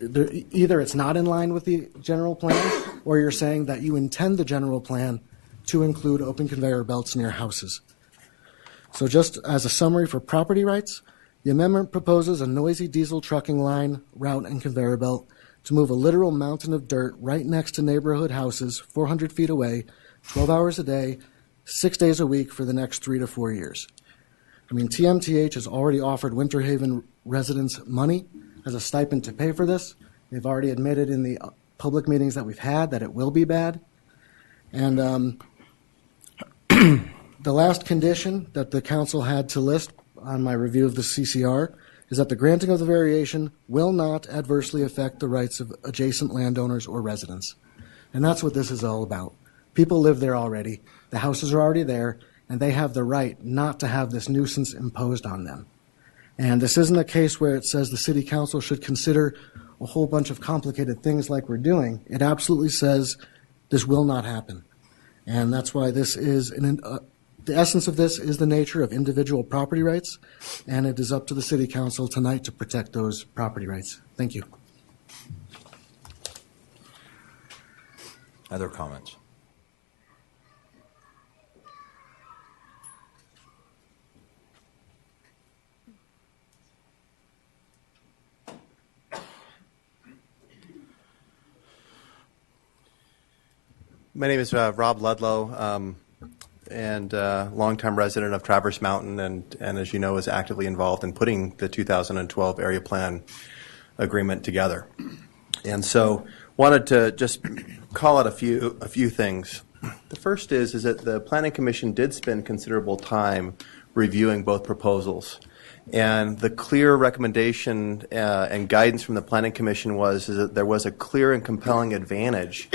either it's not in line with the general plan, or you're saying that you intend the general plan to include open conveyor belts near houses. So just as a summary for property rights, the amendment proposes a noisy diesel trucking line, route, and conveyor belt to move a literal mountain of dirt right next to neighborhood houses 400 feet away, 12 hours a day, 6 days a week for the next 3 to 4 years. I mean, TMTH has already offered Winter Haven residents money as a stipend to pay for this. They've already admitted in the public meetings that we've had that it will be bad. And the last condition that the council had to list on my review of the CCR is that the granting of the variation will not adversely affect the rights of adjacent landowners or residents. And that's what this is all about. People live there already, the houses are already there, and they have the right not to have this nuisance imposed on them. And this isn't a case where it says the city council should consider a whole bunch of complicated things like we're doing. It absolutely says this will not happen. And that's why this is the essence of this is the nature of individual property rights, and it is up to the City Council tonight to protect those property rights. Thank you. Other comments? My name is Rob Ludlow, and longtime resident of Traverse Mountain, and as you know, is actively involved in putting the 2012 area plan agreement together. And so, wanted to just call out a few things. The first is that the Planning Commission did spend considerable time reviewing both proposals. And the clear recommendation and guidance from the Planning Commission was that there was a clear and compelling advantage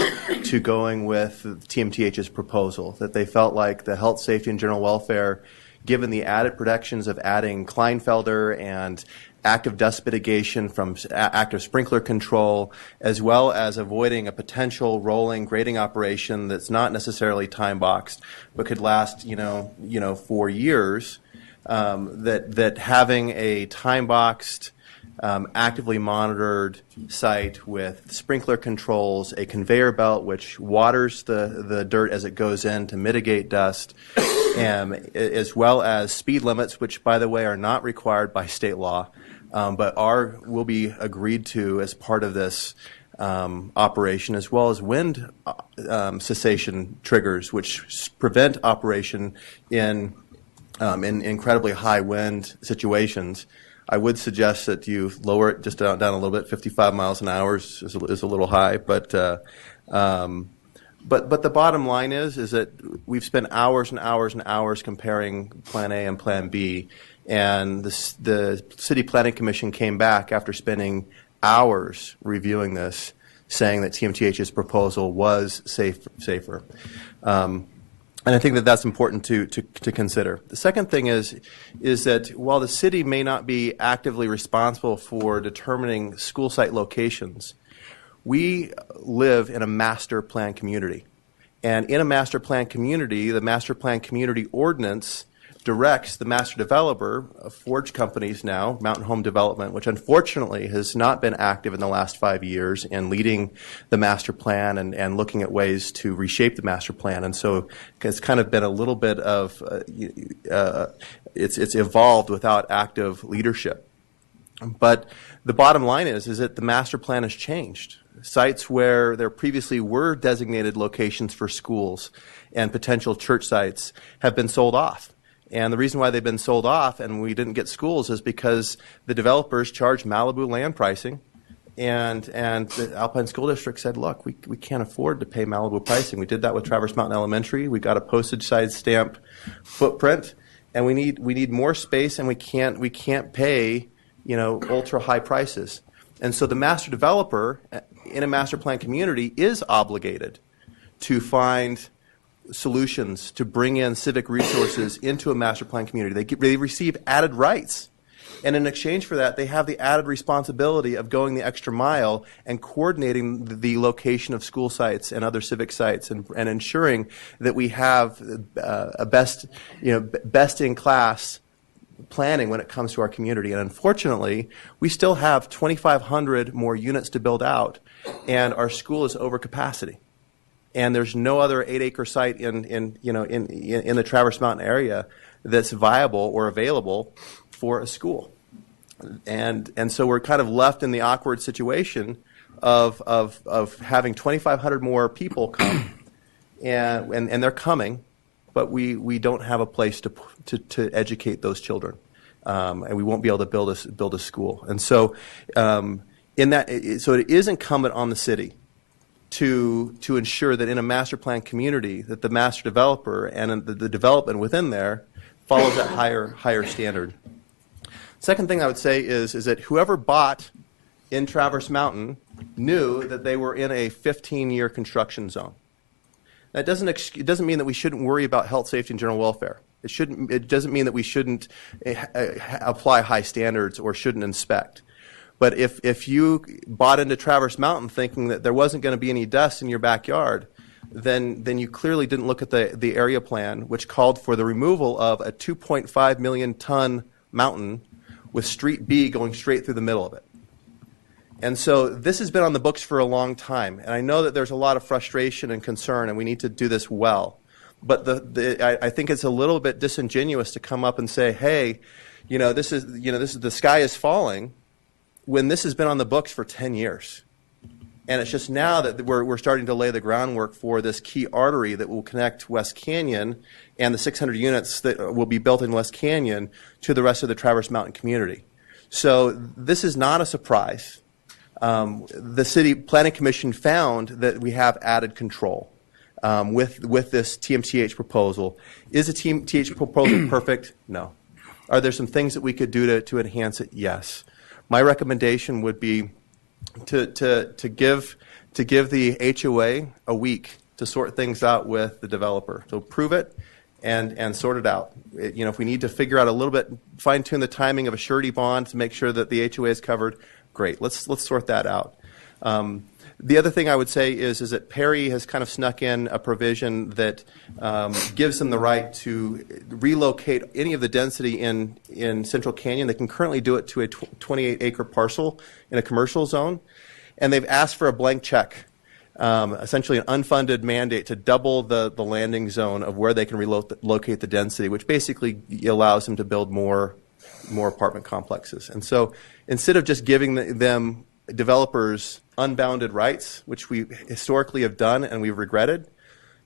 to going with TMTH's proposal, that they felt like the health, safety, and general welfare given the added protections of adding Kleinfelder and active dust mitigation from active sprinkler control, as well as avoiding a potential rolling grading operation that's not necessarily time boxed, but could last, for years. That having a time boxed, actively monitored site with sprinkler controls, a conveyor belt which waters the dirt as it goes in to mitigate dust, as well as speed limits, which, by the way, are not required by state law, but will be agreed to as part of this operation, as well as wind cessation triggers, which prevent operation in incredibly high wind situations. I would suggest that you lower it just down a little bit. 55 miles an hour is a little high, but the bottom line is that we've spent hours and hours and hours comparing Plan A and Plan B, and the City Planning Commission came back after spending hours reviewing this, saying that TMTH's proposal was safer. And I think that that's important to consider. The second thing is that while the city may not be actively responsible for determining school site locations, we live in a master plan community. And in a master plan community, the master plan community ordinance directs the master developer, Forge Companies now, Mountain Home Development, which unfortunately has not been active in the last 5 years in leading the master plan and looking at ways to reshape the master plan. And so it's kind of been a little bit of, it's evolved without active leadership. But the bottom line is that the master plan has changed. Sites where there previously were designated locations for schools and potential church sites have been sold off. And the reason why they've been sold off and we didn't get schools is because the developers charged Malibu land pricing, and the Alpine School District said, look, we can't afford to pay Malibu pricing. We did that with Traverse Mountain Elementary. We got a postage size stamp footprint, and we need more space, and we can't pay ultra high prices. And so the master developer in a master plan community is obligated to find solutions to bring in civic resources into a master plan community. They receive added rights. And in exchange for that, they have the added responsibility of going the extra mile and coordinating the location of school sites and other civic sites and ensuring that we have a best-in-class planning when it comes to our community. And unfortunately, we still have 2,500 more units to build out, and our school is over capacity. And there's no other 8-acre site in the Traverse Mountain area that's viable or available for a school. And so we're kind of left in the awkward situation of having 2,500 more people come, and they're coming, but we don't have a place to educate those children, and we won't be able to build a school. And so so it is incumbent on the city to ensure that in a master plan community that the master developer and the development within there follows that higher standard. Second thing I would say is that whoever bought in Traverse Mountain knew that they were in a 15-year construction zone. That it doesn't mean that we shouldn't worry about health, safety, and general welfare. It doesn't mean that we shouldn't apply high standards or shouldn't inspect. But if you bought into Traverse Mountain thinking that there wasn't going to be any dust in your backyard, then you clearly didn't look at the area plan, which called for the removal of a 2.5 million ton mountain with Street B going straight through the middle of it. And so this has been on the books for a long time, and I know that there's a lot of frustration and concern, and we need to do this well. But I think it's a little bit disingenuous to come up and say, hey, this is the sky is falling, when this has been on the books for 10 years. And it's just now that we're starting to lay the groundwork for this key artery that will connect West Canyon and the 600 units that will be built in West Canyon to the rest of the Traverse Mountain community. So this is not a surprise. The City Planning Commission found that we have added control with this TMTH proposal. Is the TMTH proposal perfect? No. Are there some things that we could do to enhance it? Yes. My recommendation would be to give the HOA a week to sort things out with the developer. So approve it and sort it out. If we need to figure out a little bit, fine-tune the timing of a surety bond to make sure that the HOA is covered, great. Let's sort that out. The other thing I would say is that Perry has kind of snuck in a provision that gives them the right to relocate any of the density in Central Canyon. They can currently do it to a 28-acre parcel in a commercial zone, and they've asked for a blank check, essentially an unfunded mandate to double the landing zone of where they can relocate the density, which basically allows them to build more apartment complexes. And so instead of just giving them developers unbounded rights, which we historically have done and we've regretted,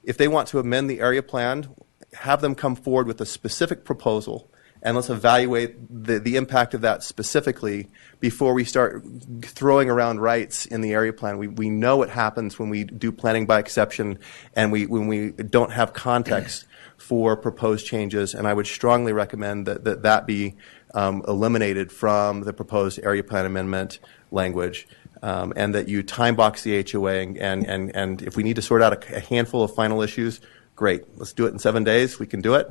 if they want to amend the area plan, have them come forward with a specific proposal, and let's evaluate the impact of that specifically before we start throwing around rights in the area plan. We know what happens when we do planning by exception and when we don't have context for proposed changes, and I would strongly recommend that be eliminated from the proposed area plan amendment language, and that you time box the HOA, and if we need to sort out a handful of final issues, great. Let's do it in 7 days. We can do it,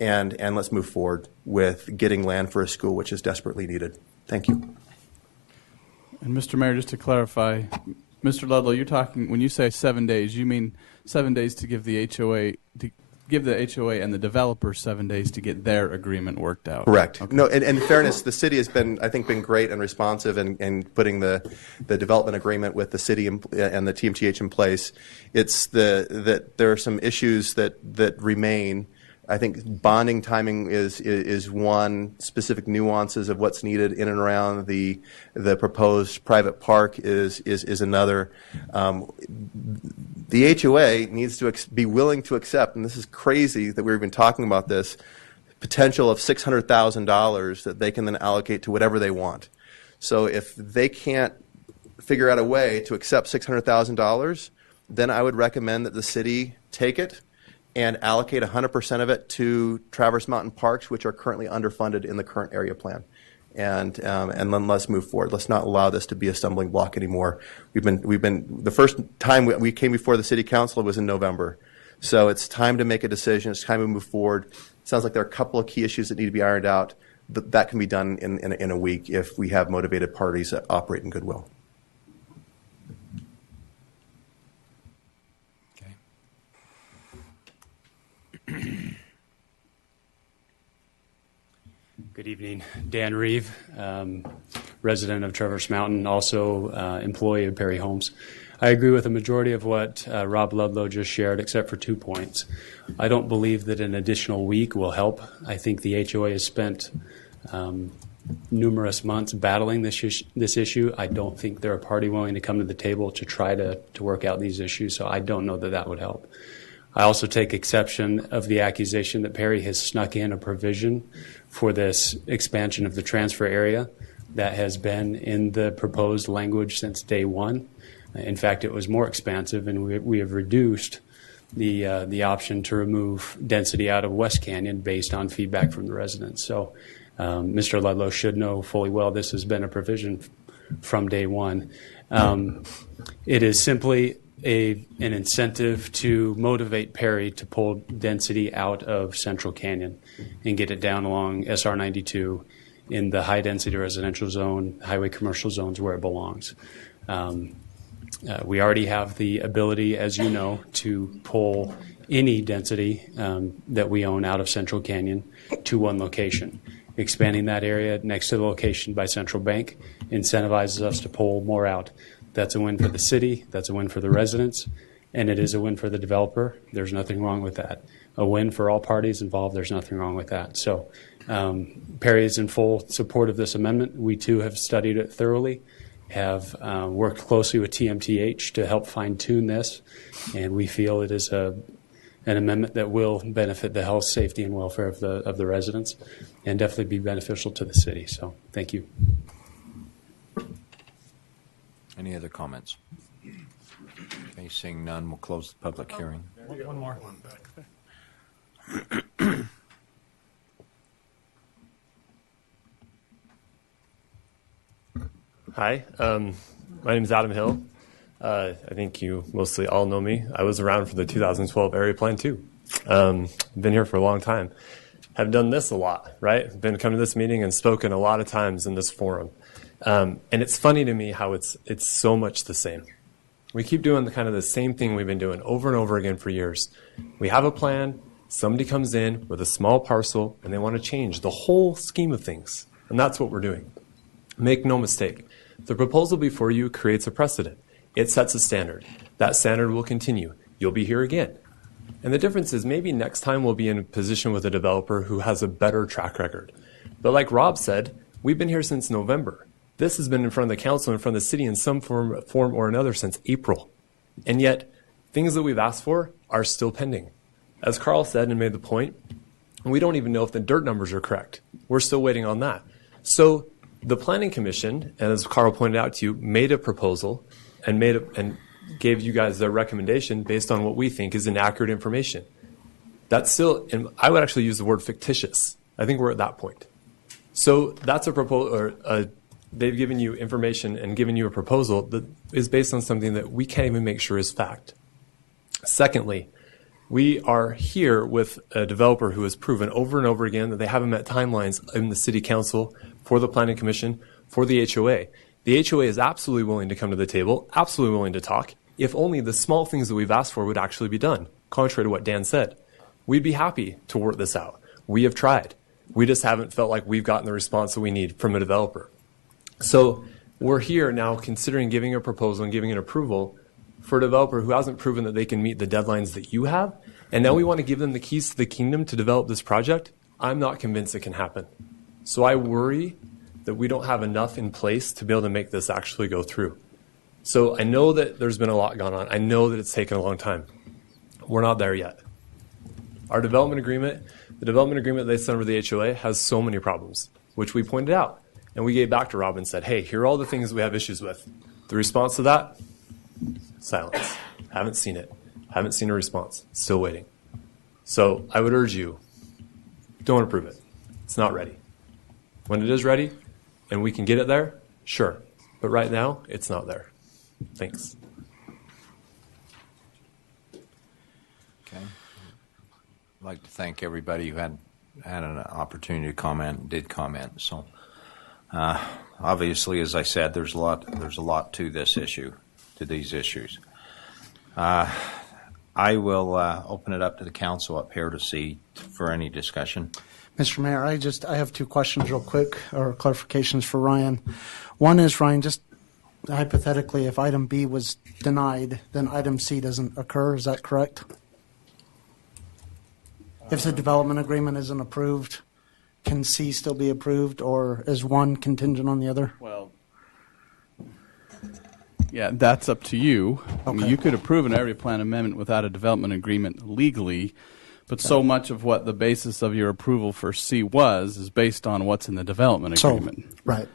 and let's move forward with getting land for a school, which is desperately needed. Thank you. And Mr. Mayor, just to clarify, Mr. Ludlow, you're talking, when you say 7 days, you mean 7 days to give the HOA and the developer 7 days to get their agreement worked out. Correct. Okay. No, and in fairness, the city has been, I think, great and responsive in putting the development agreement with the city and the TMTH in place. It's that there are some issues that remain. I think bonding timing is one. Specific nuances of what's needed in and around the proposed private park is another. The HOA needs to be willing to accept, and this is crazy that we've been talking about this, potential of $600,000 that they can then allocate to whatever they want. So if they can't figure out a way to accept $600,000, then I would recommend that the city take it and allocate 100% of it to Traverse Mountain Parks, which are currently underfunded in the current area plan. And then let's move forward. Let's not allow this to be a stumbling block anymore. We've been the first time we came before the city council was in November. So it's time to make a decision. It's time to move forward. It sounds like there are a couple of key issues that need to be ironed out. That can be done in a week if we have motivated parties that operate in goodwill. Good evening. Dan Reeve, resident of Traverse Mountain, also employee of Perry Homes. I agree with the majority of what Rob Ludlow just shared, except for 2 points. I don't believe that an additional week will help. I think the HOA has spent numerous months battling this issue. I don't think they're a party willing to come to the table to try to work out these issues, so I don't know that would help. I also take exception of the accusation that Perry has snuck in a provision for this expansion of the transfer area that has been in the proposed language since day one. In fact, it was more expansive, and we have reduced the option to remove density out of West Canyon based on feedback from the residents. So Mr. Ludlow should know fully well this has been a provision from day one. It is simply an incentive to motivate Perry to pull density out of Central Canyon and get it down along SR 92 in the high density residential zone, highway commercial zones where it belongs. We already have the ability, as you know, to pull any density that we own out of Central Canyon to one location. Expanding that area next to the location by Central Bank incentivizes us to pull more out. That's a win for the city, that's a win for the residents, and it is a win for the developer. There's nothing wrong with that. A win for all parties involved, there's nothing wrong with that. So Perry is in full support of this amendment. We too have studied it thoroughly, have worked closely with TMTH to help fine-tune this, and we feel it is an amendment that will benefit the health, safety, and welfare of the residents and definitely be beneficial to the city. So thank you. Any other comments? Okay, seeing none, we'll close the public hearing. One more. One back there. Hi, my name is Adam Hill. I think you mostly all know me. I was around for the 2012 area plan too. Been here for a long time. Have done this a lot, right? Been coming to this meeting and spoken a lot of times in this forum. And it's funny to me how it's so much the same. We keep doing the same thing we've been doing over and over again for years. We have a plan, somebody comes in with a small parcel, and they want to change the whole scheme of things. And that's what we're doing. Make no mistake, the proposal before you creates a precedent. It sets a standard. That standard will continue. You'll be here again. And the difference is maybe next time we'll be in a position with a developer who has a better track record. But like Rob said, we've been here since November. This has been in front of the council, in front of the city in some form or another since April. And yet, things that we've asked for are still pending. As Carl said and made the point, we don't even know if the dirt numbers are correct. We're still waiting on that. So the Planning Commission, and as Carl pointed out to you, made a proposal and gave you guys their recommendation based on what we think is inaccurate information. That's still, and I would actually use the word fictitious. I think we're at that point. So that's a proposal, or they've given you information and given you a proposal that is based on something that we can't even make sure is fact. Secondly, we are here with a developer who has proven over and over again that they haven't met timelines in the City Council, for the Planning Commission, for the HOA. The HOA is absolutely willing to come to the table, absolutely willing to talk, if only the small things that we've asked for would actually be done, contrary to what Dan said. We'd be happy to work this out. We have tried. We just haven't felt like we've gotten the response that we need from a developer. So we're here now considering giving a proposal and giving an approval for a developer who hasn't proven that they can meet the deadlines that you have, and now we want to give them the keys to the kingdom to develop this project. I'm not convinced it can happen. So I worry that we don't have enough in place to be able to make this actually go through. So I know that there's been a lot gone on. I know that it's taken a long time. We're not there yet. Our development agreement, the development agreement they sent over the HOA has so many problems, which we pointed out. And we gave back to Rob and said, hey, here are all the things we have issues with. The response to that, silence. Haven't seen it. Haven't seen a response. Still waiting. So I would urge you, don't approve it. It's not ready. When it is ready and we can get it there, sure. But right now, it's not there. Thanks. Okay. I'd like to thank everybody who had an opportunity to comment and did comment. So obviously, as I said, there's a lot to this issue, to these issues. I will open it up to the council up here to see for any discussion. Mr. Mayor, I have two questions real quick, or clarifications for Ryan. One is, Ryan, just hypothetically, if item B was denied, then item C doesn't occur. Is that correct? If the development agreement isn't approved, can C still be approved, or is one contingent on the other? Well, yeah, that's up to you. Okay. I mean, you could approve an area plan amendment without a development agreement legally, but so much of what the basis of your approval for C was is based on what's in the development agreement. Right.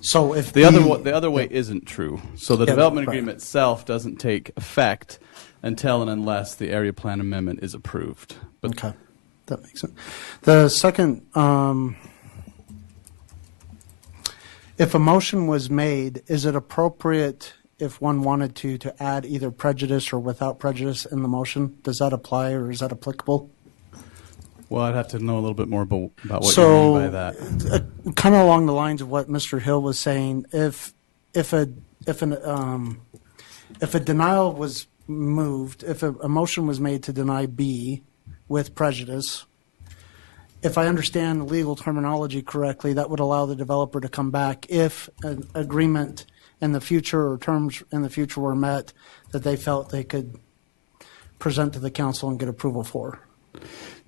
So if the other way isn't true. So the development agreement itself doesn't take effect until and unless the area plan amendment is approved. But okay, that makes sense. The second, if a motion was made, is it appropriate if one wanted to add either prejudice or without prejudice in the motion? Does that apply, or is that applicable? Well, I'd have to know a little bit more about what you mean by that. Kind of along the lines of what Mr. Hill was saying, if a denial was moved, if a motion was made to deny B with prejudice, if I understand legal terminology correctly, that would allow the developer to come back if an agreement in the future or terms in the future were met that they felt they could present to the council and get approval for.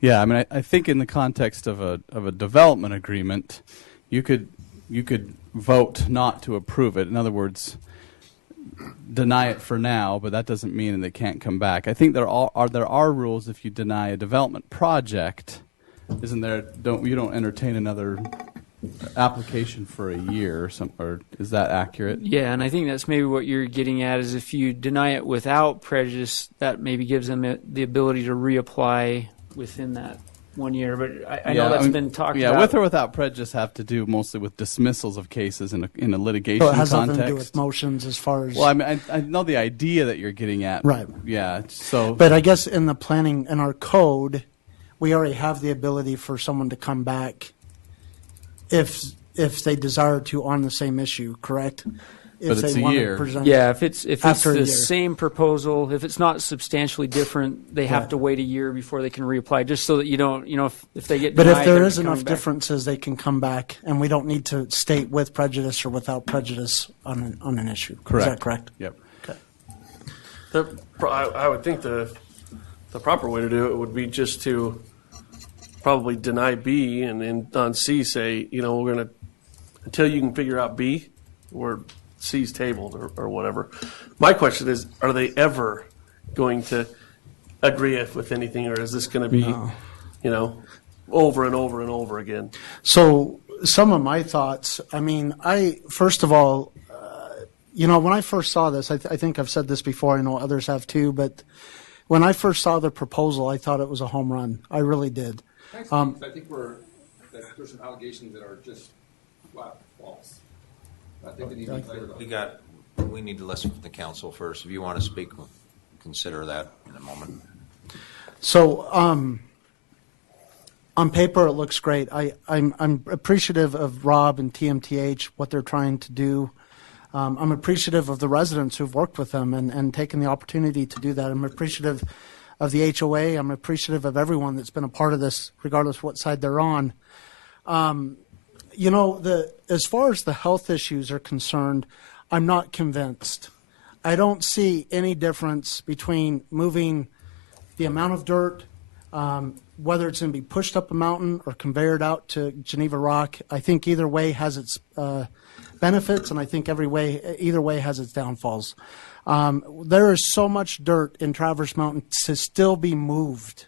Yeah, I mean, I think in the context of a development agreement, you could vote not to approve it. In other words, deny it for now, but that doesn't mean that it can't come back. I think there are rules if you deny a development project. Isn't there? You don't entertain another application for a year, or is that accurate? Yeah, and I think that's maybe what you're getting at, is if you deny it without prejudice, that maybe gives them the ability to reapply within that 1 year, but I know that's been talked about. Yeah, with or without prejudice have to do mostly with dismissals of cases in a litigation So it has context. nothing to do with motions as far as. Well, I mean, I know the idea that you're getting at. Right. Yeah. So. But I guess in the planning, in our code, we already have the ability for someone to come back if they desire to on the same issue, correct? If But it's they a want to year. present Yeah, if it's after a the year. same proposal, if it's not substantially different, they have Yeah. to wait a year before they can reapply, just so that you don't, if they get But denied, if there they're is coming enough back. differences, they can come back, and we don't need to state with prejudice or without prejudice on an issue. Correct. Is that correct? Yep. Okay. I would think the proper way to do it would be just to probably deny B and then on C say, we're going to, until you can figure out B, we're C's tabled or whatever. My question is, are they ever going to agree with anything, or is this going to be, over and over and over again? So some of my thoughts, first of all, when I first saw this, I think I've said this before, I know others have too, but when I first saw the proposal, I thought it was a home run. I really did. I think there's some allegations that are just flat false. I think they need to be cleared up. We need to listen to the council first. If you want to speak, we'll consider that in a moment. So on paper, it looks great. I'm appreciative of Rob and TMTH, what they're trying to do. I'm appreciative of the residents who've worked with them and taken the opportunity to do that. I'm appreciative of the HOA. I'm appreciative of everyone that's been a part of this, regardless of what side they're on. As far as the health issues are concerned, I'm not convinced. I don't see any difference between moving the amount of dirt, whether it's going to be pushed up a mountain or conveyed out to Geneva Rock. I think either way has its benefits, and I think either way has its downfalls. There is so much dirt in Traverse Mountain to still be moved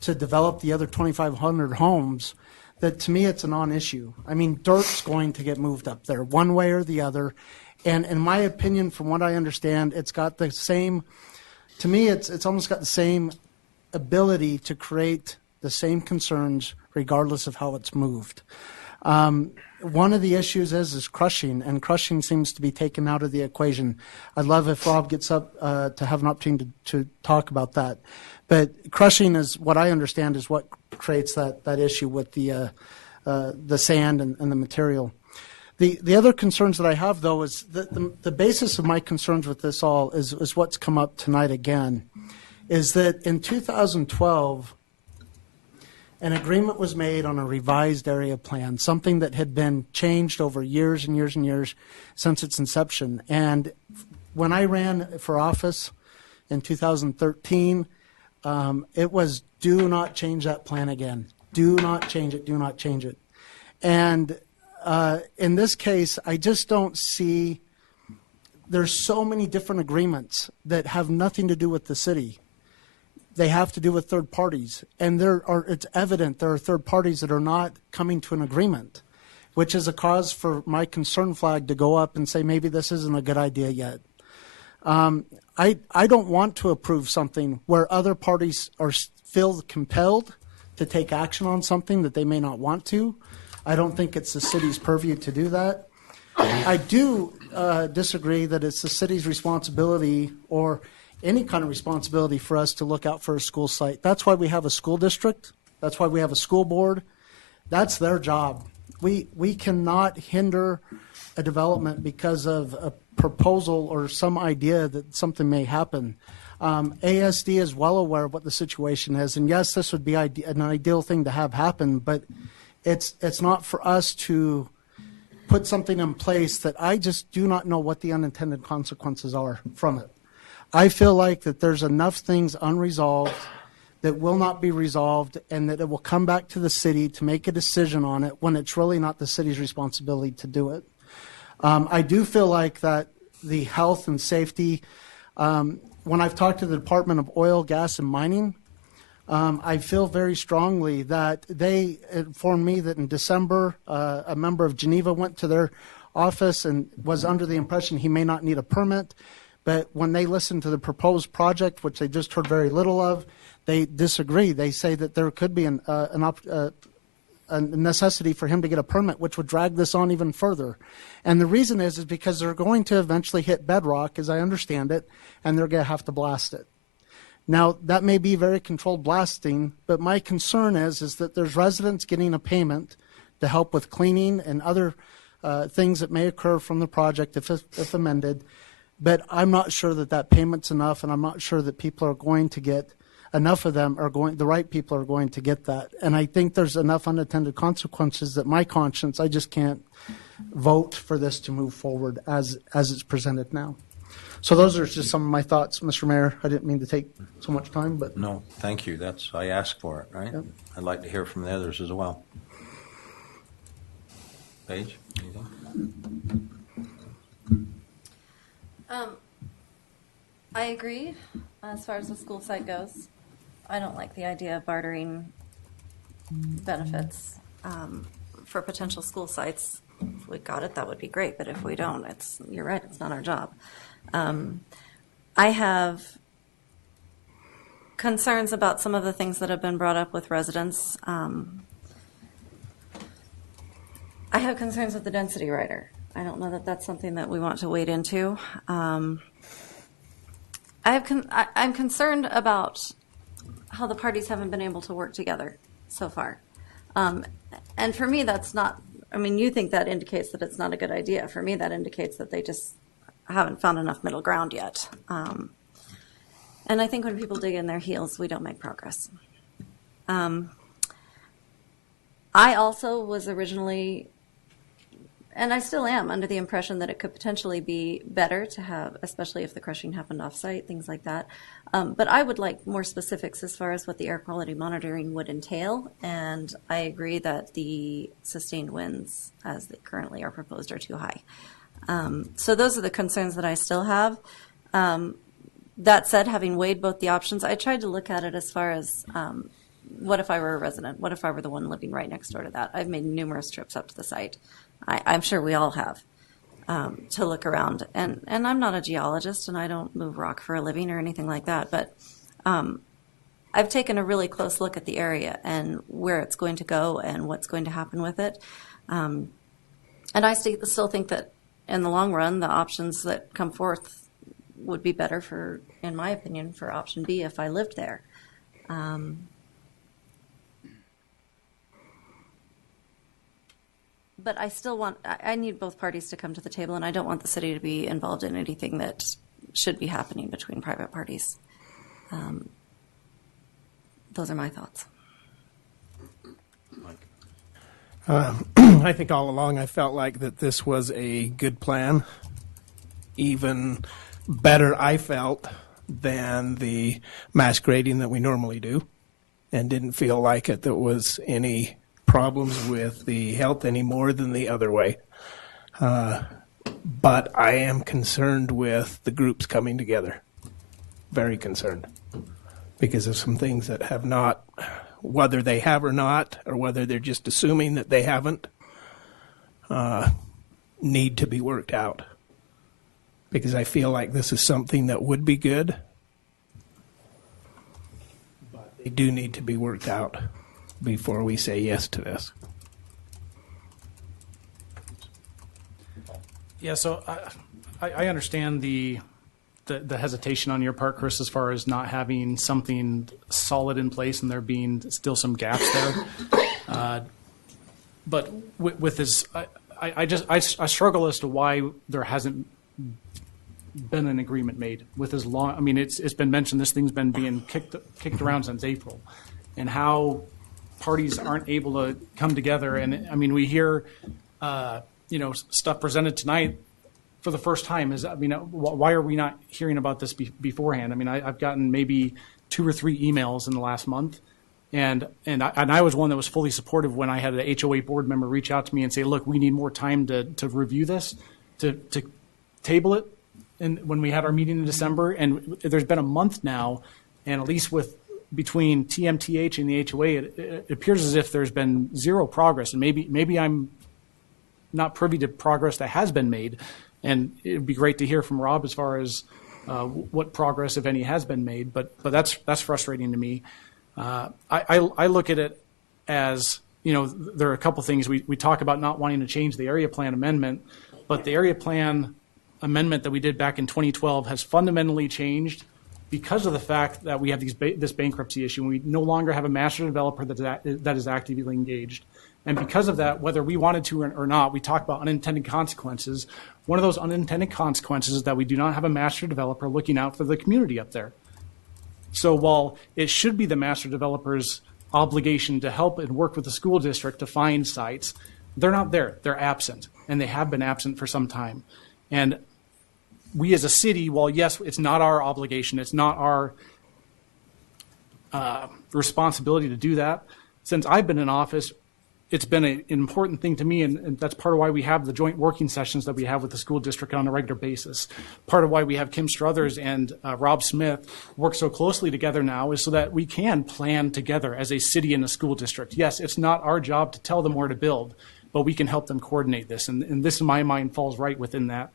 to develop the other 2,500 homes that to me it's a non-issue. Dirt's going to get moved up there one way or the other. And in my opinion, from what I understand, it's got the same, to me it's almost got the same ability to create the same concerns regardless of how it's moved. One of the issues is crushing, and crushing seems to be taken out of the equation. I'd love if Rob gets up to have an opportunity to talk about that. But crushing is what I understand is what creates that issue with the sand and the material. The other concerns that I have, though, is the basis of my concerns with this all is what's come up tonight again, is that in 2012, an agreement was made on a revised area plan, something that had been changed over years and years and years since its inception. And when I ran for office in 2013, it was do not change that plan again. Do not change it. Do not change it. And in this case, I just don't see, there's so many different agreements that have nothing to do with the city. They have to do with third parties. And it's evident there are third parties that are not coming to an agreement, which is a cause for my concern flag to go up and say maybe this isn't a good idea yet. I don't want to approve something where other parties feel compelled to take action on something that they may not want to. I don't think it's the city's purview to do that. I do disagree that it's the city's responsibility or any kind of responsibility for us to look out for a school site. That's why we have a school district. That's why we have a school board. That's their job. We cannot hinder a development because of a proposal or some idea that something may happen. ASD is well aware of what the situation is, and yes, this would be an ideal thing to have happen, but it's not for us to put something in place that I just do not know what the unintended consequences are from it. I feel like that there's enough things unresolved that will not be resolved and that it will come back to the city to make a decision on it when it's really not the city's responsibility to do it. I do feel like that the health and safety, when I've talked to the Department of Oil, Gas, and Mining, I feel very strongly that they informed me that in December, a member of Geneva went to their office and was under the impression he may not need a permit. But when they listened to the proposed project, which they just heard very little of, they disagree. They say that there could be a necessity for him to get a permit, which would drag this on even further. And the reason is because they're going to eventually hit bedrock, as I understand it, and they're going to have to blast it. Now, that may be very controlled blasting, but my concern is that there's residents getting a payment to help with cleaning and other things that may occur from the project if amended. But I'm not sure that payment's enough, and I'm not sure that people are going to get enough of them the right people are going to get that. And I think there's enough unintended consequences that my conscience, I just can't vote for this to move forward as it's presented now. So those are just some of my thoughts, Mr. Mayor. I didn't mean to take so much time, but No, thank you. I asked for it, right? Yep. I'd like to hear from the others as well. Paige, anything? I agree as far as the school site goes. I don't like the idea of bartering benefits for potential school sites. If we got it, that would be great, but if we don't, you're right, it's not our job. I have concerns about some of the things that have been brought up with residents. I have concerns with the density rider. I don't know that that's something that we want to wade into. I'm concerned about how the parties haven't been able to work together so far. And for me, that's not, you think that indicates that it's not a good idea. For me, that indicates that they just haven't found enough middle ground yet. And I think when people dig in their heels, we don't make progress. I also was originally, and I still am, under the impression that it could potentially be better to have, especially if the crushing happened off-site, things like that. But I would like more specifics as far as what the air quality monitoring would entail. And I agree that the sustained winds, as they currently are proposed, are too high. So those are the concerns that I still have. That said, having weighed both the options, I tried to look at it as far as what if I were a resident? What if I were the one living right next door to that? I've made numerous trips up to the site. I'm sure we all have, to look around. And I'm not a geologist, and I don't move rock for a living or anything like that. But I've taken a really close look at the area and where it's going to go and what's going to happen with it. And I still think that in the long run, the options that come forth would be better for, in my opinion, for option B if I lived there. But I still I need both parties to come to the table, and I don't want the city to be involved in anything that should be happening between private parties. Those are my thoughts. I think all along I felt like that this was a good plan, even better I felt than the mass grading that we normally do, and didn't feel like there was any problems with the health any more than the other way. But I am concerned with the groups coming together. Very concerned. Because of some things that have not, whether they have or not, or whether they're just assuming that they haven't, need to be worked out. Because I feel like this is something that would be good, but they do need to be worked out before we say yes to this. Yeah, so I understand the hesitation on your part, Chris, as far as not having something solid in place and there being still some gaps there. But with this, I struggle as to why there hasn't been an agreement made with as long. It's been mentioned this thing's been being kicked around since April, and how parties aren't able to come together. And we hear stuff presented tonight for the first time. Why are we not hearing about this beforehand? I've gotten maybe 2 or 3 emails in the last month, and I was one that was fully supportive when I had an HOA board member reach out to me and say, look, we need more time to review this, to table it. And when we had our meeting in December, and there's been a month now, and at least between TMTH and the HOA, it appears as if there's been zero progress. And maybe I'm not privy to progress that has been made. And it would be great to hear from Rob as far as what progress, if any, has been made. But that's frustrating to me. I look at it as, there are a couple things. We talk about not wanting to change the area plan amendment, but the area plan amendment that we did back in 2012 has fundamentally changed because of the fact that we have this bankruptcy issue, and we no longer have a master developer that is actively engaged. And because of that, whether we wanted to or not, we talk about unintended consequences. One of those unintended consequences is that we do not have a master developer looking out for the community up there. So while it should be the master developer's obligation to help and work with the school district to find sites, they're not there. They're absent, and they have been absent for some time. And we as a city, while yes, it's not our obligation, it's not our responsibility to do that. Since I've been in office, it's been an important thing to me, and that's part of why we have the joint working sessions that we have with the school district on a regular basis. Part of why we have Kim Struthers and Rob Smith work so closely together now is so that we can plan together as a city and a school district. Yes, it's not our job to tell them where to build, but we can help them coordinate this, and this, in my mind, falls right within that.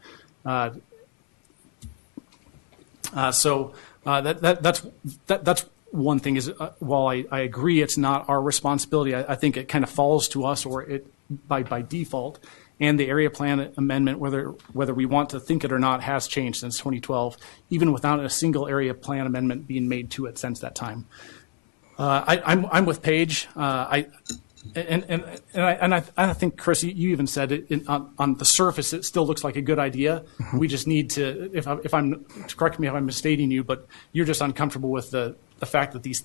That's one thing is, while I agree it's not our responsibility, I think it kind of falls to us, or it by default. And the area plan amendment, whether we want to think it or not, has changed since 2012, even without a single area plan amendment being made to it since that time. I'm with Paige. I think, Chris, you even said it on the surface, it still looks like a good idea. We just need to, if I'm, correct me if I'm misstating you, but you're just uncomfortable with the fact that these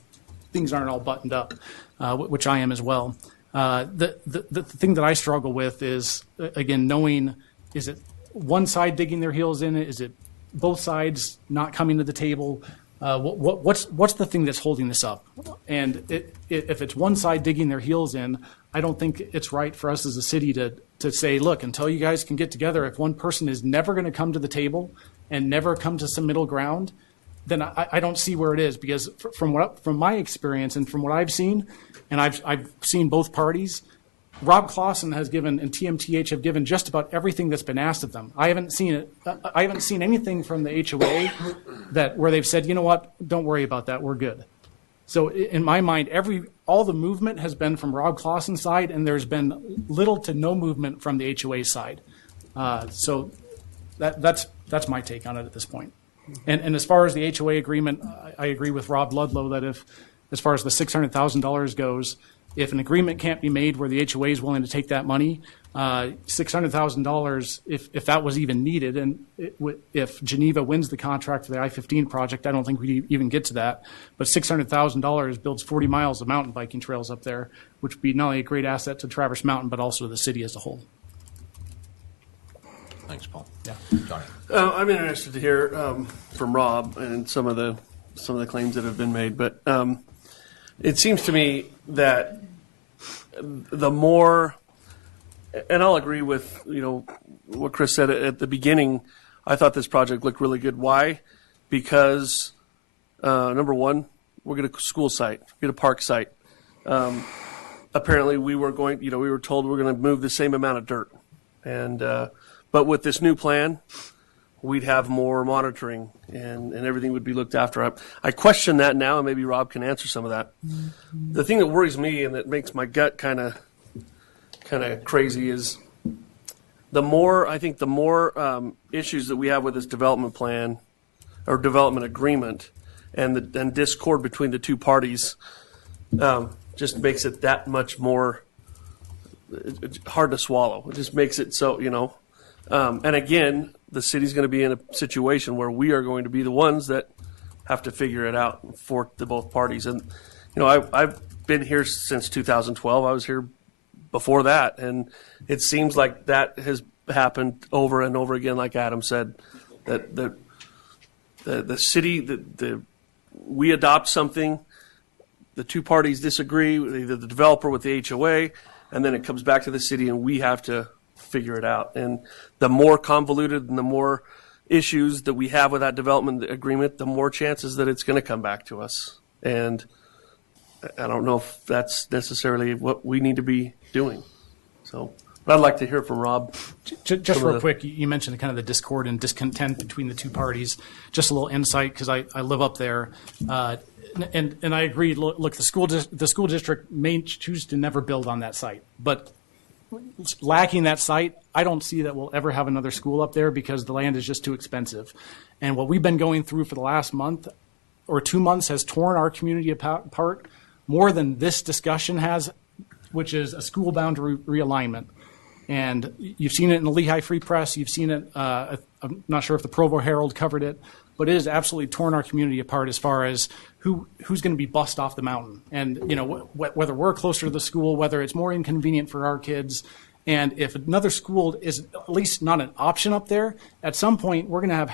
things aren't all buttoned up, which I am as well. The thing that I struggle with is, again, knowing, is it one side digging their heels in it? Is it both sides not coming to the table? What's the thing that's holding this up? And if it's one side digging their heels in, I don't think it's right for us as a city to say, look, until you guys can get together, if one person is never going to come to the table and never come to some middle ground, then I don't see where it is. Because from my experience and from what I've seen, and I've seen both parties, Rob Clausen has given and TMTH have given just about everything that's been asked of them. I haven't seen it. I haven't seen anything from the HOA where they've said, you know what, don't worry about that, we're good. So in my mind, all the movement has been from Rob Clausen's side, and there's been little to no movement from the HOA side. So that's my take on it at this point. And as far as the HOA agreement, I agree with Rob Ludlow that as far as the $600,000 goes, if an agreement can't be made where the HOA is willing to take that money, $600,000, if that was even needed, and if Geneva wins the contract for the I-15 project, I don't think we even get to that. But $600,000 builds 40 miles of mountain biking trails up there, which would be not only a great asset to Traverse Mountain, but also the city as a whole. Thanks, Paul. Yeah, Johnny. I'm interested to hear from Rob and some of the claims that have been made, but it seems to me that the more, and I'll agree with what Chris said at the beginning. I thought this project looked really good. Why? Because number one, we're going to school site, get a park site. Apparently, we were told we're going to move the same amount of dirt, and but with this new plan, we'd have more monitoring and everything would be looked after. I question that now, and maybe Rob can answer some of that. Mm-hmm. The thing that worries me and that makes my gut kind of crazy is the more issues that we have with this development plan or development agreement and discord between the two parties just makes it that much more hard to swallow. It just makes it so, and again, the city's going to be in a situation where we are going to be the ones that have to figure it out for the both parties. And, I've been here since 2012. I was here before that. And it seems like that has happened over and over again, like Adam said, that the city, we adopt something, the two parties disagree, either the developer with the HOA, and then it comes back to the city and we have to figure it out. And the more convoluted and the more issues that we have with that development agreement, the more chances that it's going to come back to us. And I don't know if that's necessarily what we need to be doing. So But I'd like to hear from Rob. Just real quick, you mentioned kind of the discord and discontent between the two parties. Just a little insight, because I live up there. And I agree. Look, the school district may choose to never build on that site, but lacking that site, I don't see that we'll ever have another school up there because the land is just too expensive. And what we've been going through for the last month or 2 months has torn our community apart more than this discussion has, which is a school boundary realignment. And you've seen it in the Lehi Free Press. You've seen it. I'm not sure if the Provo Herald covered it, but it has absolutely torn our community apart as far as who's going to be bussed off the mountain. And whether we're closer to the school, whether it's more inconvenient for our kids, and if another school is at least not an option up there, at some point we're going to have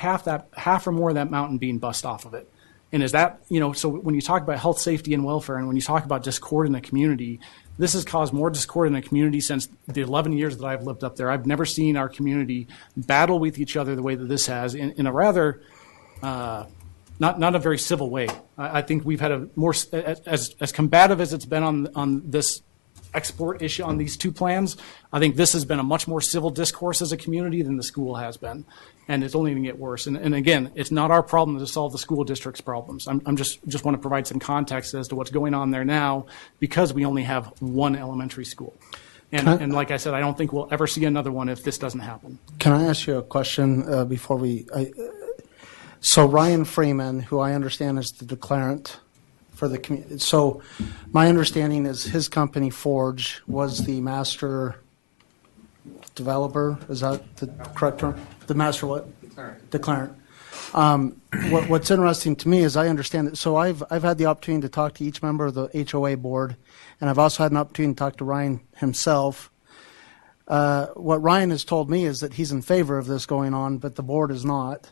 half or more of that mountain being bussed off of it. And is that so when you talk about health, safety, and welfare, and when you talk about discord in the community, this has caused more discord in the community since the 11 years that I've lived up there. I've never seen our community battle with each other the way that this has in a rather not a very civil way. I think we've had a more as combative as it's been on this export issue on these two plans. I think this has been a much more civil discourse as a community than the school has been, and it's only going to get worse. And again, it's not our problem to solve the school district's problems. I'm just want to provide some context as to what's going on there now because we only have one elementary school. And like I said, I don't think we'll ever see another one if this doesn't happen. Can I ask you a question before we? So Ryan Freeman, who I understand is the declarant for the community. So my understanding is his company Forge was the master developer. Is that the correct term? The master what? Declarant. What's interesting to me is I understand it. So I've had the opportunity to talk to each member of the HOA board, and I've also had an opportunity to talk to Ryan himself. What Ryan has told me is that he's in favor of this going on, but the board is not.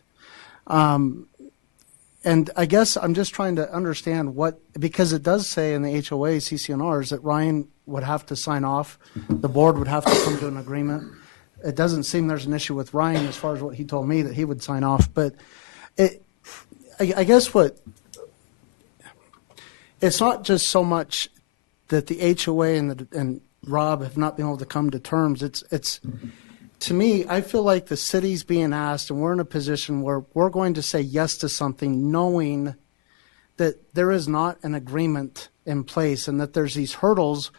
And I guess I'm just trying to understand because it does say in the HOA CCNRs that Ryan would have to sign off. The board would have to come to an agreement. It doesn't seem there's an issue with Ryan as far as what he told me that he would sign off. But I guess it's not just so much that the HOA and Rob have not been able to come to terms. It's to me, I feel like the city's being asked, and we're in a position where we're going to say yes to something knowing that there is not an agreement in place and that there's these hurdles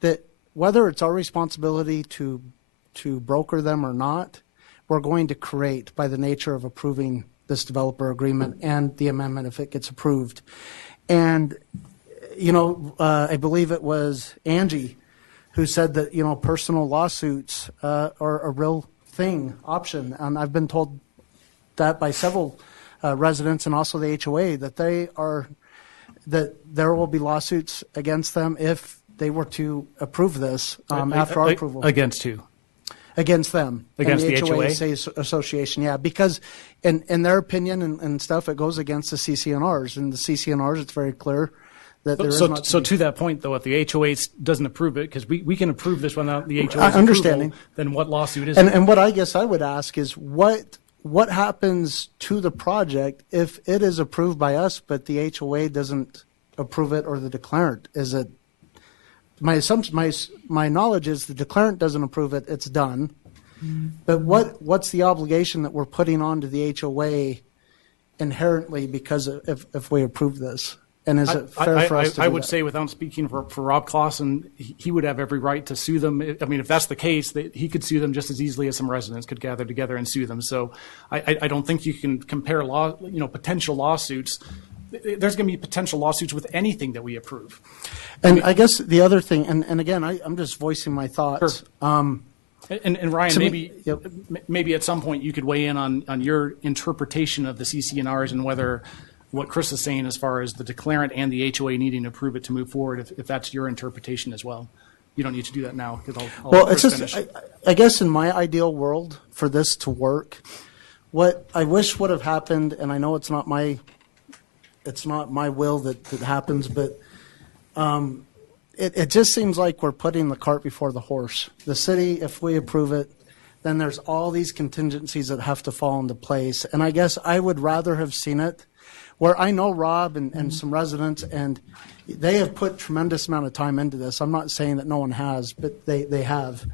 that whether it's our responsibility to broker them or not, we're going to create by the nature of approving this developer agreement and the amendment if it gets approved. And, I believe it was Angie who said that, personal lawsuits are a real option. And I've been told that by several residents and also the HOA that that there will be lawsuits against them if they were to approve this after our approval. Against who? Against them. Against and the HOA? Association, yeah. Because in their opinion and stuff, it goes against the CCNRs. And the CCNRs, it's very clear that there is not to that point, though, if the HOA doesn't approve it, because we can approve this without the HOA's understanding, approval, then what lawsuit is it? And what I guess I would ask is what happens to the project if it is approved by us, but the HOA doesn't approve it or the declarant? Is it my assumption? My knowledge is the declarant doesn't approve it; it's done. But what's the obligation that we're putting onto the HOA inherently because if we approve this? And is it fair for us to do I would that? say, without speaking for Rob Clausen, he would have every right to sue them. I mean, if that's the case, he could sue them just as easily as some residents could gather together and sue them. So I don't think you can compare potential lawsuits. There's going to be potential lawsuits with anything that we approve. And I guess the other thing, and again, I'm just voicing my thoughts. Sure. And Ryan, maybe at some point you could weigh in on your interpretation of the CCNRs and whether what Chris is saying as far as the declarant and the HOA needing to approve it to move forward, if that's your interpretation as well. You don't need to do that now because I'll well, it's just finish. I guess in my ideal world for this to work, what I wish would have happened, and I know it's not my will that happens, but it just seems like we're putting the cart before the horse. The city, if we approve it, then there's all these contingencies that have to fall into place. And I guess I would rather have seen it where I know Rob and some residents, and they have put tremendous amount of time into this. I'm not saying that no one has, but they have.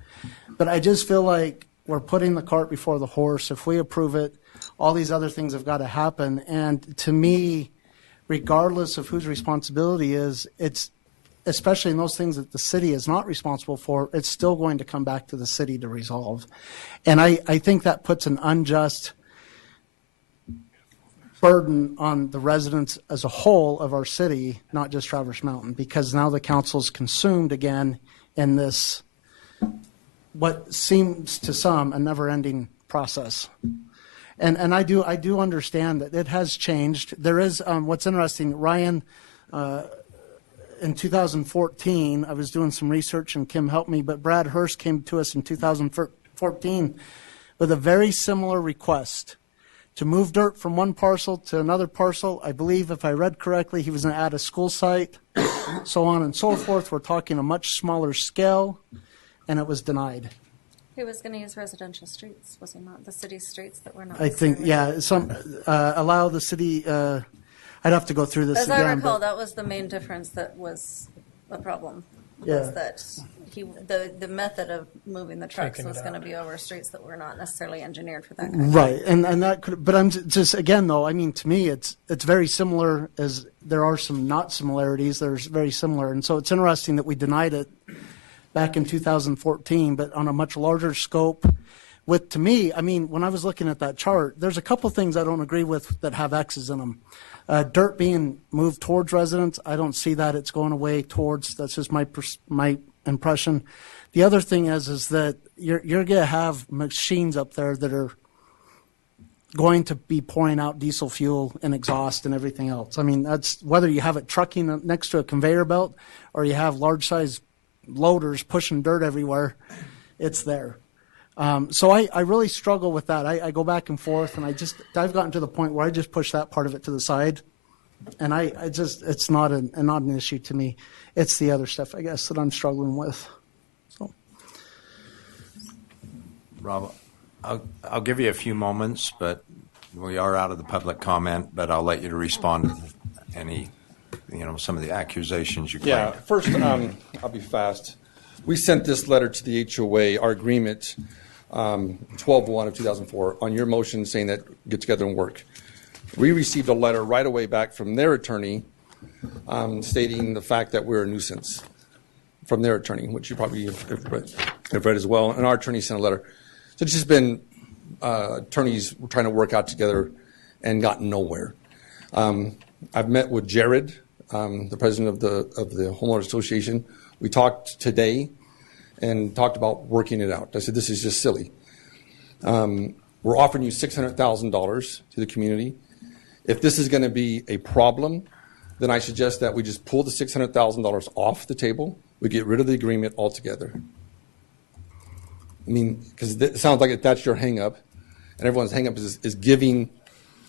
But I just feel like we're putting the cart before the horse. If we approve it, all these other things have got to happen. And to me, regardless of whose responsibility is, it's especially in those things that the city is not responsible for, it's still going to come back to the city to resolve. And I think that puts an unjust burden on the residents as a whole of our city, not just Traverse Mountain, because now the council's consumed again in this, what seems to some a never-ending process. And I do understand that it has changed. There is, what's interesting, Ryan, in 2014, I was doing some research and Kim helped me, but Brad Hurst came to us in 2014 with a very similar request to move dirt from one parcel to another parcel. I believe, if I read correctly, he was going to add a school site, so on and so forth. We're talking a much smaller scale, and it was denied. He was going to use residential streets, was he not? The city's streets that were not. I think, yeah, allow the city, I'd have to go through this As again. I recall, that was the main difference that was a problem. Yeah. Was that the method of moving the trucks was going to be over streets that were not necessarily engineered for that kind of Right, and that could, but I'm just, again, though, I mean, to me, it's very similar, as there are some not similarities. There's very similar, and so it's interesting that we denied it back in 2014, but on a much larger scope. With, to me, I mean, when I was looking at that chart, there's a couple things I don't agree with that have X's in them. Dirt being moved towards residents, I don't see that. It's going away towards. That's just my impression. The other thing is that you're going to have machines up there that are going to be pouring out diesel fuel and exhaust and everything else. I mean, that's whether you have it trucking next to a conveyor belt or you have large size loaders pushing dirt everywhere, it's there. So I really struggle with that. I go back and forth, and I've gotten to the point where I just push that part of it to the side, and it's not an issue to me. It's the other stuff, I guess, that I'm struggling with. So, Rob, I'll give you a few moments, but we are out of the public comment, but I'll let you to respond to any, some of the accusations you claim. Yeah, first, I'll be fast. We sent this letter to the HOA, our agreement, 12/1 of 2004, on your motion saying that get together and work. We received a letter right away back from their attorney stating the fact that we're a nuisance from their attorney, which you probably have read as well. And our attorney sent a letter. So it's just been attorneys trying to work out together and gotten nowhere. I've met with Jared, the president of the Homeowners Association. We talked today and talked about working it out. I said, this is just silly. We're offering you $600,000 to the community. If this is going to be a problem, then I suggest that we just pull the $600,000 off the table. We get rid of the agreement altogether. I mean, because it sounds like that's your hang-up, and everyone's hang-up is giving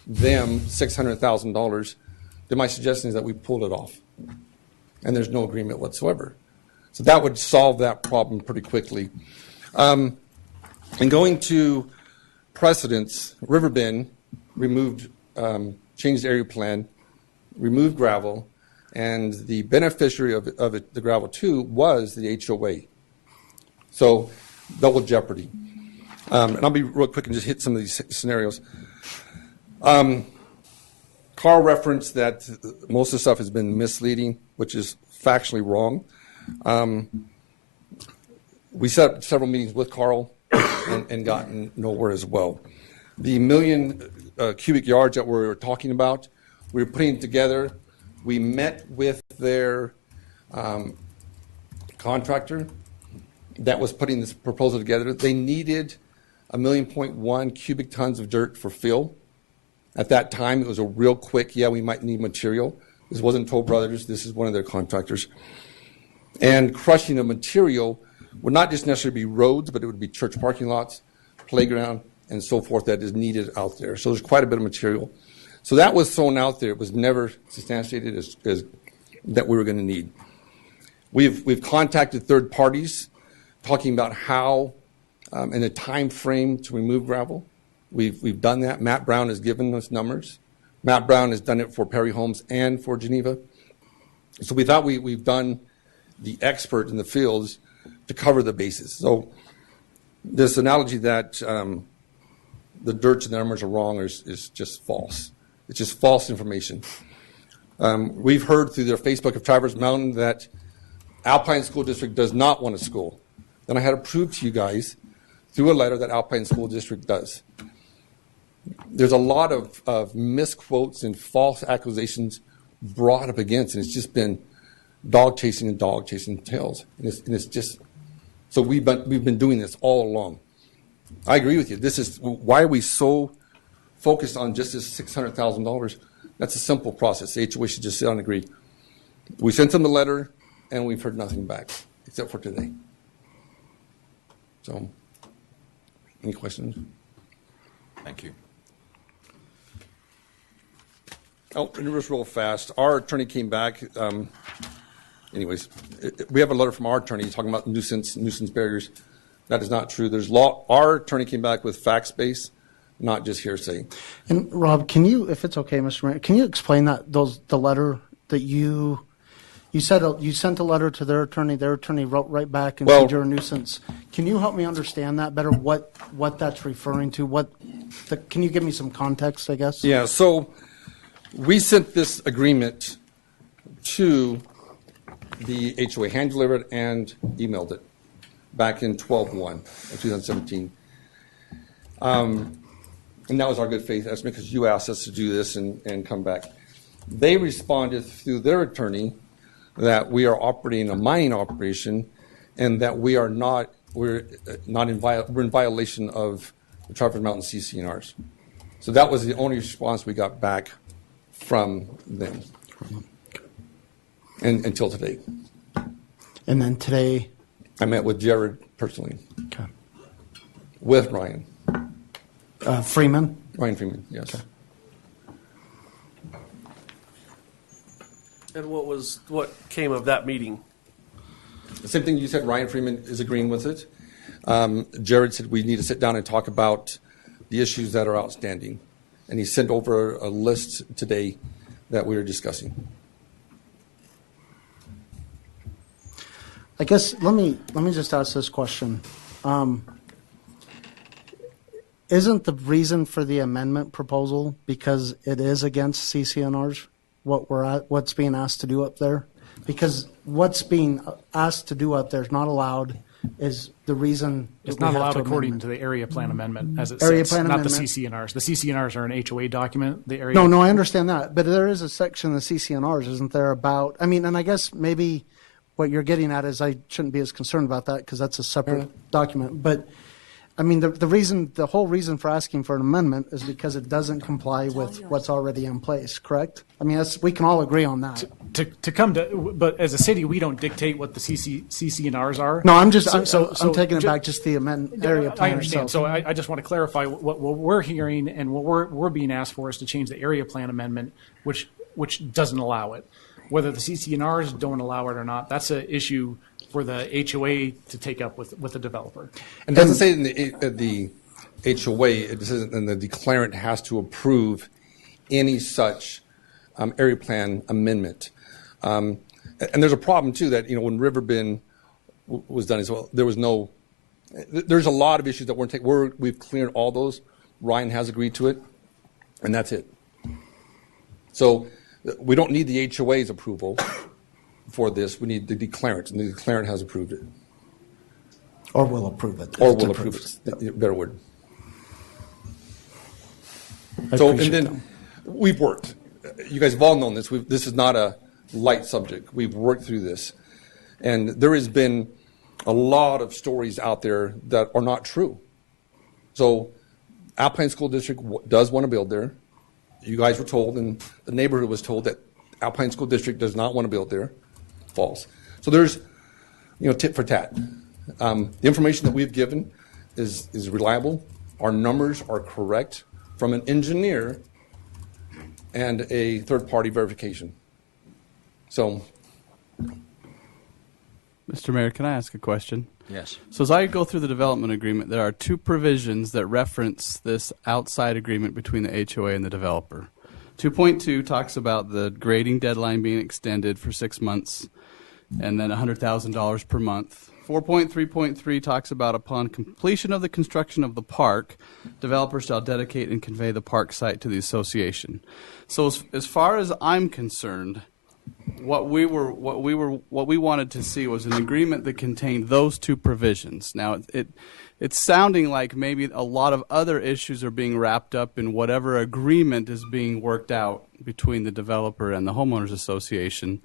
them $600,000. Then my suggestion is that we pull it off, and there's no agreement whatsoever. So that would solve that problem pretty quickly. And going to precedents, Riverbend removed, changed the area plan, removed gravel, and the beneficiary of it, the gravel too, was the HOA. So double jeopardy. And I'll be real quick and just hit some of these scenarios. Carl referenced that most of the stuff has been misleading, which is factually wrong. We set up several meetings with Carl and gotten nowhere as well. The million cubic yards that we're talking about, we were putting together. We met with their contractor that was putting this proposal together. They needed 1.1 million cubic tons of dirt for fill. At that time, it was a real quick, we might need material. This wasn't Toll Brothers. This is one of their contractors. And crushing of material would not just necessarily be roads, but it would be church parking lots, playground, and so forth that is needed out there. So there's quite a bit of material. So that was thrown out there. It was never substantiated as that we were going to need. We've contacted third parties talking about how and the time frame to remove gravel. We've done that. Matt Brown has given us numbers. Matt Brown has done it for Perry Homes and for Geneva. So we thought we've done the expert in the fields to cover the bases. So this analogy that the dirt and the numbers are wrong is just false. It's just false information. We've heard through their Facebook of Traverse Mountain that Alpine School District does not want a school. Then I had to prove to you guys through a letter that Alpine School District does. There's a lot of misquotes and false accusations brought up against, and it's just been dog chasing tails. And it's just, so we've been doing this all along. I agree with you. This is, why are we so focused on just this $600,000? That's a simple process. The HOA should just sit down and agree. We sent them the letter, and we've heard nothing back, except for today. So, any questions? Thank you. Oh, and just real fast. Our attorney came back. Anyways, we have a letter from our attorney talking about nuisance barriers. That is not true. There's law. Our attorney came back with facts base, not just hearsay. And Rob, can you, if it's okay, Mr. Mayor, can you explain the letter that you said you sent a letter to their attorney wrote right back and said you're a nuisance. Can you help me understand that better? What that's referring to? Can you give me some context, I guess? Yeah. So we sent this agreement to the HOA, hand delivered and emailed it back in 12/1 of 2017. And that was our good faith estimate because you asked us to do this and come back. They responded through their attorney that we are operating a mining operation and that we're in violation of the Traverse Mountain CCNRs. So that was the only response we got back from them. And until today. And then today? I met with Jared personally. Okay. With Ryan. Freeman? Ryan Freeman, yes. Okay. And what came of that meeting? The same thing you said, Ryan Freeman is agreeing with it. Jared said we need to sit down and talk about the issues that are outstanding. And he sent over a list today that we were discussing. I guess let me just ask this question. Isn't the reason for the amendment proposal because it is against CCNRs? What's being asked to do up there? Because what's being asked to do up there is not allowed. Is the reason it's not allowed according to the area plan amendment as it area sits, plan not amendment. the CCNRs. The CCNRs are an HOA document. The area. No, I understand that, but there is a section of the CCNRs, isn't there? About and I guess maybe what you're getting at is I shouldn't be as concerned about that because that's a separate document. But the whole reason for asking for an amendment is because it doesn't comply with what's already in place. Correct? We can all agree on that. But as a city, we don't dictate what the CCNRs are. No, I'm taking it back just the area plan. I understand. So I just want to clarify what we're hearing and what we're being asked for is to change the area plan amendment, which doesn't allow it. Whether the CCNRs don't allow it or not, that's an issue for the HOA to take up with the developer. And it doesn't say in the HOA, it says and the declarant has to approve any such area plan amendment. And there's a problem too that when Riverbend was done as well, there's a lot of issues that we've cleared all those. Ryan has agreed to it, and that's it. So we don't need the HOA's approval for this. We need the declarant, and the declarant has approved it. Or will approve it. Or will approve it. Better word. And then we've worked. You guys have all known this. This is not a light subject. We've worked through this. And there has been a lot of stories out there that are not true. So Alpine School District does want to build there. You guys were told, and the neighborhood was told that Alpine School District does not want to build there. False. So there's, tit for tat. The information that we've given is reliable. Our numbers are correct from an engineer and a third-party verification. So, Mr. Mayor, can I ask a question? Yes. So as I go through the development agreement, there are two provisions that reference this outside agreement between the HOA and the developer. 2.2 talks about the grading deadline being extended for 6 months and then $100,000 per month 4.3.3 talks about upon completion of the construction of the park, developers shall dedicate and convey the park site to the association. So as far as I'm concerned, what we wanted to see was an agreement that contained those two provisions. Now it's sounding like maybe a lot of other issues are being wrapped up in whatever agreement is being worked out between the developer and the homeowners association.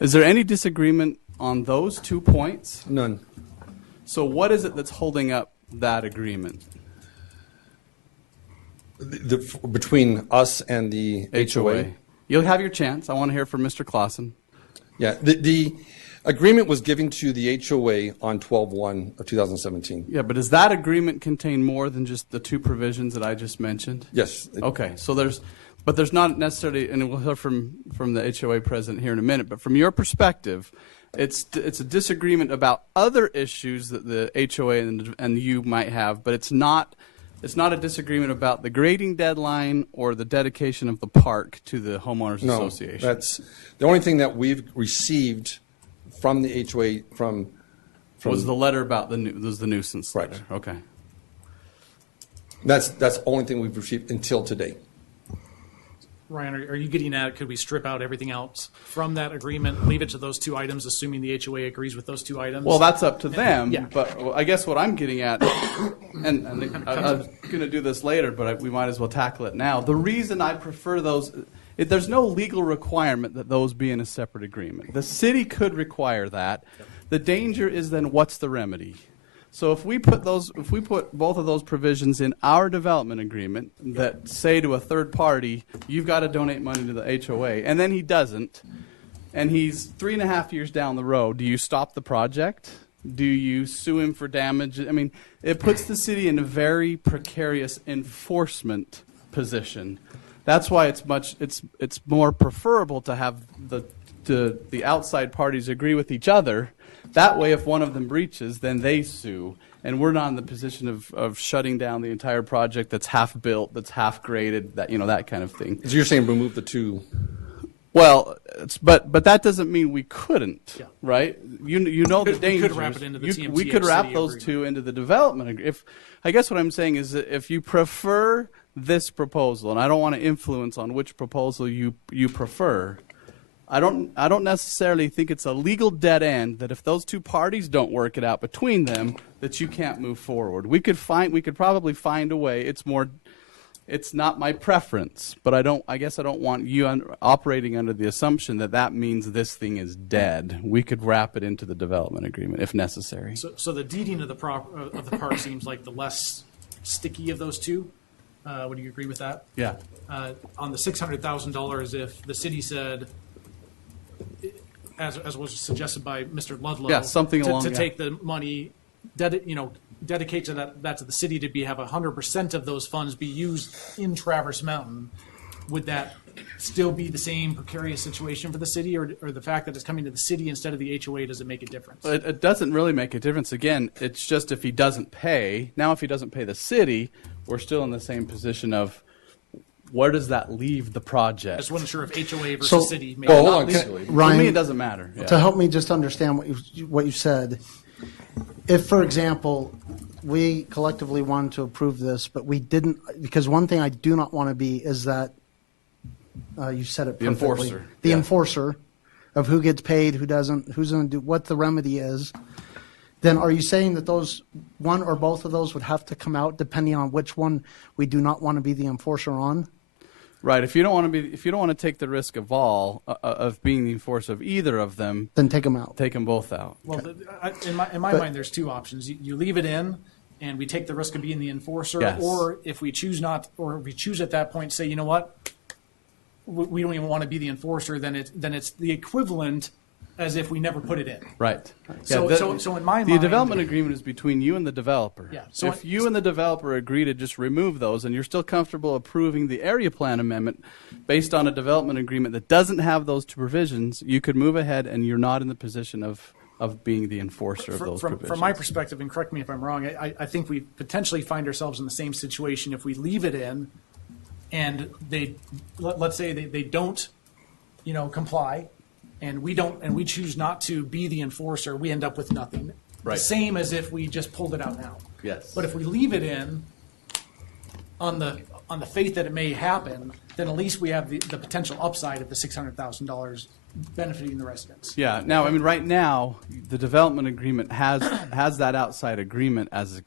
Is there any disagreement on those 2 points? None. So what is it that's holding up that agreement? Between us and the HOA. You'll have your chance. I want to hear from Mr. Clausen. Yeah, the agreement was given to the HOA on 12/1 of 2017. Yeah, but does that agreement contain more than just the two provisions that I just mentioned? Yes. Okay, so there's not necessarily, and we'll hear from the HOA president here in a minute, but from your perspective, it's a disagreement about other issues that the HOA and you might have, but it's not a disagreement about the grading deadline or the dedication of the park to the homeowners association. That's the only thing that we've received from the HOA from was the letter about the nuisance letter. Right. Okay. That's the only thing we've received until today. Ryan, are you getting at, could we strip out everything else from that agreement, leave it to those two items, assuming the HOA agrees with those two items? Well, that's up to them, yeah. But I guess what I'm getting at, and I'm going to do this later, but we might as well tackle it now. The reason I prefer those, there's no legal requirement that those be in a separate agreement. The city could require that. The danger is then what's the remedy? So if we put both of those provisions in our development agreement that say to a third party, you've got to donate money to the HOA, and then he doesn't, and he's 3.5 years down the road, do you stop the project? Do you sue him for damage? I mean, it puts the city in a very precarious enforcement position. That's why it's more preferable to have the outside parties agree with each other. That way, if one of them breaches, then they sue, and we're not in the position of shutting down the entire project that's half built, that's half graded, that kind of thing. So you're saying remove the two? Well, but that doesn't mean we couldn't, right? You know the dangers. We could wrap it into the TMT. We could wrap those two into the development agreement. I guess what I'm saying is that if you prefer this proposal, and I don't want to influence on which proposal you prefer. I don't necessarily think it's a legal dead end that if those two parties don't work it out between them, that you can't move forward. We could probably find a way. It's not my preference, but I guess I don't want you operating under the assumption that means this thing is dead. We could wrap it into the development agreement if necessary. So the deeding of the park seems like the less sticky of those two. Would you agree with that? Yeah. On the $600,000, if the city said, as was suggested by Mr. Ludlow, to take the money, dedicate to that to the city to have 100% of those funds be used in Traverse Mountain, would that still be the same precarious situation for the city, or the fact that it's coming to the city instead of the HOA, does it make a difference? It doesn't really make a difference. Again, it's just if he doesn't pay. Now, if he doesn't pay the city, we're still in the same position of where does that leave the project? I just wasn't sure if HOA versus city made Ryan, to me, it doesn't matter. Yeah. To help me just understand what you said, if, for example, we collectively wanted to approve this, but we didn't, because one thing I do not want to be is that, you said it perfectly. The enforcer of who gets paid, who doesn't, who's going to do, what the remedy is. Then are you saying that those one or both of those would have to come out depending on which one we do not want to be the enforcer on? Right. If you don't want to take the risk of being the enforcer of either of them, then take them out. Take them both out. Well, in my mind, there's two options. You leave it in, and we take the risk of being the enforcer, yes. Or if we choose at that point, say, you know what, we don't even want to be the enforcer. Then it's the equivalent as if we never put it in. Right. So in my mind, the development agreement is between you and the developer. Yeah. So if you and the developer agree to just remove those, and you're still comfortable approving the area plan amendment based on a development agreement that doesn't have those two provisions, you could move ahead, and you're not in the position of being the enforcer of those provisions. From my perspective, and correct me if I'm wrong, I think we potentially find ourselves in the same situation if we leave it in, and let's say they don't, comply. And we choose not to be the enforcer, we end up with nothing. Right. The same as if we just pulled it out now. Yes. But if we leave it in on the faith that it may happen, then at least we have the potential upside of the $600,000 benefiting the residents. Yeah. Now, I mean, right now, the development agreement has that outside agreement as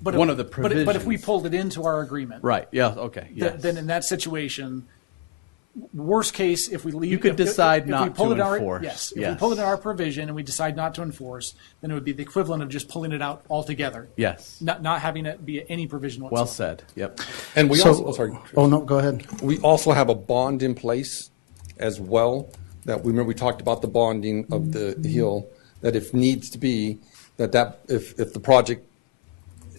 one of the provisions. But if we pulled it into our agreement, right? Yeah. Okay. Yes. Then in that situation, worst case, if we leave, you could decide if not we pull to it in enforce. Yes. If we pull it in our provision and we decide not to enforce, then it would be the equivalent of just pulling it out altogether. Yes. Not having it be any provision whatsoever. Well said. Yep. And we also, sorry. Oh, no, go ahead. We also have a bond in place as well, that we remember we talked about the bonding of the hill, that if needs to be, if the project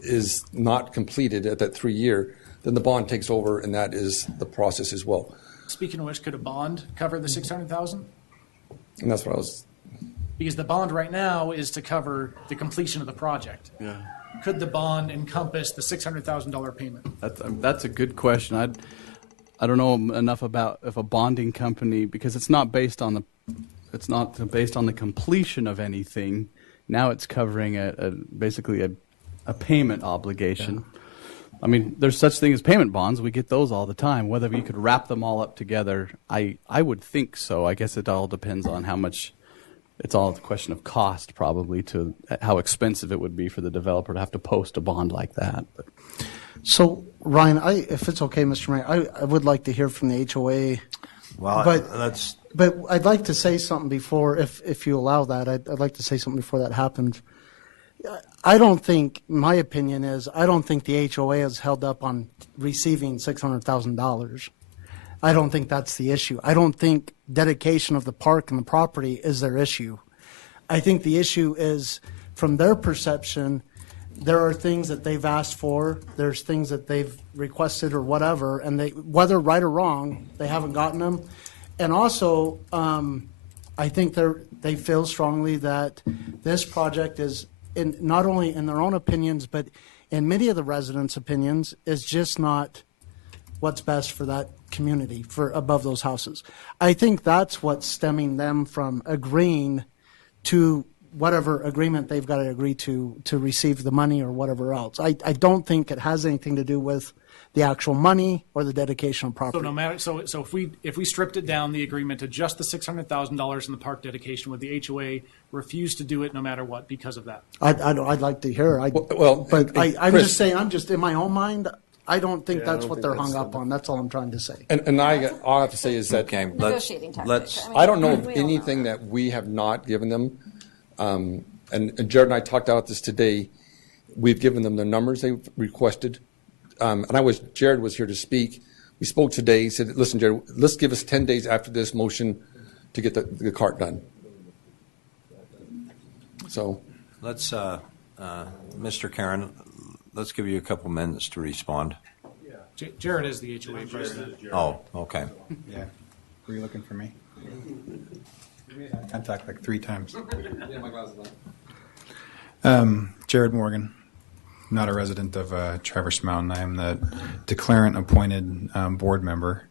is not completed at that 3-year, then the bond takes over, and that is the process as well. Speaking of which, could a bond cover the $600,000? And that's what I was. Because the bond right now is to cover the completion of the project. Yeah. Could the bond encompass the $600,000 payment? That's a good question. I don't know enough about if a bonding company, because it's not based on the completion of anything. Now it's covering basically a payment obligation. Yeah. I mean, there's such thing as payment bonds. We get those all the time. Whether you could wrap them all up together, I would think so. I guess it all depends on how much. It's all a question of cost, probably, to how expensive it would be for the developer to have to post a bond like that. But. So, Ryan, if it's okay, Mr. Mayor, I would like to hear from the HOA. Well, but I'd like to say something before, if you allow that. I'd like to say something before that happens. I don't think, my opinion is, I don't think the HOA is held up on receiving $600,000. I don't think that's the issue. I don't think dedication of the park and the property is their issue. I think the issue is, from their perception, there are things that they've asked for, there's things that they've requested or whatever, and whether right or wrong, they haven't gotten them. And also, I think they feel strongly that this project is, not only in their own opinions, but in many of the residents' opinions, is just not what's best for that community, for above those houses. I think that's what's stemming them from agreeing to whatever agreement they've got to agree to receive the money or whatever else. I don't think it has anything to do with the actual money or the dedication of property. So no matter, so if we stripped it down, the agreement to just the $600,000 in the park dedication, would the HOA refuse to do it no matter what because of that? I'd like to hear. I'm just saying. I'm just in my own mind. I don't think that's what they're hung up on. That's all I'm trying to say. And all I have to say is that Negotiating tactics. I don't know of anything that we have not given them. And Jared and I talked about this today. We've given them the numbers they requested. And Jared was here to speak. We spoke today. He said, listen, Jared, let's give us 10 days after this motion to get the cart done. So let's, Mr. Karen, let's give you a couple minutes to respond. Yeah. Jared is the HOA president. Oh, okay. Yeah. Were you looking for me? I talked like 3 times. Jared Morgan. Not a resident of Traverse Mountain. I am the declarant appointed board member,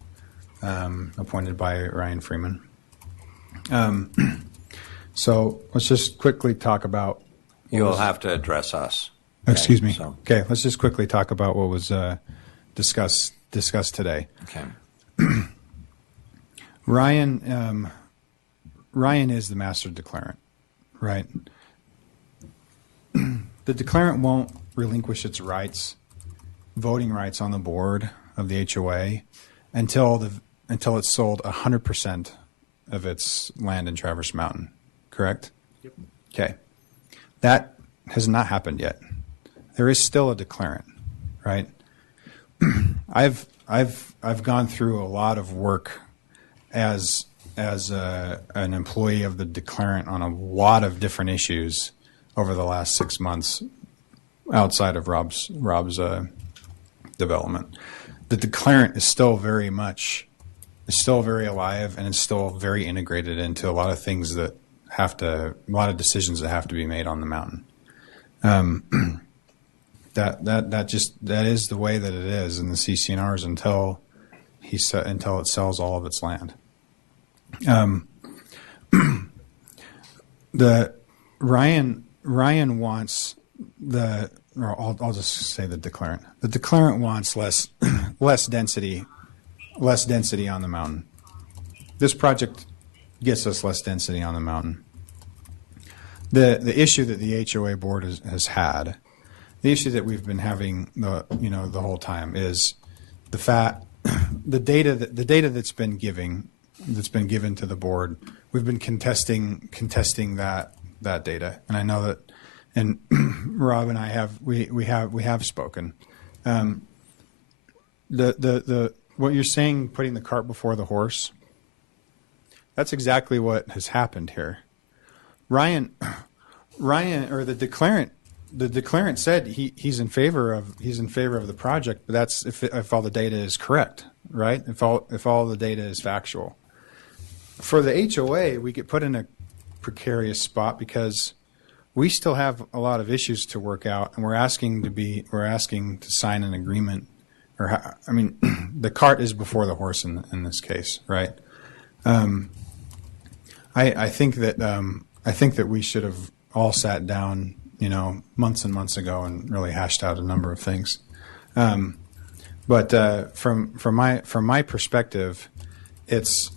appointed by Ryan Freeman. So let's just quickly talk about. You'll have to address us. Okay, excuse me. So. Okay, let's just quickly talk about what was discussed today. Okay. Ryan is the master declarant, right? The declarant won't relinquish its rights, voting rights on the board of the HOA until it's sold 100% of its land in Traverse Mountain. Correct? Yep. Okay. That has not happened yet. There is still a declarant, right? I've gone through a lot of work as an employee of the declarant on a lot of different issues over the last 6 months outside of Rob's development. The declarant is still very alive, and it's still very integrated into a lot of things a lot of decisions that have to be made on the mountain. That is the way that it is in the CCNRs until it sells all of its land. Ryan wants I'll just say the declarant. The declarant wants less density on the mountain. This project gets us less density on the mountain. The issue that the HOA board has had, the issue that we've been having the whole time is the data that's been given to the board. We've been contesting that data, and I know that, and Rob and I have spoken. What you're saying, putting the cart before the horse, that's exactly what has happened here. Ryan, or the declarant said he's in favor of the project, but that's if all the data is correct, right? If all the data is factual. For the HOA, we get put in a precarious spot because we still have a lot of issues to work out, and we're asking to sign an agreement. The cart is before the horse in this case, right? I think that we should have all sat down, months and months ago and really hashed out a number of things. But from my perspective, it's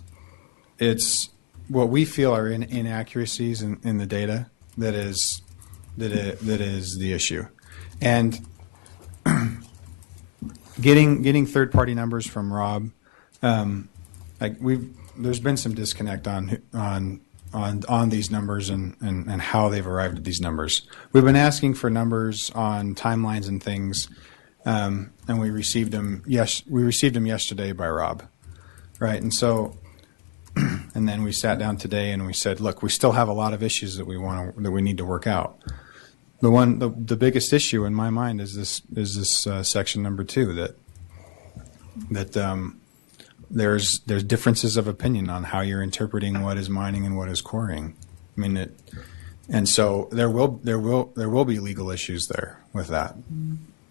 what we feel are inaccuracies in the data that is the issue, and getting third-party numbers from Rob. There's been some disconnect on these numbers and how they've arrived at these numbers. We've been asking for numbers on timelines and things, and we received them. Yes, we received them yesterday by Rob, right? And so, and then we sat down today and we said, look, we still have a lot of issues that we need to work out. The biggest issue in my mind is this section number 2 that there's differences of opinion on how you're interpreting what is mining and what is quarrying. And so there will be legal issues there with that,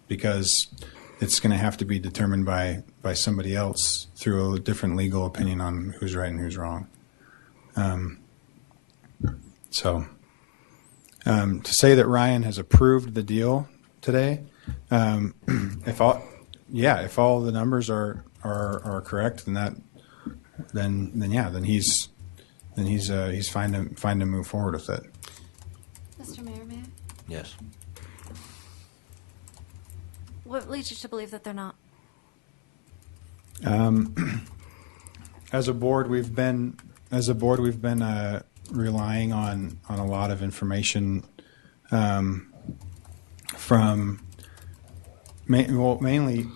because it's going to have to be determined by somebody else through a different legal opinion on who's right and who's wrong. To say that Ryan has approved the deal today, if all the numbers are correct, then he's fine to move forward with it. Mr. Mayor, may I? Yes. What leads you to believe that they're not? As a board, we've been relying on a lot of information from mainly.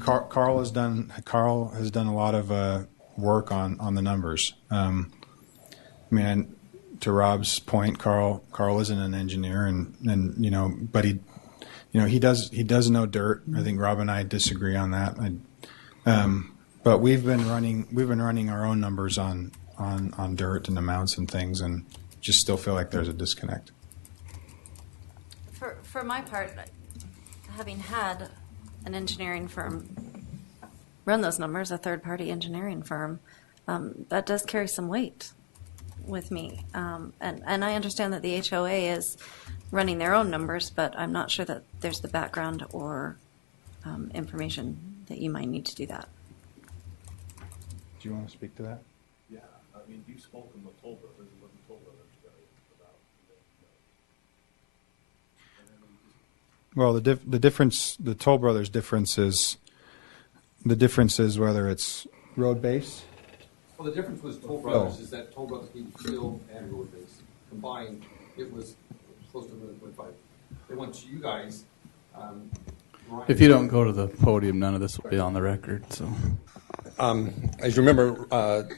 Carl has done a lot of work on the numbers. To Rob's point, Carl isn't an engineer, but he does know dirt. I think Rob and I disagree on that. But we've been running our own numbers on dirt and amounts and things, and just still feel like there's a disconnect. For my part, having had an engineering firm run those numbers, a third-party engineering firm, that does carry some weight with me. And I understand that the HOA is running their own numbers, but I'm not sure that there's the background or information that you might need to do that. Do you want to speak to that? Yeah, you've spoken with Toll Brothers and what the Toll Brothers about. Well, the difference, the Toll Brothers difference is whether it's road base. Well, the difference with Toll Brothers is that Toll Brothers needed field and road base. Combined, it was close to 1.5. They went to you guys. If you don't go to the podium, none of this will be on the record. So, as you remember, the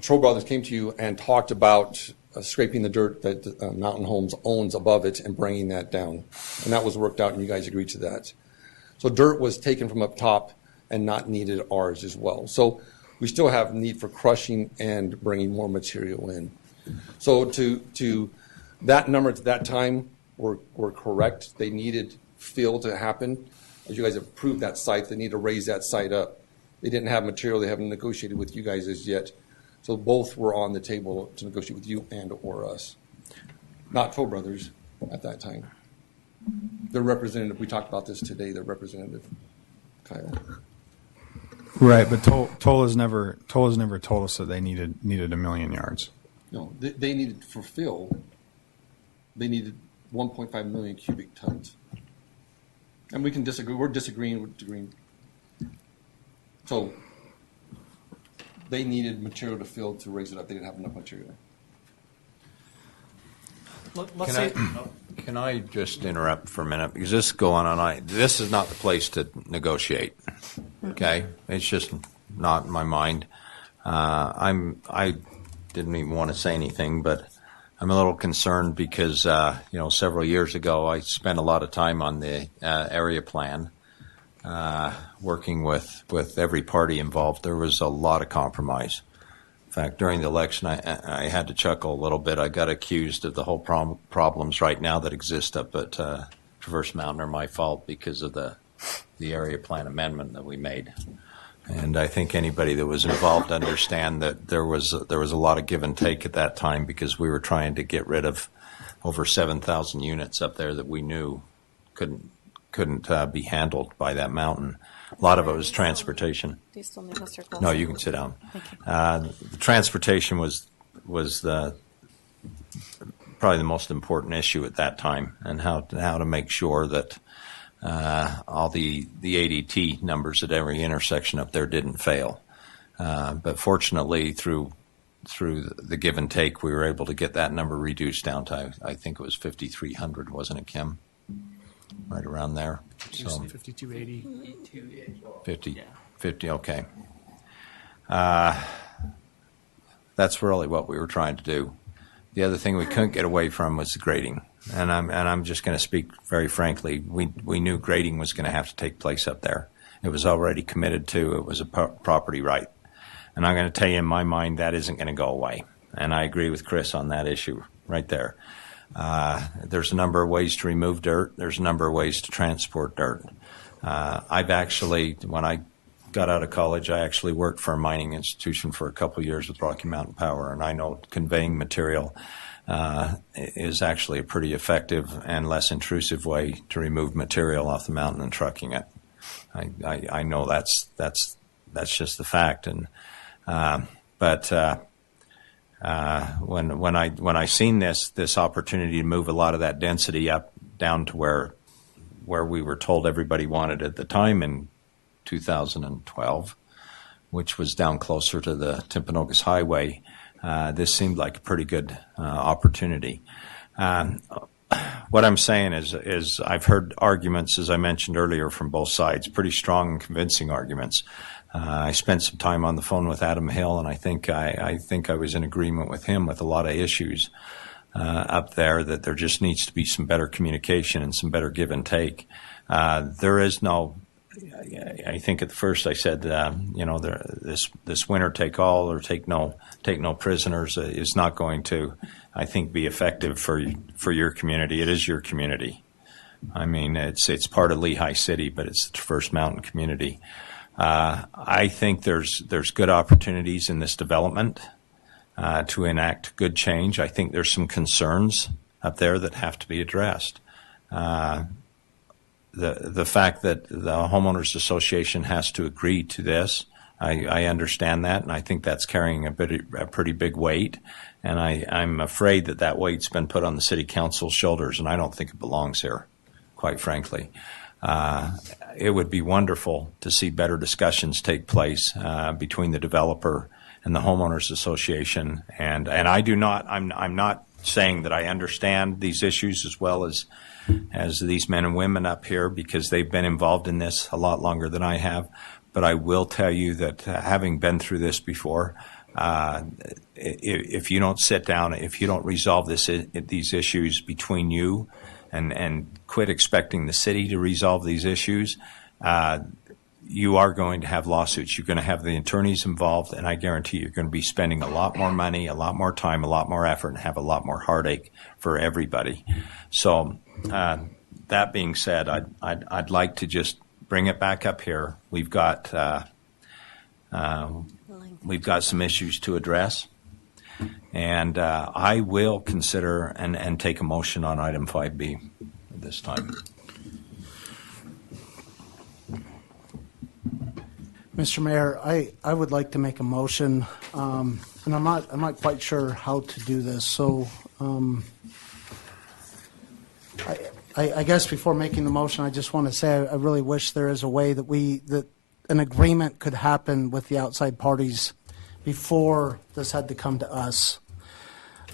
Toll Brothers came to you and talked about scraping the dirt that Mountain Homes owns above it and bringing that down. And that was worked out, and you guys agreed to that. So dirt was taken from up top and not needed ours as well. So we still have need for crushing and bringing more material in. So to that number at that time were correct. They needed fill to happen. As you guys have approved that site, they need to raise that site up. They didn't have material. They haven't negotiated with you guys as yet. So both were on the table to negotiate with you and or us. not Toll Brothers at that time. Their representative, we talked about this today, their representative, Kyle. Right, but Toll has never told us that they needed 1 million yards. No, they needed for fill, they needed 1.5 million cubic tons. And we can disagree, we're disagreeing with agreeing. So they needed material to fill to raise it up. They didn't have enough material. Can I just interrupt for a minute? Because this is going on. This is not the place to negotiate. Okay? It's just not in my mind. I didn't even want to say anything, but I'm a little concerned because, several years ago, I spent a lot of time on the area plan, working with every party involved. There was a lot of compromise. In fact, during the election, I had to chuckle a little bit. I got accused of the whole problems right now that exist up at Traverse Mountain are my fault because of the area plan amendment that we made. And I think anybody that was involved understand that there was a lot of give and take at that time because we were trying to get rid of over 7,000 units up there that we knew couldn't be handled by that mountain. A lot of it was transportation. Do you still need Mr. Coulson? No, you can sit down. Thank you. The transportation was probably the most important issue at that time, and how to make sure that all the ADT numbers at every intersection up there didn't fail. But fortunately, through the give and take, we were able to get that number reduced down to, I think it was 5,300, wasn't it, Kim? Right around there. So 5280. 50, okay. That's really what we were trying to do. The other thing we couldn't get away from was the grading. And I'm just going to speak very frankly. We knew grading was going to have to take place up there. It was already committed to. It was a property right. And I'm going to tell you, in my mind, that isn't going to go away. And I agree with Chris on that issue right there. There's a number of ways to remove dirt. There's a number of ways to transport dirt. I've actually, when I got out of college, I actually worked for a mining institution for a couple of years with Rocky Mountain Power, and I know conveying material is actually a pretty effective and less intrusive way to remove material off the mountain and trucking it. I know that's just the fact. And when I seen this opportunity to move a lot of that density up down to where we were told everybody wanted at the time in 2012, which was down closer to the Timpanogos Highway, this seemed like a pretty good opportunity. What I'm saying is I've heard arguments, as I mentioned earlier, from both sides, pretty strong and convincing arguments. I spent some time on the phone with Adam Hill, and I think I was in agreement with him with a lot of issues up there, that there just needs to be some better communication and some better give and take. There is no, I think at first I said, this winner take all or take no prisoners is not going to, I think, be effective for your community. It is your community. I mean, it's part of Lehi City, but it's the Traverse Mountain community. I think there's good opportunities in this development to enact good change. I think there's some concerns up there that have to be addressed. The fact that the homeowners association has to agree to this, I understand that, and I think that's carrying a pretty big weight. And I'm afraid that weight's been put on the city council's shoulders, and I don't think it belongs here, quite frankly. It would be wonderful to see better discussions take place between the developer and the homeowners association. And I'm not saying that I understand these issues as well as these men and women up here, because they've been involved in this a lot longer than I have. But I will tell you that having been through this before, if you don't sit down, if you don't resolve these issues between you, and quit expecting the city to resolve these issues, you are going to have lawsuits. You're going to have the attorneys involved, and I guarantee you're going to be spending a lot more money, a lot more time, a lot more effort, and have a lot more heartache for everybody. So that being said, I'd like to just bring it back up here. We've got some issues to address. And I will consider and take a motion on item 5B at this time. Mr. Mayor, I would like to make a motion, and I'm not quite sure how to do this. So I guess before making the motion, I just want to say I really wish there is a way that an agreement could happen with the outside parties before this had to come to us.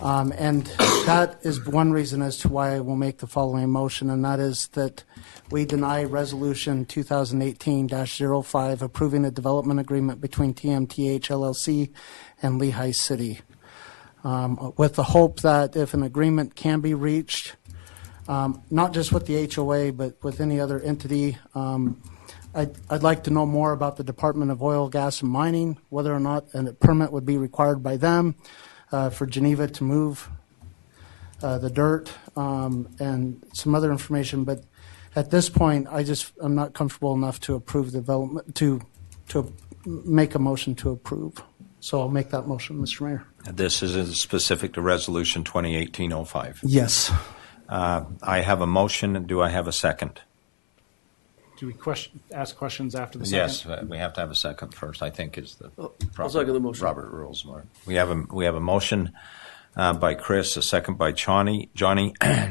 And that is one reason as to why I will make the following motion, and that is that we deny Resolution 2018-05 approving a development agreement between TMTH LLC and Lehi City, with the hope that if an agreement can be reached, not just with the HOA but with any other entity, I'd like to know more about the Department of Oil, Gas, and Mining, whether or not a permit would be required by them for Geneva to move the dirt, and some other information. But at this point, I'm not comfortable enough to approve the development, to make a motion to approve. So I'll make that motion, Mr. Mayor. This is specific to Resolution 2018-05. Yes. I have a motion. Do I have a second? Do we ask questions after the second? Yes, we have to have a second first, I think is the I'll second the motion. Robert rules. We have a motion by Chris, a second by Johnny.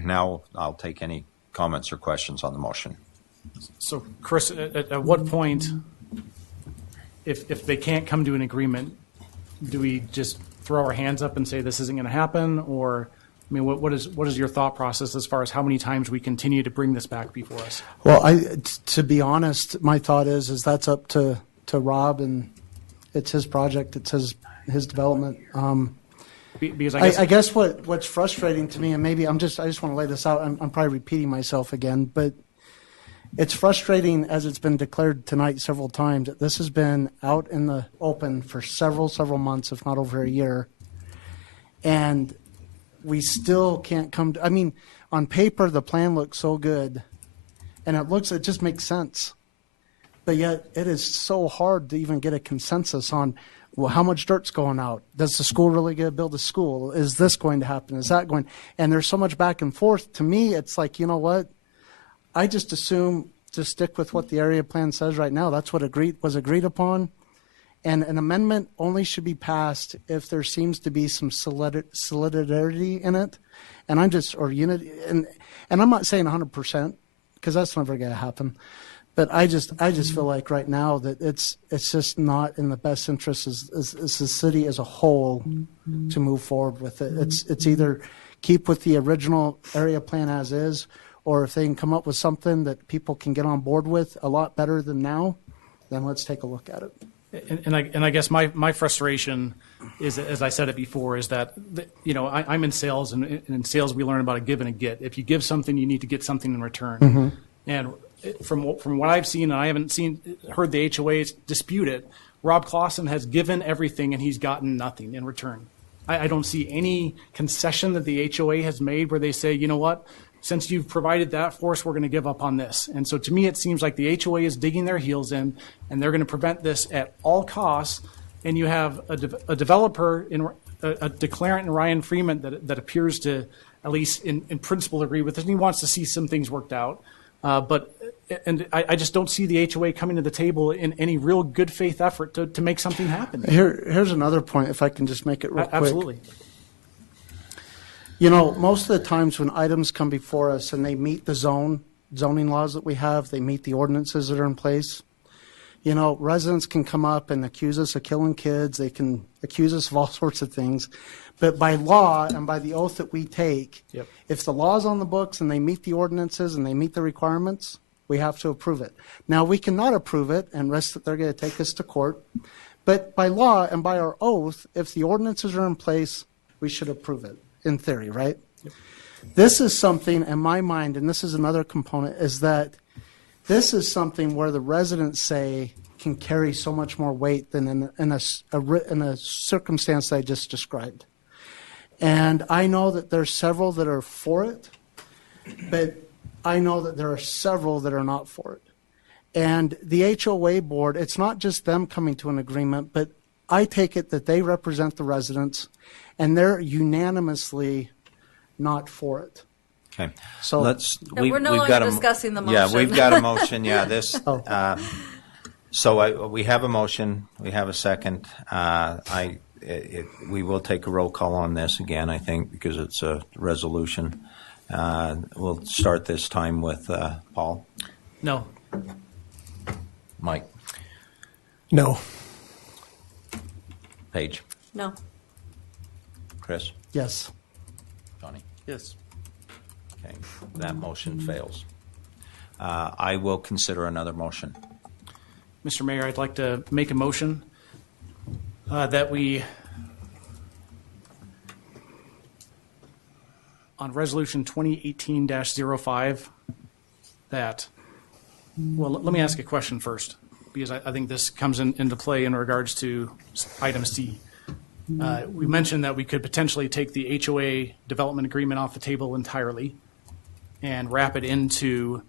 Now I'll take any comments or questions on the motion. So, Chris, at what point, if they can't come to an agreement, do we just throw our hands up and say this isn't going to happen? Or, I mean, what is your thought process as far as how many times we continue to bring this back before us? Well, to be honest, my thought is that's up to Rob, and it's his project, it's his development. Because I guess what's frustrating to me, and maybe I just want to lay this out. I'm probably repeating myself again, but it's frustrating as it's been declared tonight several times that this has been out in the open for several months, if not over a year, and we still can't come to, I mean, on paper, the plan looks so good, and it just makes sense. But yet, it is so hard to even get a consensus on, well, how much dirt's going out? Does the school really get to build a school? Is this going to happen? Is that going? And there's so much back and forth. To me, it's like, you know what? I just assume to stick with what the area plan says right now. That's what was agreed upon. And an amendment only should be passed if there seems to be some solidarity in it, and or unity. And I'm not saying 100% because that's never going to happen. But I just feel like right now that it's just not in the best interest as the city as a whole to move forward with it. It's either keep with the original area plan as is, or if they can come up with something that people can get on board with a lot better than now, then let's take a look at it. And I guess my frustration is, as I said it before, is that, you know, I'm in sales, and in sales we learn about a give and a get. If you give something, you need to get something in return. Mm-hmm. And from what I've seen, and I haven't heard the HOAs dispute it, Rob Clausen has given everything and he's gotten nothing in return. I don't see any concession that the HOA has made where they say, you know what, since you've provided that for us, we're going to give up on this. And so to me, it seems like the HOA is digging their heels in, and they're going to prevent this at all costs. And you have a developer, a declarant in Ryan Freeman that appears to, at least in principle, agree with this, and he wants to see some things worked out. But I just don't see the HOA coming to the table in any real good faith effort to make something happen. Here's another point, if I can just make it real quick. Absolutely. You know, most of the times when items come before us and they meet the zoning laws that we have, they meet the ordinances that are in place, you know, residents can come up and accuse us of killing kids. They can accuse us of all sorts of things. But by law and by the oath that we take, Yep. If the law's on the books and they meet the ordinances and they meet the requirements, we have to approve it. Now, we cannot approve it and risk that they're going to take us to court. But by law and by our oath, if the ordinances are in place, we should approve it, in theory, right? Yep. This is something, in my mind, and this is another component, is that this is something where the residents say can carry so much more weight than in a circumstance that I just described. And I know that there's several that are for it, but I know that there are several that are not for it. And the HOA board, it's not just them coming to an agreement, but I take it that they represent the residents, and they're unanimously not for it. Okay. So we're no longer discussing the Yeah, motion. we've got a motion. Yeah, this. Oh. We have a motion. We have a second. We will take a roll call on this again, I think, because it's a resolution. We'll start this time with Paul. No. Mike. No. Paige. No. Chris. Yes. Johnny. Yes. Okay, that motion fails. I will consider another motion. Mr. Mayor, I'd like to make a motion that we, on Resolution 2018-05, that, well, let me ask a question first, because I think this comes into play in regards to item C. We mentioned that we could potentially take the HOA development agreement off the table entirely and wrap it into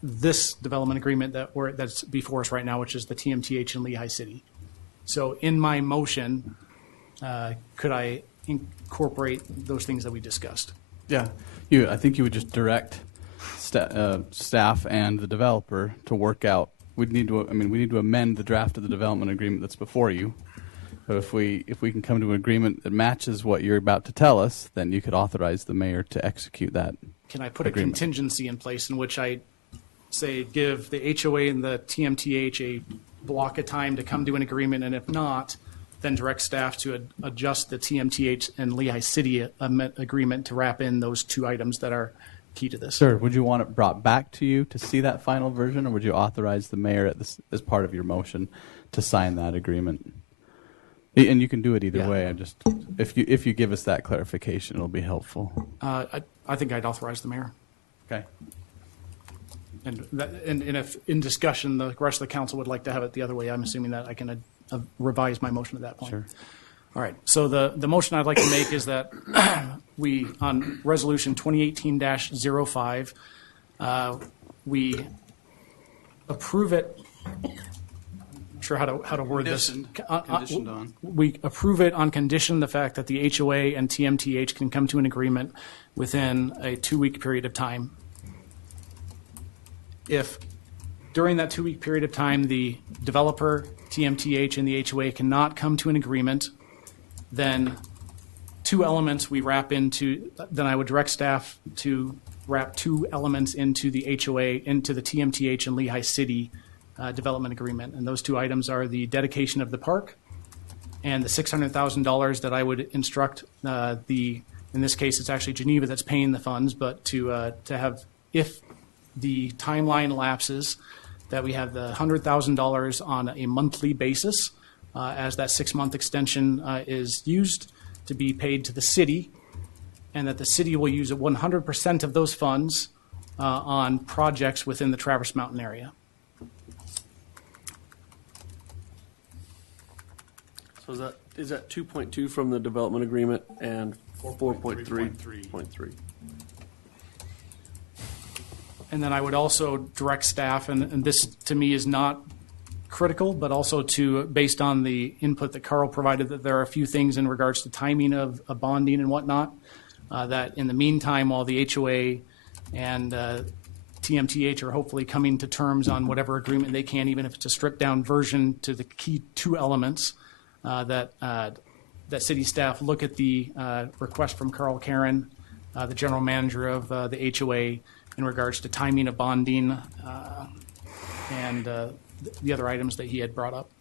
this development agreement that's before us right now, which is the TMTH in Lehi City. So in my motion, could I incorporate those things that we discussed? Yeah, I think you would just direct staff and the developer to work out. We need to amend the draft of the development agreement that's before you. So if we can come to an agreement that matches what you're about to tell us, then you could authorize the mayor to execute that. Can I put agreement. a contingency in place in which I say give the HOA and the TMTH a block of time to come to an agreement, and if not, then direct staff to adjust the TMTH and Lehi City agreement to wrap in those two items that are key to this? Sir, would you want it brought back to you to see that final version, or would you authorize the mayor as part of your motion to sign that agreement? And you can do it either way. If you give us that clarification, it'll be helpful. I think I'd authorize the mayor. Okay. And if in discussion the rest of the council would like to have it the other way, I'm assuming that I can revise my motion at that point. Sure. All right. So the motion I'd like to make is that we, on Resolution 2018-05, we approve it. I'm sure how to word this. Conditioned on. We approve it on condition the fact that the HOA and TMTH can come to an agreement within a 2-week period of time. If during that 2-week period of time the developer, TMTH, and the HOA cannot come to an agreement, then two elements we wrap into, then I would direct staff to wrap two elements into the HOA, into the TMTH and Lehi City development agreement. And those two items are the dedication of the park and the $600,000 that I would instruct in this case, it's actually Geneva that's paying the funds, but to have, if the timeline lapses, that we have the $100,000 on a monthly basis as that 6-month extension is used to be paid to the city, and that the city will use 100% of those funds on projects within the Traverse Mountain area. So is that 2.2 from the development agreement and 4.3.3? And then I would also direct staff, and this to me is not critical, but also based on the input that Carl provided, that there are a few things in regards to timing of bonding and whatnot, that in the meantime, while the HOA and TMTH are hopefully coming to terms on whatever agreement they can, even if it's a stripped down version to the key two elements, that city staff look at the request from Carl Karen, the general manager of the HOA, in regards to timing of bonding and the other items that he had brought up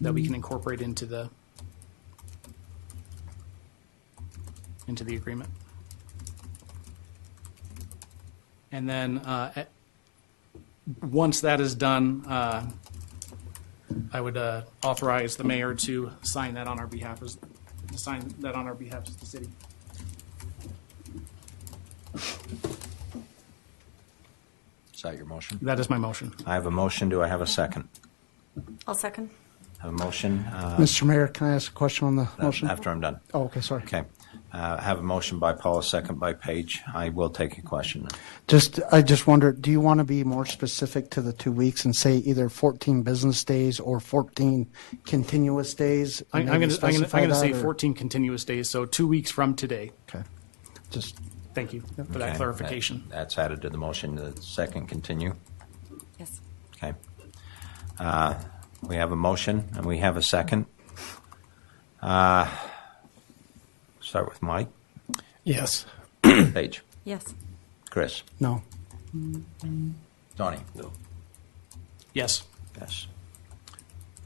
that we can incorporate into the agreement. And then once that is done, I would authorize the mayor to sign that on our behalf as the city. Is that your motion? That is my motion. I have a motion. Do I have a second? I'll second. I have a motion. Mr. Mayor, can I ask a question on the motion? After I'm done. Oh, okay, sorry. Okay. Have a motion by Paul, a second by Paige. I will take a question. I just wonder, do you want to be more specific to the 2 weeks and say either 14 business days or 14 continuous days? I'm Maybe going to specify say that, or- 14 continuous days, so 2 weeks from today. Okay. Just Thank you for that Okay, clarification. That's added to the motion. The second continue. Yes. Okay. We have a motion and we have a second. Start with Mike. Yes. Paige. Yes. Chris. No. Donnie. No. Yes. Yes.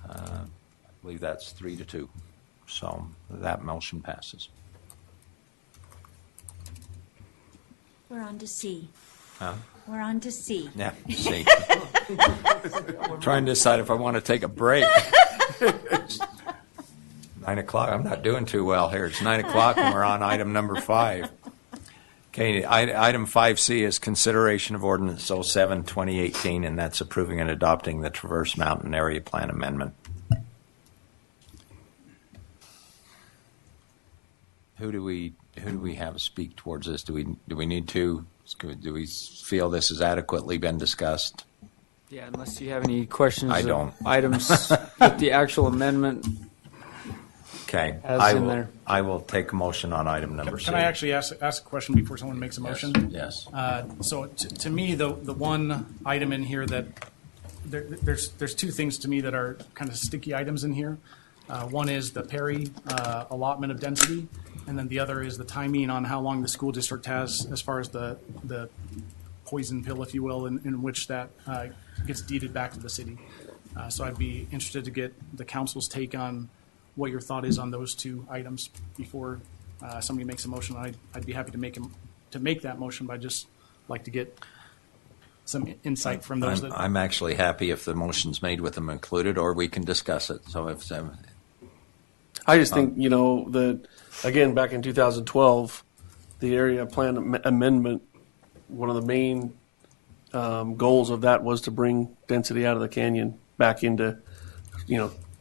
I believe that's 3-2. So that motion passes. We're on to C. Huh? We're on to C. Yeah, see. Trying to decide if I want to take a break. 9 o'clock. I'm not doing too well here. It's 9 o'clock and we're on item number 5. Okay, item 5C is consideration of ordinance 07-2018, and that's approving and adopting the Traverse Mountain Area Plan Amendment. Who do we have speak towards this? Do we need to? Do we feel this has adequately been discussed? Yeah, unless you have any questions. I of don't. Items with the actual amendment. Okay, As in there. I will take a motion on item number Can C. I actually ask a question before someone makes a motion? Yes. So to me, the one item in here that there's two things to me that are kind of sticky items in here. One is the Perry allotment of density, and then the other is the timing on how long the school district has as far as the poison pill, if you will, in which that gets deeded back to the city. So I'd be interested to get the council's take on what your thought is on those two items before somebody makes a motion. I'd be happy to make that motion, but I'd just like to get some insight from those. I'm actually happy if the motion's made with them included, or we can discuss it. So if I just think, that, again, back in 2012, the area plan amendment, one of the main goals of that was to bring density out of the canyon back into,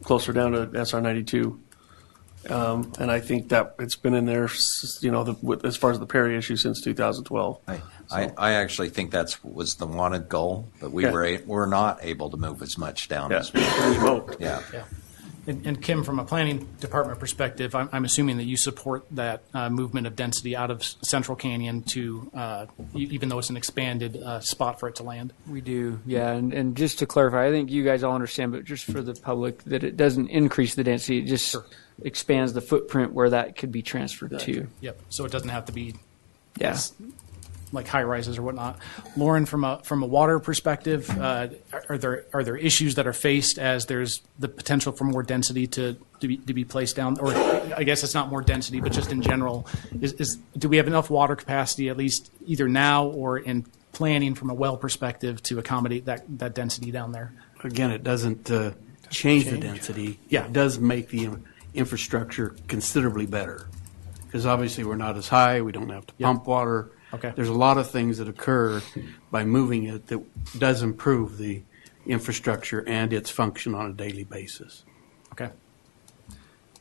closer down to SR 92. And I think that it's been in there, as far as the Perry issue since 2012. I actually think that was the wanted goal, but we were not able to move as much down as we hoped. Yeah. And Kim, from a planning department perspective, I'm assuming that you support that movement of density out of Central Canyon to, even though it's an expanded spot for it to land. We do, yeah. And just to clarify, I think you guys all understand, but just for the public, that it doesn't increase the density. It just expands the footprint where that could be transferred to. Yep. So it doesn't have to be like high rises or whatnot. Lauren, from a water perspective, are there issues that are faced as there's the potential for more density to be placed down? Or I guess it's not more density, but just in general, do we have enough water capacity, at least either now or in planning from a well perspective, to accommodate that density down there? Again, it doesn't change the density. Yeah. It does make the infrastructure considerably better, because obviously we're not as high. We don't have to pump water. Okay. There's a lot of things that occur by moving it that does improve the infrastructure and its function on a daily basis. Okay.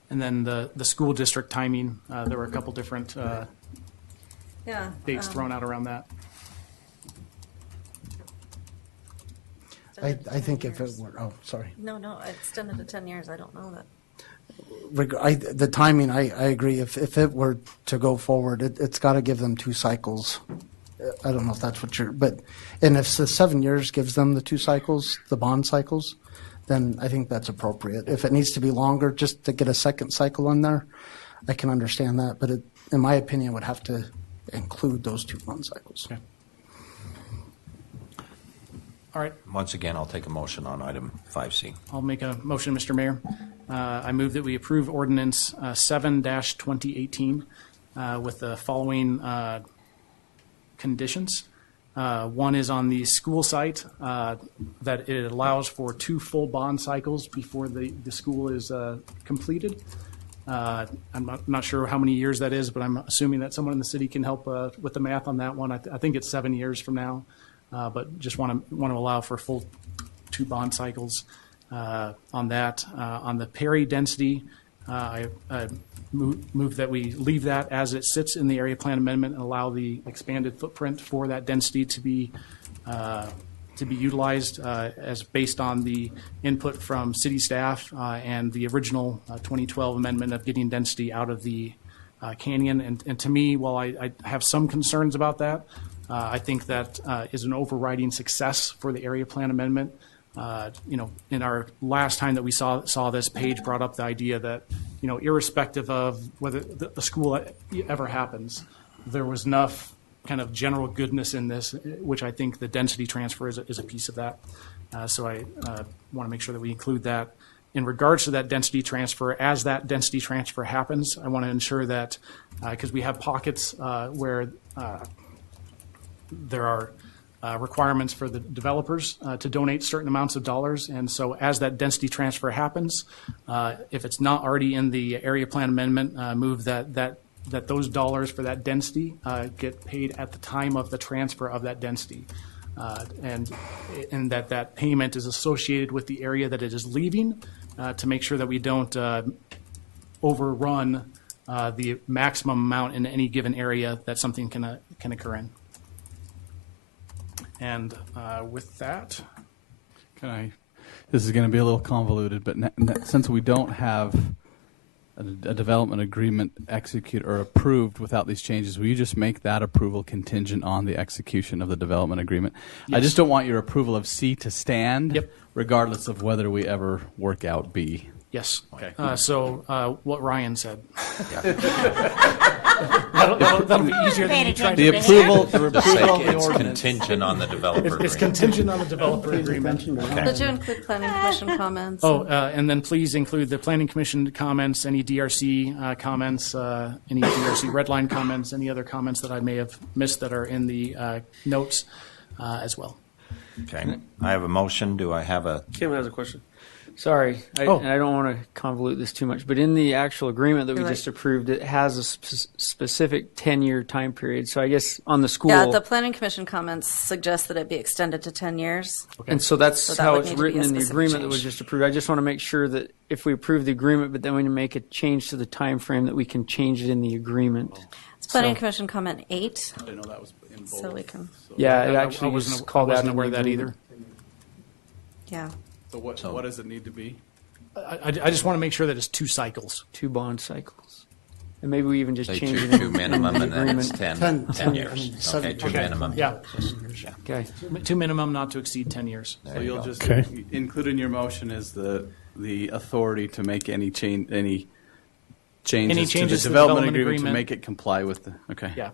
And then the school district timing, there were a couple different dates thrown out around that. I think if it were, sorry. No, it's done it to 10 years. I don't know that. The timing, I agree. If it were to go forward, it's got to give them 2 cycles. I don't know if that's what and if the 7 years gives them the 2 cycles, the bond cycles, then I think that's appropriate. If it needs to be longer just to get a second cycle in there, I can understand that. But in my opinion, would have to include those 2 bond cycles. Okay. All right. Once again, I'll take a motion on item 5C. I'll make a motion, Mr. Mayor. I move that we approve ordinance 7-2018 with the following conditions. One is on the school site, that it allows for 2 full bond cycles before the school is completed. I'm not sure how many years that is, but I'm assuming that someone in the city can help with the math on that one. I think it's 7 years from now. But just want to allow for full 2 bond cycles on that. On the Perry density, I move that we leave that as it sits in the area plan amendment and allow the expanded footprint for that density to be utilized as based on the input from city staff and the original 2012 amendment of getting density out of the canyon. And to me, while I have some concerns about that, I think that is an overriding success for the area plan amendment. In our last time that we saw this, Paige brought up the idea that, irrespective of whether the school ever happens, there was enough kind of general goodness in this, which I think the density transfer is a piece of that. So I want to make sure that we include that. In regards to that density transfer, as that density transfer happens, I want to ensure that, because we have pockets where there are requirements for the developers to donate certain amounts of dollars. And so as that density transfer happens, if it's not already in the area plan amendment, move that those dollars for that density get paid at the time of the transfer of that density. And that payment is associated with the area that it is leaving to make sure that we don't overrun the maximum amount in any given area that something can occur in. And with that, this is going to be a little convoluted, but since we don't have a development agreement executed or approved without these changes, will you just make that approval contingent on the execution of the development agreement? Yes. I just don't want your approval of C to stand, regardless of whether we ever work out B. Yes. Okay. So what Ryan said. That'll be easier than you trying to. The approval of the ordinance. Contingent on the developer agreement. It's contingent on the developer agreement. Okay. Did you include planning commission comments? And then please include the planning commission comments, any DRC comments, any DRC redline comments, any other comments that I may have missed that are in the notes as well. Okay. I have a motion. Do I have a? Kim has a question. Sorry, and I don't want to convolute this too much, but in the actual agreement that we just approved, it has a specific 10-year time period. So I guess on the school... Yeah, the planning commission comments suggest that it be extended to 10 years. Okay. And so that's how it's written in the agreement that was just approved. I just want to make sure that if we approve the agreement, but then we make a change to the time frame, that we can change it in the agreement. It's planning commission comment 8. I didn't know that was in bold. So we can... Yeah, it actually I wasn't aware of that either. Yeah. So what does it need to be? I just want to make sure that it's 2 cycles. 2 bond cycles. And maybe we even just Say change it 2 minimum and then it's 10 years. Okay, 2 minimum. Yeah. Okay. 2 minimum, not to exceed 10 years. So you'll just include in your motion is the authority to make any changes to the development agreement to make it comply with the Yeah.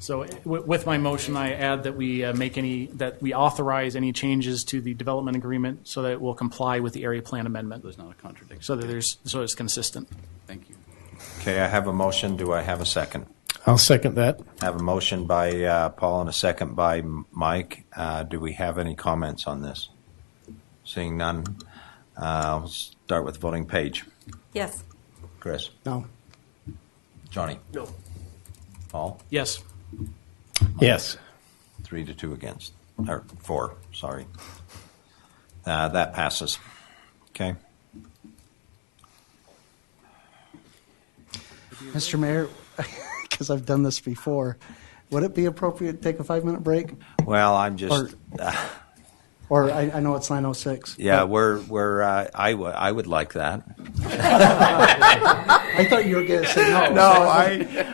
So with my motion, I add that we we authorize any changes to the development agreement so that it will comply with the area plan amendment. There's not a contradiction. So it's consistent. Thank you. Okay, I have a motion. Do I have a second? I'll second that. I have a motion by Paul and a second by Mike. Do we have any comments on this? Seeing none, we'll start with voting. Paige. Yes. Chris. No. Johnny. No. Paul. Yes. Yes. 3-2 against, or 4. Sorry. That passes. Okay. Mr. Mayor, because I've done this before, would it be appropriate to take a 5-minute break? Well, I'm just. Or I know it's 9:06. Yeah, I would like that. I thought you were going to say no. No,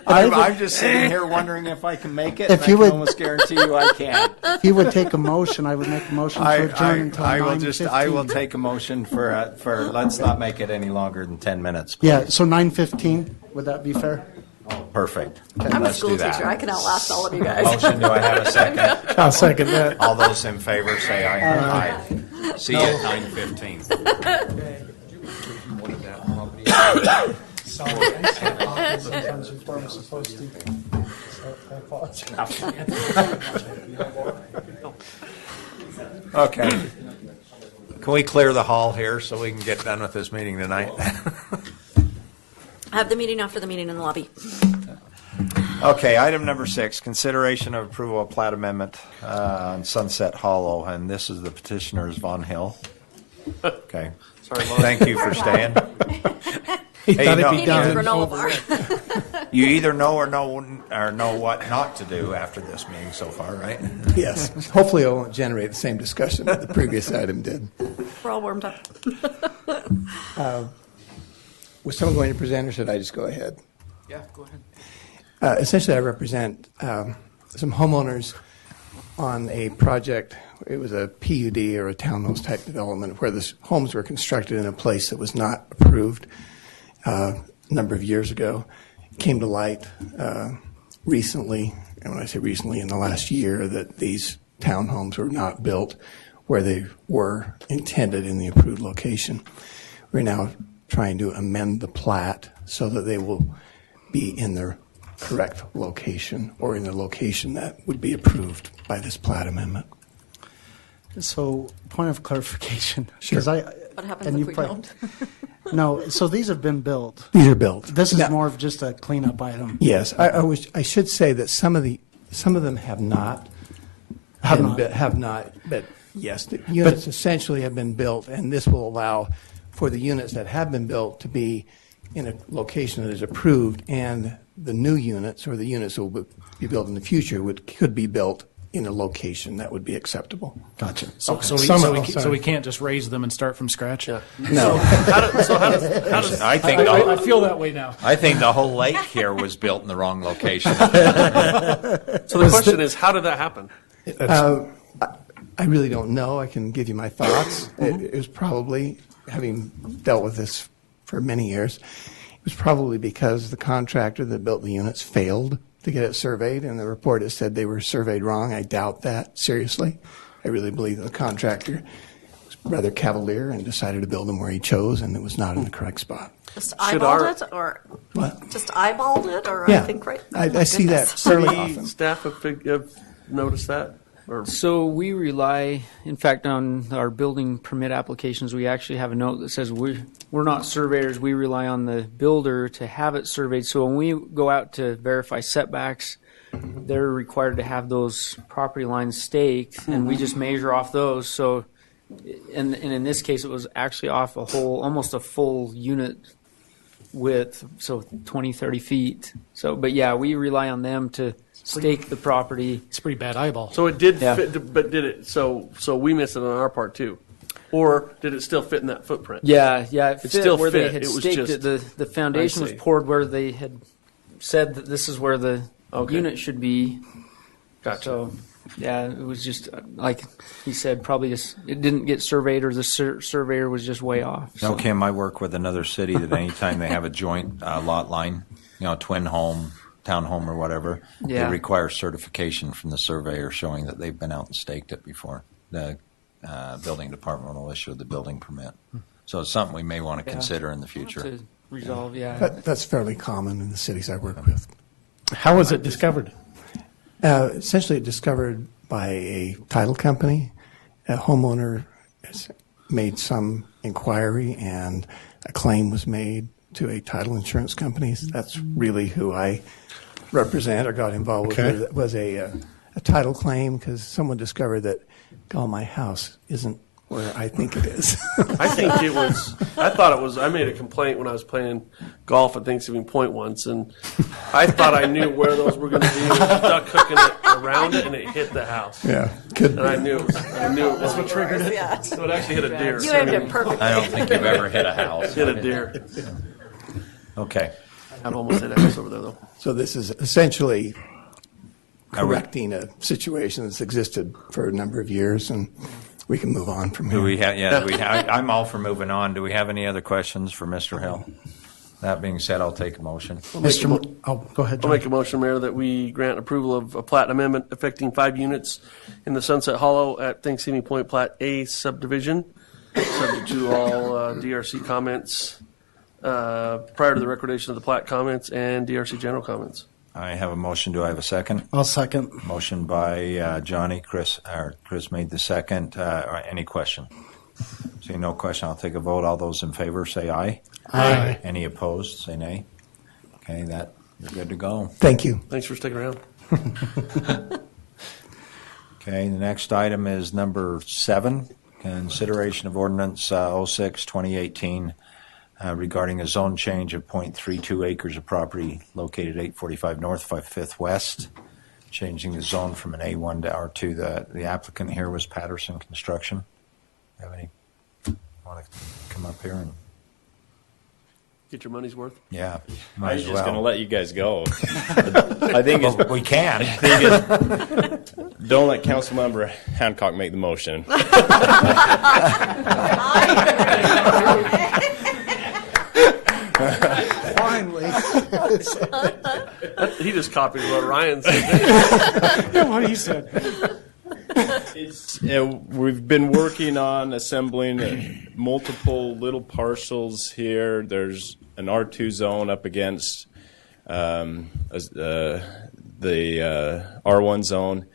I'm just sitting here wondering if I can make it. If you would almost guarantee you I can't. If you would take a motion, I would make a motion to adjourn until 9:15. I will take a motion for let's not make it any longer than 10 minutes. Please. Yeah, so 9:15. Would that be fair? Perfect. I'm Let's a school do that. teacher. I can outlast all of you guys. Motion, do I have a second? I'll second that. All those in favor say aye. Aye. See you at 9:15. Okay. Can we clear the hall here so we can get done with this meeting tonight? Have the meeting after the meeting in the lobby. Okay, item number 6, consideration of approval of plat amendment on Sunset Hollow, and this is the petitioners Von Hill. Okay. Sorry, Mom. Thank you for staying. He Hey, thought no. it'd be He needs done. granola bar. You either know or know what not to do after this meeting so far, right? Yes. Hopefully it won't generate the same discussion that the previous item did. We're all warmed up. Was someone going to present, or should I just go ahead? Yeah, go ahead. Essentially, I represent some homeowners on a project. It was a PUD or a townhouse type development where the homes were constructed in a place that was not approved a number of years ago. It came to light recently, and when I say recently, in the last year, that these townhomes were not built where they were intended in the approved location. We're now trying to amend the plat so that they will be in their correct location or in the location that would be approved by this plat amendment. So, point of clarification. Sure. 'Cause What happens and if you we probably- don't? No, so these have been built. These are built. This is Now- more of just a cleanup item. Yes, I should say that some of them have not. Have not, but yes, the units essentially have been built, and this will allow for the units that have been built to be in a location that is approved, and the new units or the units that will be built in the future could be built in a location that would be acceptable. Gotcha. So we can't just raise them and start from scratch? No. So how does I think I feel that way now. I think the whole lake here was built in the wrong location. so the question is, how did that happen? I really don't know. I can give you my thoughts. It was probably, having dealt with this for many years, it was probably because the contractor that built the units failed to get it surveyed, and the report has said they were surveyed wrong. I doubt that, seriously. I really believe that the contractor was rather cavalier and decided to build them where he chose, and it was not in the correct spot. Just eyeballed it, or What? just eyeballed it, or Yeah. I think right. I see that fairly often. Staff have noticed that? Or So we rely, in fact, on our building permit applications. We actually have a note that says we're not surveyors. We rely on the builder to have it surveyed. So when we go out to verify setbacks, they're required to have those property lines staked, and we just measure off those. So, and in this case, it was actually off almost a full unit width, so 20, 30 feet. So, but yeah, we rely on them to stake the property. It's a pretty bad eyeball. So it did Yeah. fit, but did it? So we missed it on our part too, or did it still fit in that footprint? Yeah, it fit still where they fit. had It was staked just- it. The foundation was see. poured where they had said that this is where the unit should be. Gotcha. So, yeah, it was just like he said. Probably just it didn't get surveyed, or the surveyor was just way off. No, So. Kim, I work with another city that anytime they have a joint lot line, twin home, townhome or whatever, Yeah. they require certification from the surveyor showing that they've been out and staked it before. The building department will issue the building permit. So it's something we may want to consider in the future. To resolve, yeah. That's fairly common in the cities I work with. How was it discovered? Essentially, discovered by a title company. A homeowner has made some inquiry, and a claim was made to a title insurance company. That's really who I represent or got involved with. Okay. It was a title claim because someone discovered that, oh, my house isn't where I think it is. I think it was. I thought it was. I made a complaint when I was playing golf at Thanksgiving Point once, and I thought I knew where those were going to be. And stuck hooking it around it, and it hit the house. Yeah, could And be. I knew. That's what triggered it. Yeah. So it actually hit a deer. You aimed it perfectly. I don't think you've ever hit a house. Hit a deer. Okay. I've almost hit a house over there though. So this is essentially correcting a situation that's existed for a number of years, and we can move on from here. Do we have? Yeah, do we have, I'm all for moving on. Do we have any other questions for Mr. Hill? That being said, I'll take a motion. Go ahead, I'll John. make a motion, Mayor, that we grant approval of a plat amendment affecting 5 units in the Sunset Hollow at Thanksgiving Point Plat A subdivision, subject to all DRC comments prior to the recordation of the plat comments and DRC general comments. I have a motion. Do I have a second? I'll second. Motion by Johnny. Chris made the second. Any question? Seeing no question, I'll take a vote. All those in favor say aye. Aye. Any opposed, say nay. Okay, you're good to go. Thank you. Thanks for sticking around. Okay, the next item is number 7. Consideration of ordinance 06-2018 regarding a zone change of 0.32 acres of property located 845 North, 5/5 West, changing the zone from an A1 to R2. The applicant here was Patterson Construction. Have any want to come up here and Get your money's worth. yeah? I Might was as just well. going to let you guys go. I think Well, we can. I think don't let Councilmember Hancock make the motion. Finally. He just copied what Ryan said. Yeah, what he said. We've been working on assembling multiple little parcels here. There's an R2 zone up against the R1 zone.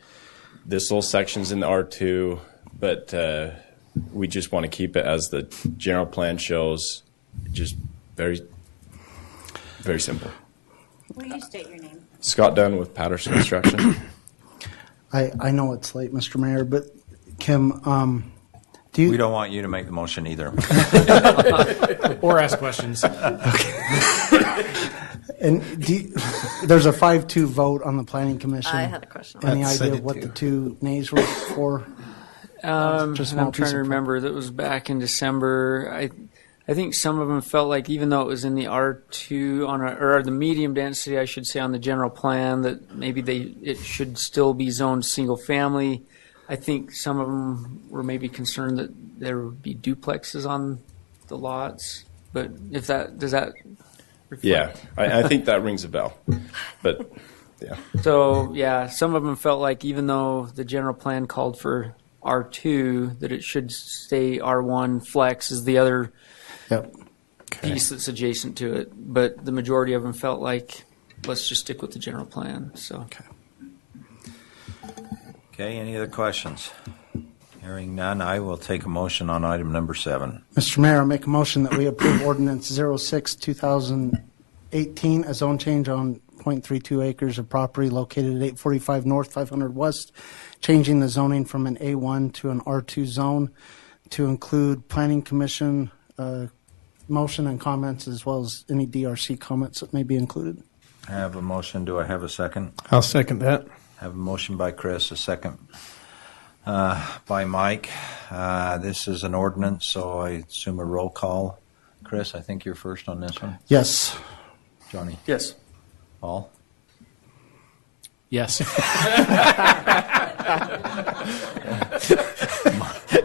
This little section's in the R2, but we just want to keep it as the general plan shows. Just very, very simple. Will you state your name? Scott Dunn with Patterson Construction. I know it's late, Mr. Mayor, but Kim, do you? We don't want you to make the motion either. Or ask questions. And there's a 5-2 vote on the planning commission. I had a question. Any That's idea it what too. the two nays were for? Just I'm trying to remember. That was back in December. I think some of them felt like even though it was in the R2 or the medium density, I should say, on the general plan, that maybe it should still be zoned single family. I think some of them were maybe concerned that there would be duplexes on the lots. But if does that reflect? Yeah, I think that rings a bell. But yeah. So yeah, some of them felt like even though the general plan called for R2, that it should stay R1. Flex is the other piece that's adjacent to it. But the majority of them felt like, let's just stick with the general plan. So. Okay, any other questions? Hearing none, I will take a motion on item number 7. Mr. Mayor, I make a motion that we approve ordinance 06-2018, a zone change on 0.32 acres of property located at 845 North, 500 West, changing the zoning from an A1 to an R2 zone to include planning commission motion and comments, as well as any DRC comments that may be included. I have a motion. Do I have a second? I'll second that. I have a motion by Chris, a second by Mike. This is an ordinance, so I assume a roll call. Chris, I think you're first on this one. Yes. Johnny? Yes. Paul? Yes.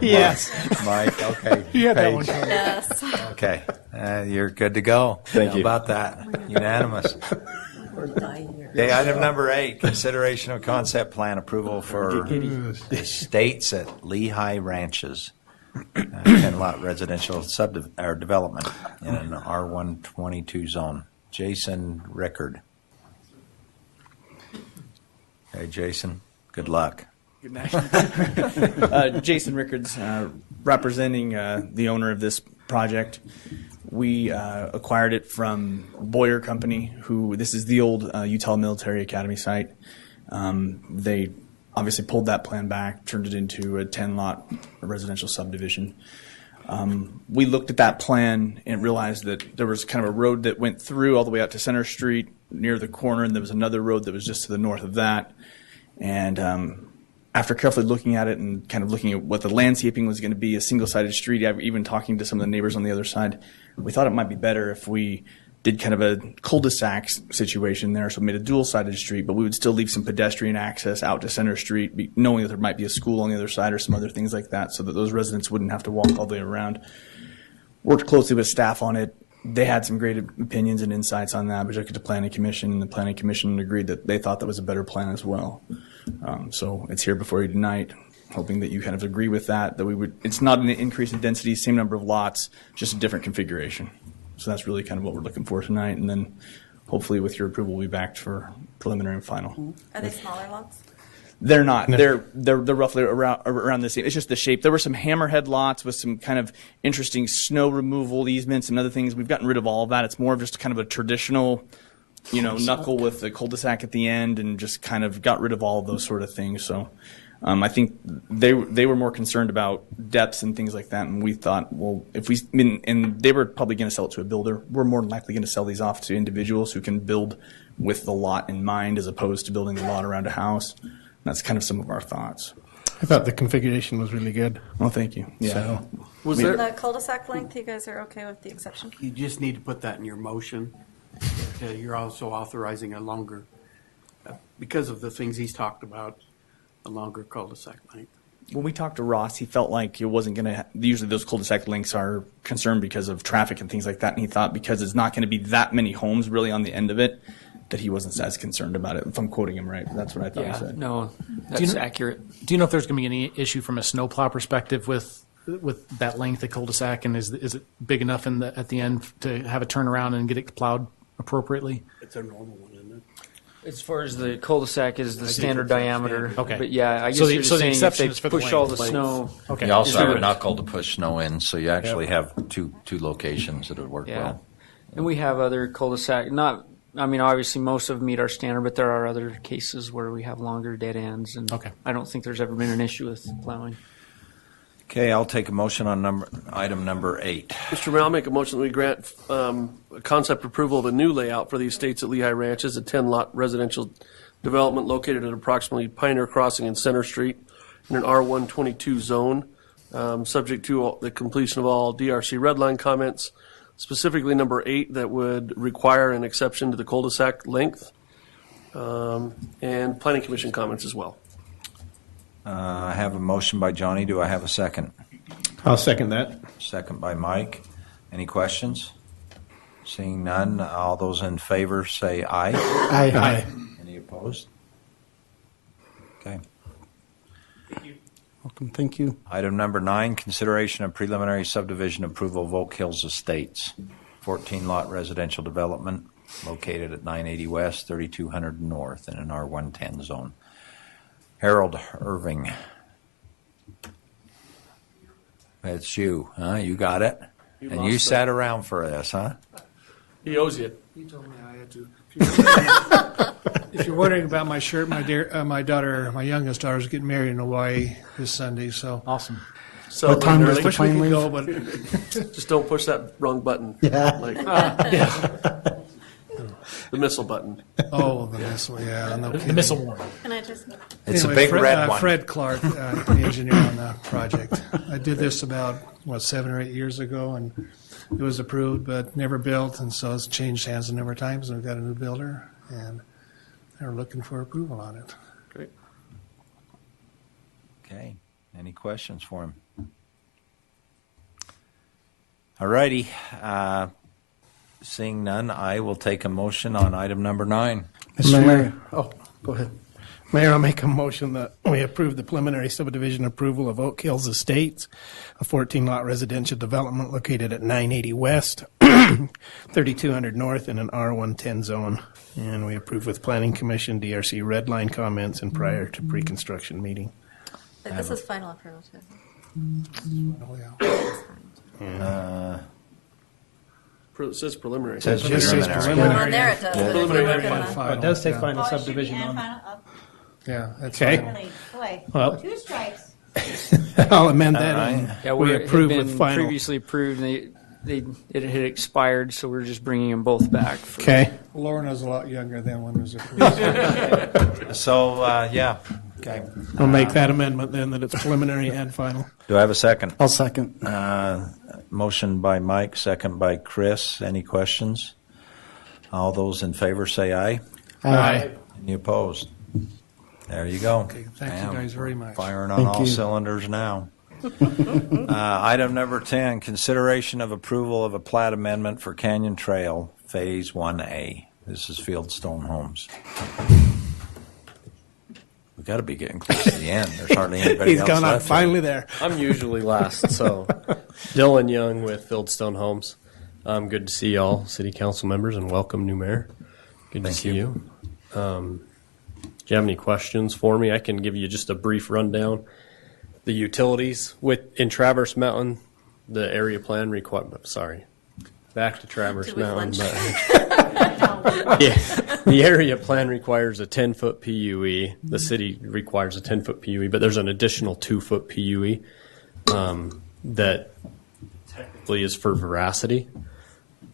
Yes. Mike, okay. You had that one Paige. covered. Yes. Okay, you're good to go. Thank How you. about that? Unanimous. Okay, item number 8, consideration of concept plan approval for estates at Lehi Ranches, 10-lot residential development in an R122 zone. Jason Rickard. Hey, Jason, good luck. Good night. Jason Rickards, representing the owner of this project. We acquired it from Boyer Company, this is the old Utah Military Academy site. They obviously pulled that plan back, turned it into a 10-lot residential subdivision. We looked at that plan and realized that there was kind of a road that went through all the way out to Center Street near the corner, and there was another road that was just to the north of that. And after carefully looking at it and kind of looking at what the landscaping was going to be, a single-sided street, even talking to some of the neighbors on the other side, we thought it might be better if we did kind of a cul-de-sac situation there, so we made a dual-sided street, but we would still leave some pedestrian access out to Center Street, knowing that there might be a school on the other side or some other things like that, so that those residents wouldn't have to walk all the way around. Worked closely with staff on it. They had some great opinions and insights on that. We took it to Planning Commission, and the Planning Commission agreed that they thought that was a better plan as well. So it's here before you tonight, hoping that you kind of agree with that it's not an increase in density, same number of lots, just a different configuration. So that's really kind of what we're looking for tonight, and then hopefully with your approval, we'll be back for preliminary and final. Are they smaller lots? They're not. They're roughly around the same. It's just the shape. There were some hammerhead lots with some kind of interesting snow removal easements and other things. We've gotten rid of all of that. It's more of just kind of a traditional, knuckle with the cul-de-sac at the end, and just kind of got rid of all of those sort of things. So I think they were more concerned about depths and things like that, and we thought, well, if we, and they were probably going to sell it to a builder. We're more than likely going to sell these off to individuals who can build with the lot in mind, as opposed to building the lot around a house. That's kind of some of our thoughts. I thought the configuration was really good. Well, thank you. Yeah. So, Was there? The cul-de-sac length, you guys are okay with the exception? You just need to put that in your motion. You're also authorizing a longer, because of the things he's talked about, a longer cul-de-sac length. When we talked to Ross, he felt like it wasn't going to, usually those cul-de-sac links are concerned because of traffic and things like that, and he thought because it's not going to be that many homes really on the end of it, that he wasn't as concerned about it, if I'm quoting him right. That's what I thought he said. No, that's accurate. Do you know if there's going to be any issue from a snowplow perspective with that length of cul-de-sac, and is it big enough at the end to have a turnaround and get it plowed appropriately? It's a normal one, isn't it? As far as the cul-de-sac is the standard diameter. Okay. But yeah, I guess So the- you're just so the saying exception if is for they the push all length. the snow. Okay. You also Is have there- a knuckle to push snow in, so you actually have two locations that would work Yeah. well. And we have other cul-de-sac, obviously most of them meet our standard, but there are other cases where we have longer dead ends, and I don't think there's ever been an issue with plowing. Okay, I'll take a motion on item number 8. Mr. Mayor, I'll make a motion that we grant concept approval of a new layout for the estates at Lehi Ranches, a 10-lot residential development located at approximately Pioneer Crossing and Center Street in an R122 zone, subject to the completion of all DRC redline comments, specifically number 8 that would require an exception to the cul-de-sac length, and Planning Commission comments as well. I have a motion by Johnny. Do I have a second? I'll second that. Second by Mike. Any questions? Seeing none, all those in favor say aye. Aye. Aye. Any opposed? Okay. Welcome. Thank you. Item number 9, consideration of preliminary subdivision approval of Oak Hills Estates, 14-lot residential development located at 980 West, 3200 North in an R110 zone. Harold Irving. It's you, huh? You got it? And you sat around for this, huh? He owes you. He told me I had to. If you're wondering about my shirt, my youngest daughter is getting married in Hawaii this Sunday. So awesome. So What time does I the wish we plane could leave? go, but Just don't push that wrong button. Yeah. The missile button. oh, the missile, yeah, no The kidding. missile warning. Can I just? It's Anyway, a big Fred, red one. Fred Clark, the engineer on the project. I did this about 7 or 8 years ago, and it was approved but never built, and so it's changed hands a number of times. And we've got a new builder, and they're looking for approval on it. Great. Okay. Any questions for him? All righty. Seeing none, I will take a motion on item number 9. Mr. Mayor. Oh, go ahead. Mayor, I'll make a motion that we approve the preliminary subdivision approval of Oak Hills Estates, a 14-lot residential development located at 980 West, 3200 North in an R110 zone. And we approve with Planning Commission, DRC redline comments, and prior to pre-construction meeting. This is final approval too. It says preliminary. Says It just says preliminary. Well, preliminary. on there it does. But if you Preliminary look and at the, final. It does take Yeah. final Oh, it should be subdivision and on it. final. Oh, Yeah, that's Okay. fine. really? Boy, Well- 2 strikes. I'll amend that. All right. and Yeah, we we approve had with been final. previously approved, and it had expired, so we're just bringing them both back. For, Okay. Lorna's a lot younger than when it was approved. So, yeah. Okay. I'll make that amendment then, that it's preliminary and final. Do I have a second? I'll second. Motion by Mike, second by Chris. Any questions? All those in favor say aye. Aye. Any opposed? There you go. Okay, thank you Bam. guys very much. Firing on Thank all you. cylinders now. Item number 10, consideration of approval of a plat amendment for Canyon Trail, Phase 1A. This is Fieldstone Homes. We've got to be getting close to the end. There's hardly anybody He's else gone on left. finally there. I'm usually last, so Dylan Young with Fieldstone Homes. Good to see y'all, city council members, and welcome, new mayor. Good to see you. Do you have any questions for me? I can give you just a brief rundown. The utilities in Traverse Mountain, the area plan requirement. Sorry, back to Traverse Mountain. But, yeah. The area plan requires a 10-foot PUE. The city requires a 10-foot PUE, but there's an additional 2-foot PUE that technically is for veracity.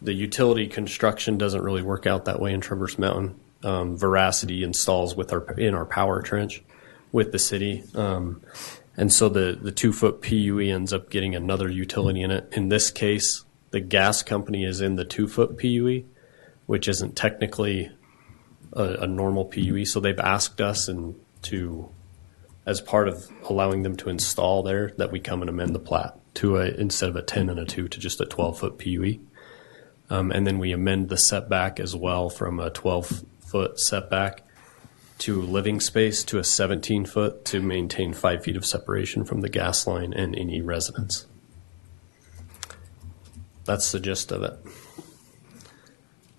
The utility construction doesn't really work out that way in Traverse Mountain. Veracity installs in our power trench with the city. And so the 2-foot PUE ends up getting another utility in it. In this case, the gas company is in the 2-foot PUE, which isn't technically a normal PUE. So they've asked us as part of allowing them to install there, that we come and amend the plat to instead of a 10 and a 2 to just a 12-foot PUE. And then we amend the setback as well from a 12-foot setback to living space to a 17-foot to maintain 5 feet of separation from the gas line and any residence. That's the gist of it.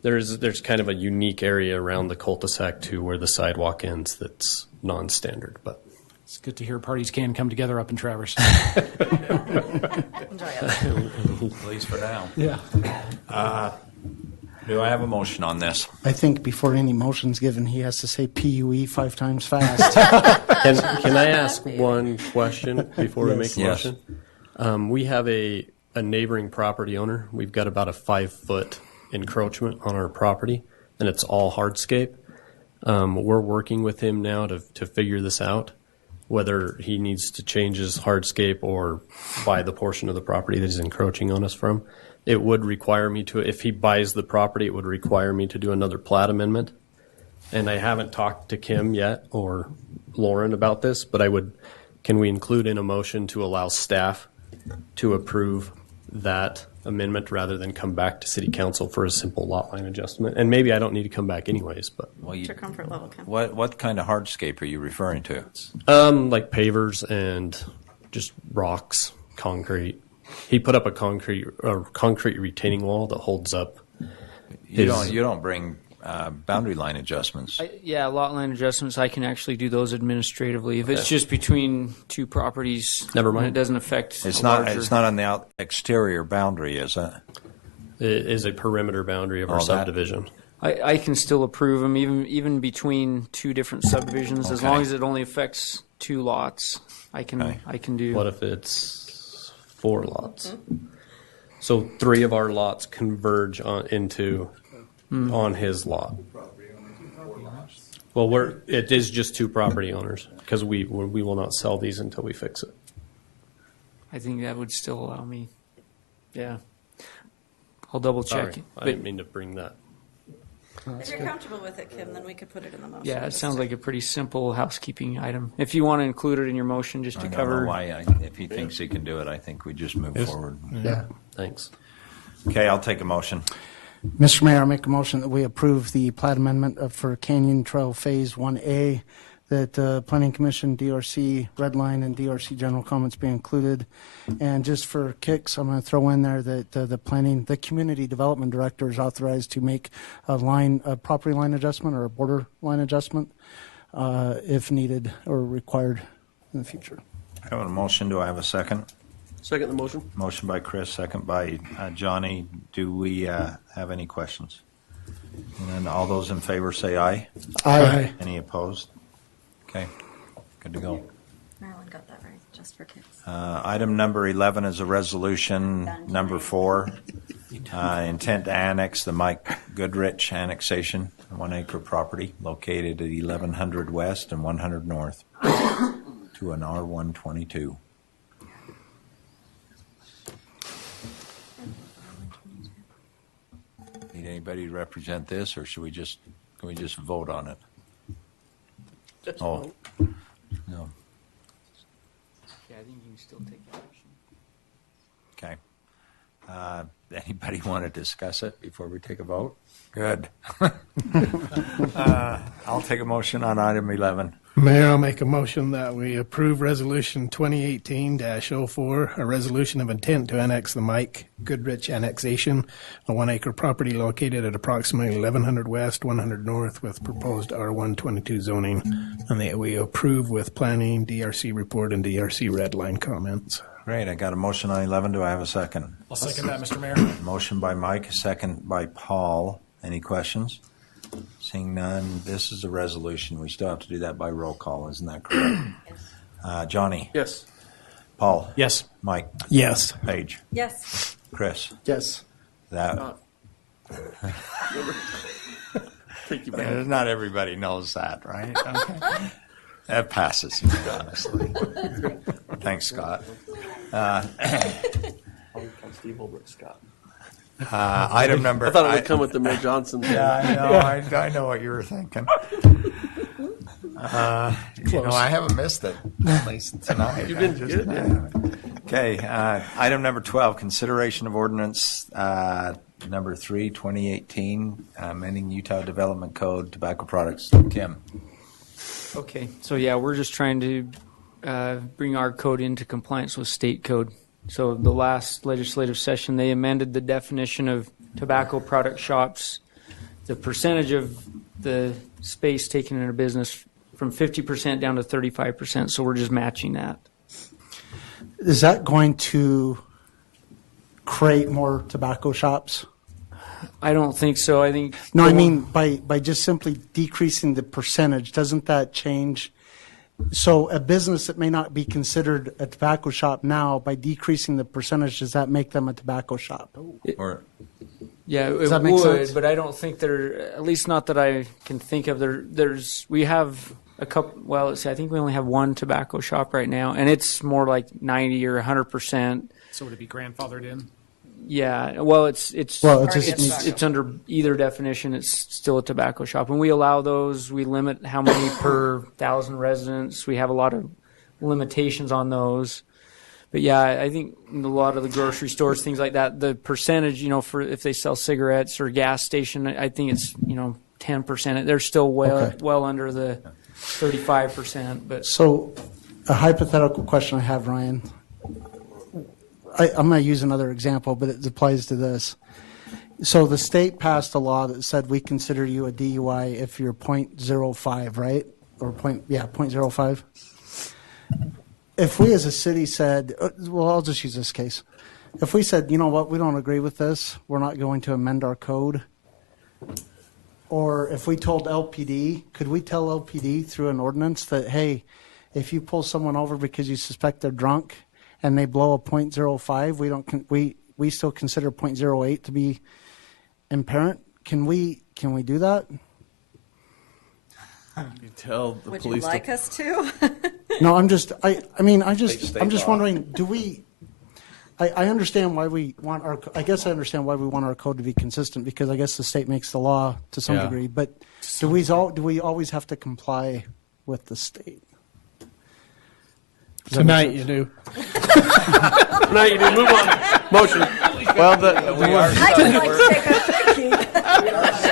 There's kind of a unique area around the cul-de-sac too, where the sidewalk ends, that's non-standard, but It's good to hear parties can come together up in Traverse. Enjoy it. At least for now. Yeah. Do I have a motion on this? I think before any motion's given, he has to say PUE 5 times fast. Can I ask one question before we make a Yes. motion? We have a neighboring property owner. We've got about a 5-foot encroachment on our property, and it's all hardscape. We're working with him now to figure this out, whether he needs to change his hardscape or buy the portion of the property that he's encroaching on us from. It would require me to, if he buys the property, it would require me to do another plat amendment. And I haven't talked to Kim yet or Lauren about this, but can we include in a motion to allow staff to approve that amendment rather than come back to city council for a simple lot line adjustment? And maybe I don't need to come back anyways, but. What's your comfort level, Kim? What kind of hardscape are you referring to? Like pavers and just rocks, concrete. He put up a concrete retaining wall that holds up. You don't bring boundary line adjustments. Lot line adjustments, I can actually do those administratively. If it's just between two properties, never mind. It doesn't affect. It's not on the exterior boundary, is it? It is a perimeter boundary of our subdivision. I can still approve them even between two different subdivisions as long as it only affects 2 lots. I can do. What if it's 4 lots? So 3 of our lots converge on his lot. Well, it is just 2 property owners because we will not sell these until we fix it. I think that would still allow me. Yeah. I'll double check. Sorry, I didn't mean to bring that. If you're comfortable with it, Kim, then we could put it in the motion. Yeah, it sounds like a pretty simple housekeeping item. If you want to include it in your motion just to cover. I don't know why. If he thinks he can do it, I think we just move forward. Yeah. Thanks. Okay, I'll take a motion. Mr. Mayor, I make a motion that we approve the plat amendment for Canyon Trail Phase 1A, that Planning Commission, DRC Red Line, and DRC general comments be included. And just for kicks, I'm going to throw in there that the community development director is authorized to make a property line adjustment or a border line adjustment if needed or required in the future. I have a motion. Do I have a second? Second the motion. Motion by Chris, second by Johnny. Do we have any questions? And then all those in favor say aye. Aye. Any opposed? Okay, good to go. Marilyn got that right, just for kids. Item number 11 is a resolution number 4. Intent to annex the Mike Goodrich annexation, a 1-acre property located at 1100 West and 100 North to an R122. Need anybody to represent this, or can we just vote on it? No. Yeah, I think you can still take action. Okay. Anybody want to discuss it before we take a vote? Good. I'll take a motion on item 11. Mayor, I'll make a motion that we approve Resolution 2018-04, a resolution of intent to annex the Mike Goodrich annexation, a 1-acre property located at approximately 1100 West, 100 North, with proposed R122 zoning, and that we approve with planning, DRC report, and DRC red line comments. Great. I got a motion on 11. Do I have a second? I'll second that, Mr. Mayor. Motion by Mike, second by Paul. Any questions? Seeing none, this is a resolution. We still have to do that by roll call, isn't that correct? Johnny? Yes. Paul? Yes. Mike? Yes. Paige? Yes. Chris? Yes. That. Thank you, man. Not everybody knows that, right? Okay. That passes, honestly. Thanks, Scott. Steve Holbrook, Scott. Item number. I thought it would come with the Mayor Johnson. Yeah, I know. I know what you were thinking. I haven't missed it, at least tonight. You've been good, man. Okay, item number 12, consideration of ordinance number 3, 2018, amending Utah Development Code tobacco products. Kim. Okay, so yeah, we're just trying to bring our code into compliance with state code. So the last legislative session, they amended the definition of tobacco product shops, the percentage of the space taken in a business from 50% down to 35%. So we're just matching that. Is that going to create more tobacco shops? I don't think so. I think No, I mean by just simply decreasing the percentage, doesn't that change? So a business that may not be considered a tobacco shop now, by decreasing the percentage, does that make them a tobacco shop? Yeah, Does it that make would, sense? but I don't think at least not that I can think of. We have a couple. Well, let's see. I think we only have one tobacco shop right now, and it's more like 90 or 100%. So would it be grandfathered in? Yeah, well, it's under either definition. It's still a tobacco shop, and we allow those. We limit how many per 1,000 residents. We have a lot of limitations on those. But yeah, I think in a lot of the grocery stores, things like that, the percentage, for if they sell cigarettes or gas station, I think it's 10%. They're still well under the 35%. But So, a hypothetical question I have, Ryan. I'm going to use another example, but it applies to this. So the state passed a law that said we consider you a DUI if you're 0.05, right? Or 0.05. If we as a city said, well, I'll just use this case. If we said, you know what, we don't agree with this, we're not going to amend our code. Or if we told LPD, could we tell LPD through an ordinance that, hey, if you pull someone over because you suspect they're drunk and they blow a 0.05, we still consider 0.08 to be impairment? Can we do that? You tell the Would police you like us to? No, I'm just wondering, do we, I understand why we want I guess I understand why we want our code to be consistent, because I guess the state makes the law to some Yeah. degree, but do we always have to comply with the state? Tonight you do. Tonight you do. Move on. Motion. Well,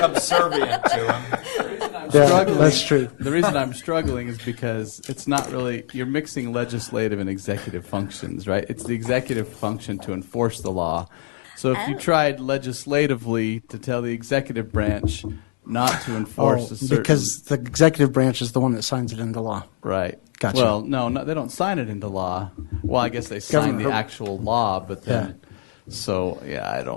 Subservient to him. That's true. The reason I'm struggling is because it's not really, you're mixing legislative and executive functions, right? It's the executive function to enforce the law. So if you tried legislatively to tell the executive branch not to enforce a certain... Because the executive branch is the one that signs it into law. Right. Gotcha. Well, no, they don't sign it into law. Well, I guess they sign the actual law, but then... Yeah. So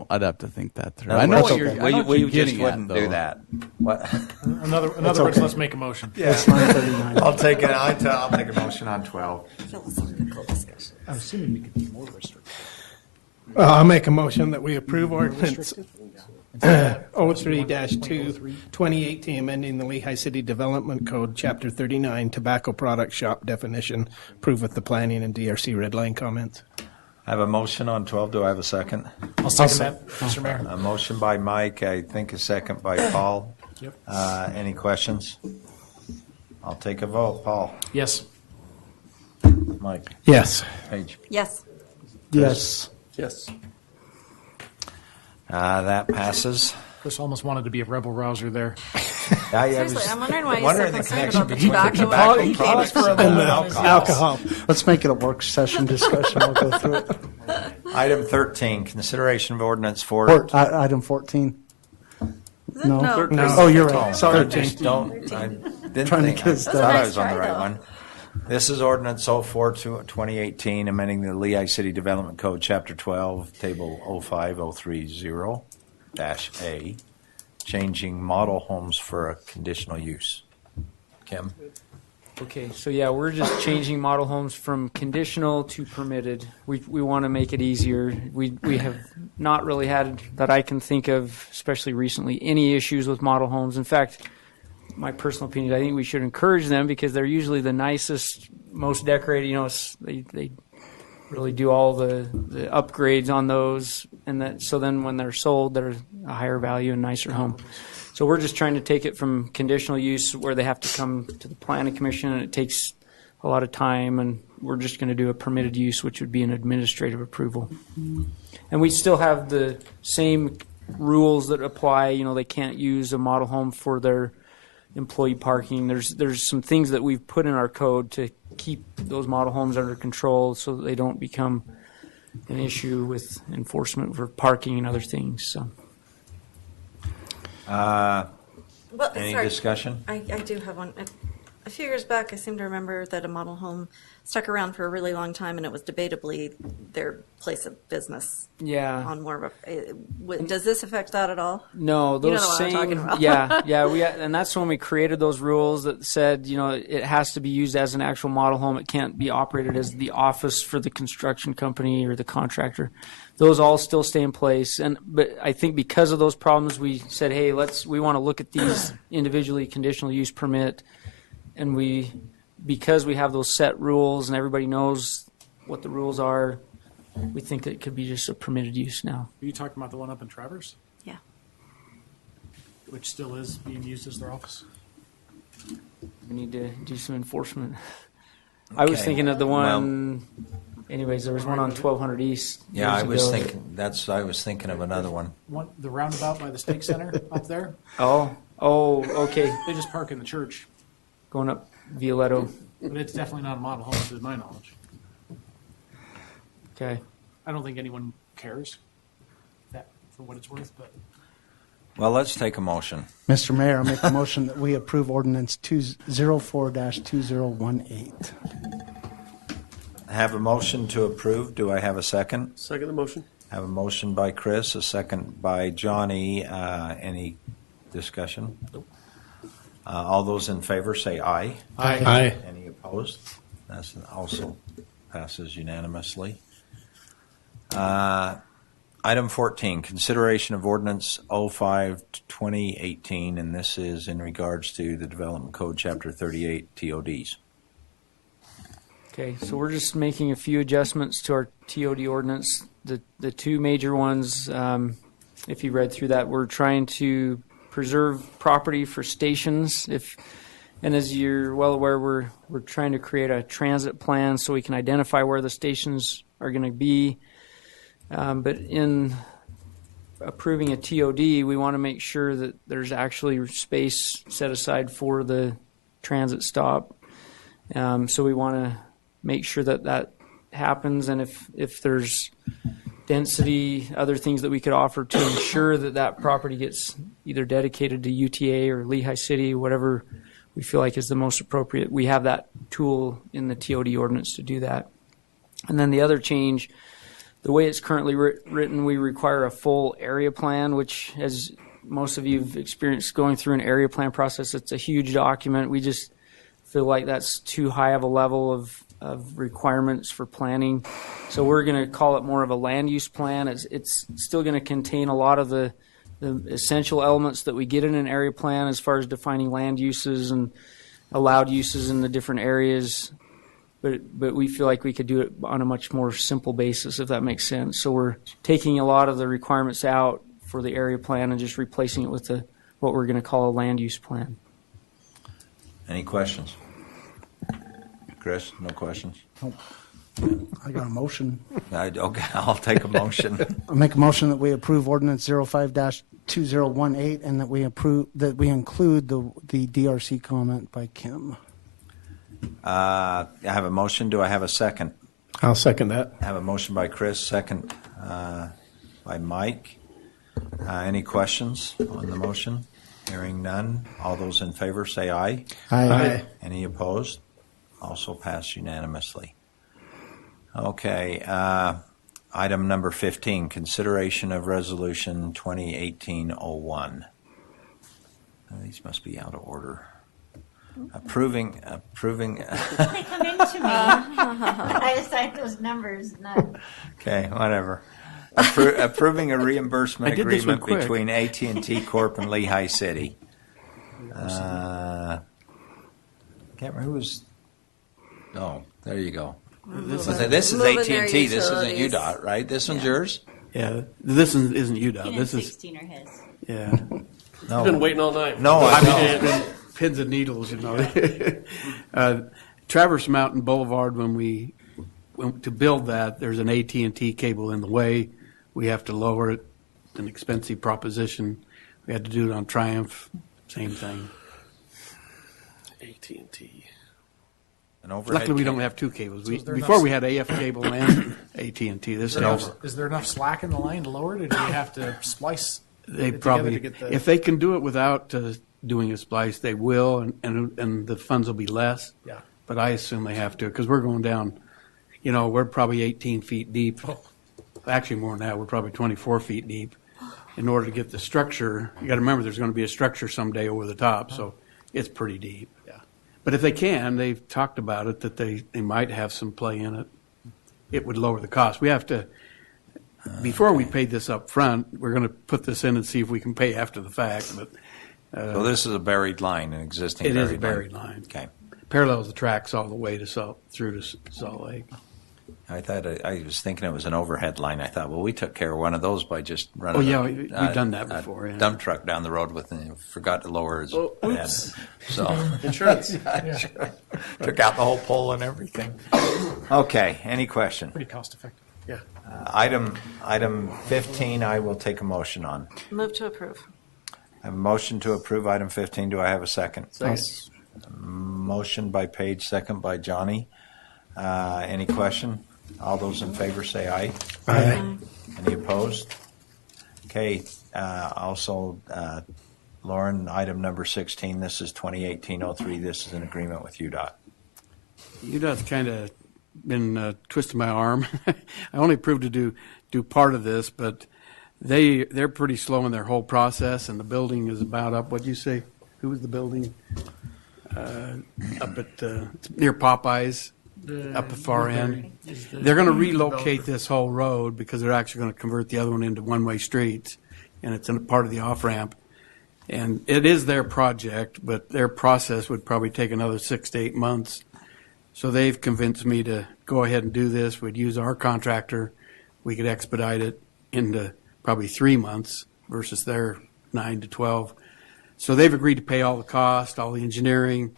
I'd have to think that through. No, I know that's what you're. okay. I know what We you're just getting wouldn't at, do though. that. What? In other words, okay. let's make a motion. Yeah. It's 9:39. I'll take it. I'll take a motion on 12. I'm assuming we could be more restrictive. I'll make a motion that we approve ordinance 03-2, 2018, amending the Lehi City Development Code, Chapter 39, Tobacco Product Shop Definition, approve with the planning and DRC red line comments. I have a motion on 12. Do I have a second? I'll second that, Mr. Mayor. A motion by Mike, I think a second by Paul. Yep. Any questions? I'll take a vote. Paul? Yes. Mike? Yes. Paige? Yes. Yes. Yes. That passes. Chris almost wanted to be a rebel rouser there. Seriously, I'm wondering why you're so the concerned connection about the between tobacco. tobacco and products cannabis. and Alcohol. Let's make it a work session discussion. We'll go through it. Item 13, consideration of ordinance for... Item 14. No. No. Oh, you're right. Sorry. 13. Just don't. I didn't Trying to think. get I us thought done. I was on the Nice right try, one. This is ordinance 04-2018, amending the Lehi City Development Code, Chapter 12, Table 05030-A, changing model homes for a conditional use. Kim? Okay, so yeah, we're just changing model homes from conditional to permitted. We want to make it easier. We have not really had, that I can think of, especially recently, any issues with model homes. In fact, my personal opinion, I think we should encourage them because they're usually the nicest, most decorated. You know, they really do all the upgrades on those, and that so then when they're sold, they're a higher value and nicer home. So we're just trying to take it from conditional use where they have to come to the planning commission and it takes a lot of time, and we're just going to do a permitted use, which would be an administrative approval. And we still have the same rules that apply. You know, they can't use a model home for their employee parking. There's some things that we've put in our code to keep those model homes under control so that they don't become an issue with enforcement for parking and other things. So. Any discussion? I do have one. A few years back, I seem to remember that a model home stuck around for a really long time, and it was debatably their place of business. Yeah. On more of a. Does this affect that at all? No, those you know what same. I'm talking about. yeah. And that's when we created those rules that said, you know, it has to be used as an actual model home. It can't be operated as the office for the construction company or the contractor. Those all still stay in place, but I think because of those problems, we said, hey, we want to look at these individually conditional use permit, and because we have those set rules and everybody knows what the rules are, we think it could be just a permitted use now. Are you talking about the one up in Traverse? Yeah. Which still is being used as their office? We need to do some enforcement. I was thinking of the one. Anyways, there was one on 1200 East. Yeah, I was ago. thinking of another one. The roundabout by the Stake Center up there. Oh, okay. They just park in the church. Going up Violetto. But it's definitely not a model home, to my knowledge. Okay. I don't think anyone cares that for what it's worth, but. Well, let's take a motion. Mr. Mayor, I make a motion that we approve ordinance 204-2018. I have a motion to approve. Do I have a second? Second the motion. I have a motion by Chris, a second by Johnny. Any discussion? Nope. All those in favor say aye. Aye. Aye. Any opposed? That also passes unanimously. Item 14, consideration of ordinance 05-2018, and this is in regards to the Development Code, Chapter 38, TODs. Okay, so we're just making a few adjustments to our TOD ordinance. The two major ones, if you read through that, we're trying to preserve property for stations. And as you're well aware, we're trying to create a transit plan so we can identify where the stations are going to be. But in approving a TOD, we want to make sure that there's actually space set aside for the transit stop. So we want to make sure that happens, and if there's density, other things that we could offer to ensure that property gets either dedicated to UTA or Lehi City, whatever we feel like is the most appropriate. We have that tool in the TOD ordinance to do that. And then the other change, the way it's currently written, we require a full area plan, which, as most of you have experienced going through an area plan process, it's a huge document. We just feel like that's too high of a level of requirements for planning. So we're going to call it more of a land use plan. It's still going to contain a lot of the essential elements that we get in an area plan as far as defining land uses and allowed uses in the different areas. But we feel like we could do it on a much more simple basis, if that makes sense. So we're taking a lot of the requirements out for the area plan and just replacing it with what we're going to call a land use plan. Any questions? Chris, no questions? I got a motion. Okay, I'll take a motion. I make a motion that we approve ordinance 05-2018 and that we include the DRC comment by Kim. I have a motion. Do I have a second? I'll second that. I have a motion by Chris, second by Mike. Any questions on the motion? Hearing none. All those in favor say aye. Aye. Any opposed? Also passed unanimously. Okay. Item number 15, consideration of resolution 2018-01. These must be out of order. Approving. They come into me. I assign those numbers, not. Okay, whatever. Approving a reimbursement I did this one agreement quick. between AT&T Corp. And Lehi City. Can't remember who was. Oh, there you go. This is Moving AT&T. their This isn't utilities. UDOT, right? This one's yours. Yeah, this isn't UDOT. Ken This and is 16 are his. yeah. No, Been waiting all night. no, I I mean, know. it's been pins and needles, you know. Traverse Mountain Boulevard, when we went to build that, there's an AT&T cable in the way. We have to lower it. It's an expensive proposition. We had to do it on Triumph. Same thing. AT&T. An overhead Luckily, we cable. don't have two cables. is there Before enough- we had AF cable and AT&T. This Is there enough slack in the line to lower it, or do you have to splice They it together probably, to get the? if they can do it without doing a splice, they will, and the funds will be less. Yeah. But I assume they have to, because we're going down, you know, we're probably 18 feet deep. Actually, more than that, we're probably 24 feet deep. In order to get the structure, you got to remember there's going to be a structure someday over the top, so it's pretty deep. Yeah. But if they can, they've talked about it, that they might have some play in it. It would lower the cost. We have to, before we paid this up front, we're going to put this in and see if we can pay after the fact. But So this is a buried line, an existing it buried is a buried line. Okay. Parallels the tracks all the way to through to Salt Lake. I thought I was thinking it was an overhead line. I thought, well, we took care of one of those by just running. Oh, yeah, we've done that before, yeah. Dump truck down the road with forgot to lower his Oh, head. oops. So Insurance. took out the whole pole and everything. Okay. Any question? Pretty cost effective. Yeah. Item 15. I will take a motion on. Move to approve. I have a motion to approve item 15. Do I have a second? Second. Motion by Paige, second by Johnny. Any question? All those in favor say aye. Aye. Any opposed? Okay. Also, Lauren, item number 16. This is 2018-03. This is an agreement with UDOT. UDOT's kind of been twisting my arm. I only approved to do part of this, but they're pretty slow in their whole process, and the building is about up. What'd you say? Who was the building? Up at near Popeyes, up the far end. They're going to relocate this whole road because they're actually going to convert the other one into one-way streets, and it's in a part of the off-ramp. And it is their project, but their process would probably take another 6 to 8 months. So they've convinced me to go ahead and do this. We'd use our contractor. We could expedite it into probably 3 months versus their 9 to 12. So they've agreed to pay all the cost, all the engineering,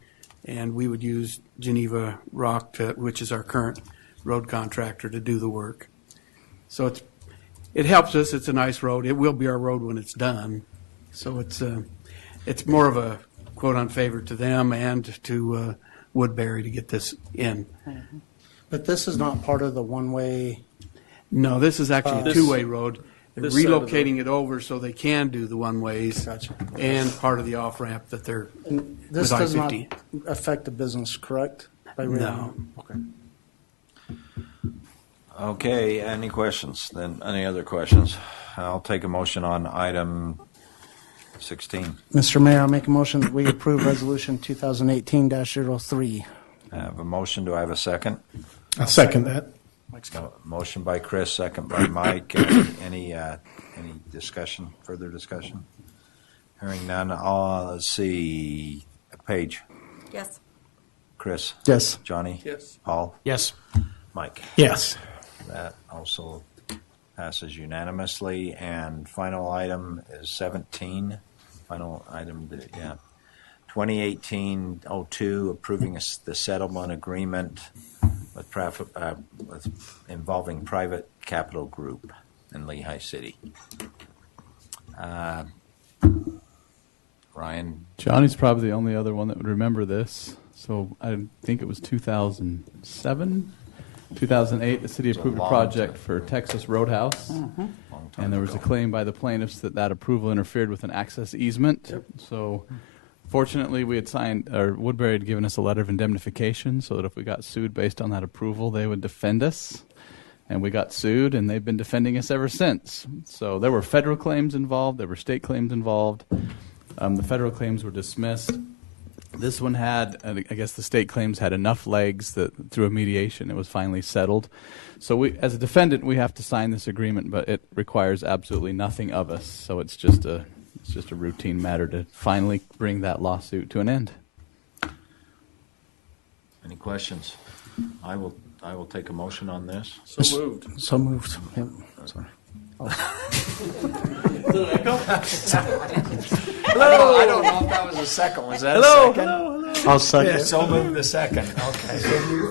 and we would use Geneva Rock, which is our current road contractor, to do the work. So it helps us. It's a nice road. It will be our road when it's done. So it's more of a quote favor to them and to Woodbury to get this in. But this is not part of the one-way. No, this is actually a two-way road. They're this side of the- relocating it over so they can do the one-ways Gotcha. and part of the off-ramp that they're This with does not I-50. affect the business, correct? By No. Okay. Okay. Any questions? Then any other questions? I'll take a motion on item 16. Mr. Mayor, I'll make a motion that we approve Resolution 2018-03. I have a motion. Do I have a second? I'll second that. Motion by Chris, second by Mike. Any discussion, further discussion? Hearing none. Let's see. Paige, Yes. Chris, Yes. Johnny, Yes. Paul, Yes. Mike. Yes. That also passes unanimously. And final item is 17. Final item, 2018-02, approving the settlement agreement with involving Private Capital Group in Lehi City. Ryan, Johnny's probably the only other one that would remember this. So I think it was 2007, 2008, the city It's a approved a long project time for ago. Texas Roadhouse. long time And there was a ago. claim by the plaintiffs that approval interfered with an access easement. So fortunately, we had signed, or Woodbury had given us a letter of indemnification so that if we got sued based on that approval, they would defend us. And we got sued, and they've been defending us ever since. So there were federal claims involved, there were state claims involved. The federal claims were dismissed. This one had, I guess the state claims had enough legs that through a mediation it was finally settled. So we, as a defendant, we have to sign this agreement, but it requires absolutely nothing of us. So it's just a routine matter to finally bring that lawsuit to an end. Any questions? I will take a motion on this. So moved. So moved. Yep. Sorry. Hello. I don't know if that was a second. Was that Hello. a second? Hello. I'll second. Yeah, so move the second. Okay.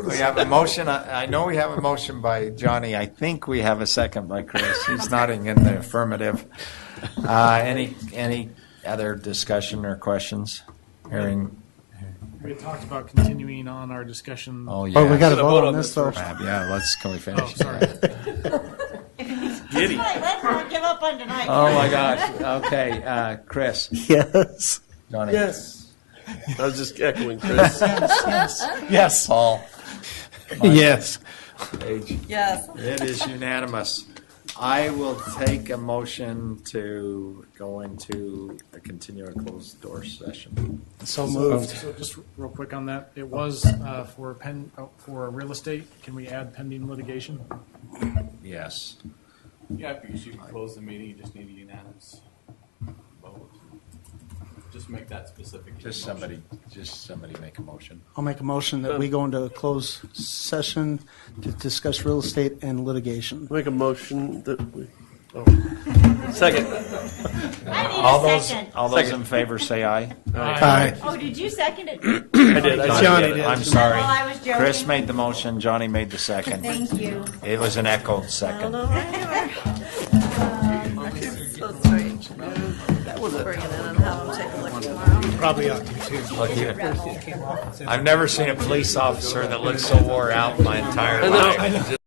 We have a motion. I know we have a motion by Johnny. I think we have a second by Chris. He's nodding in the affirmative. Any other discussion or questions? Hearing. We had talked about continuing on our discussion. Oh yeah. Oh, we got to vote on this though. Yeah. Can we finish? Oh, sorry. Giddy. Let's not give up on tonight. Oh my gosh. Okay, Chris. Yes. Johnny. Yes. I was just echoing Chris. Yes. Paul. Yes. Paige. Yes. It is unanimous. I will take a motion to go into a continuing closed door session. So moved. So just real quick on that, it was for real estate. Can we add pending litigation? Yes. Yeah, because you can close the meeting, you just need a unanimous vote. Just make that specific. Just somebody make a motion. I'll make a motion that we go into a closed session to discuss real estate and litigation. Make a motion that we. Oh. Second. I need All a those second. in favor say aye. Aye. Oh, did you second it? I did. Johnny did. I'm sorry. Oh, I was joking. Chris made the motion. Johnny made the second. Thank you. It was an echoed second. So strange. We'll bring it in and have them take a look tomorrow. Probably ought to too. Look here. I've never seen a police officer that looks so wore out in my entire life.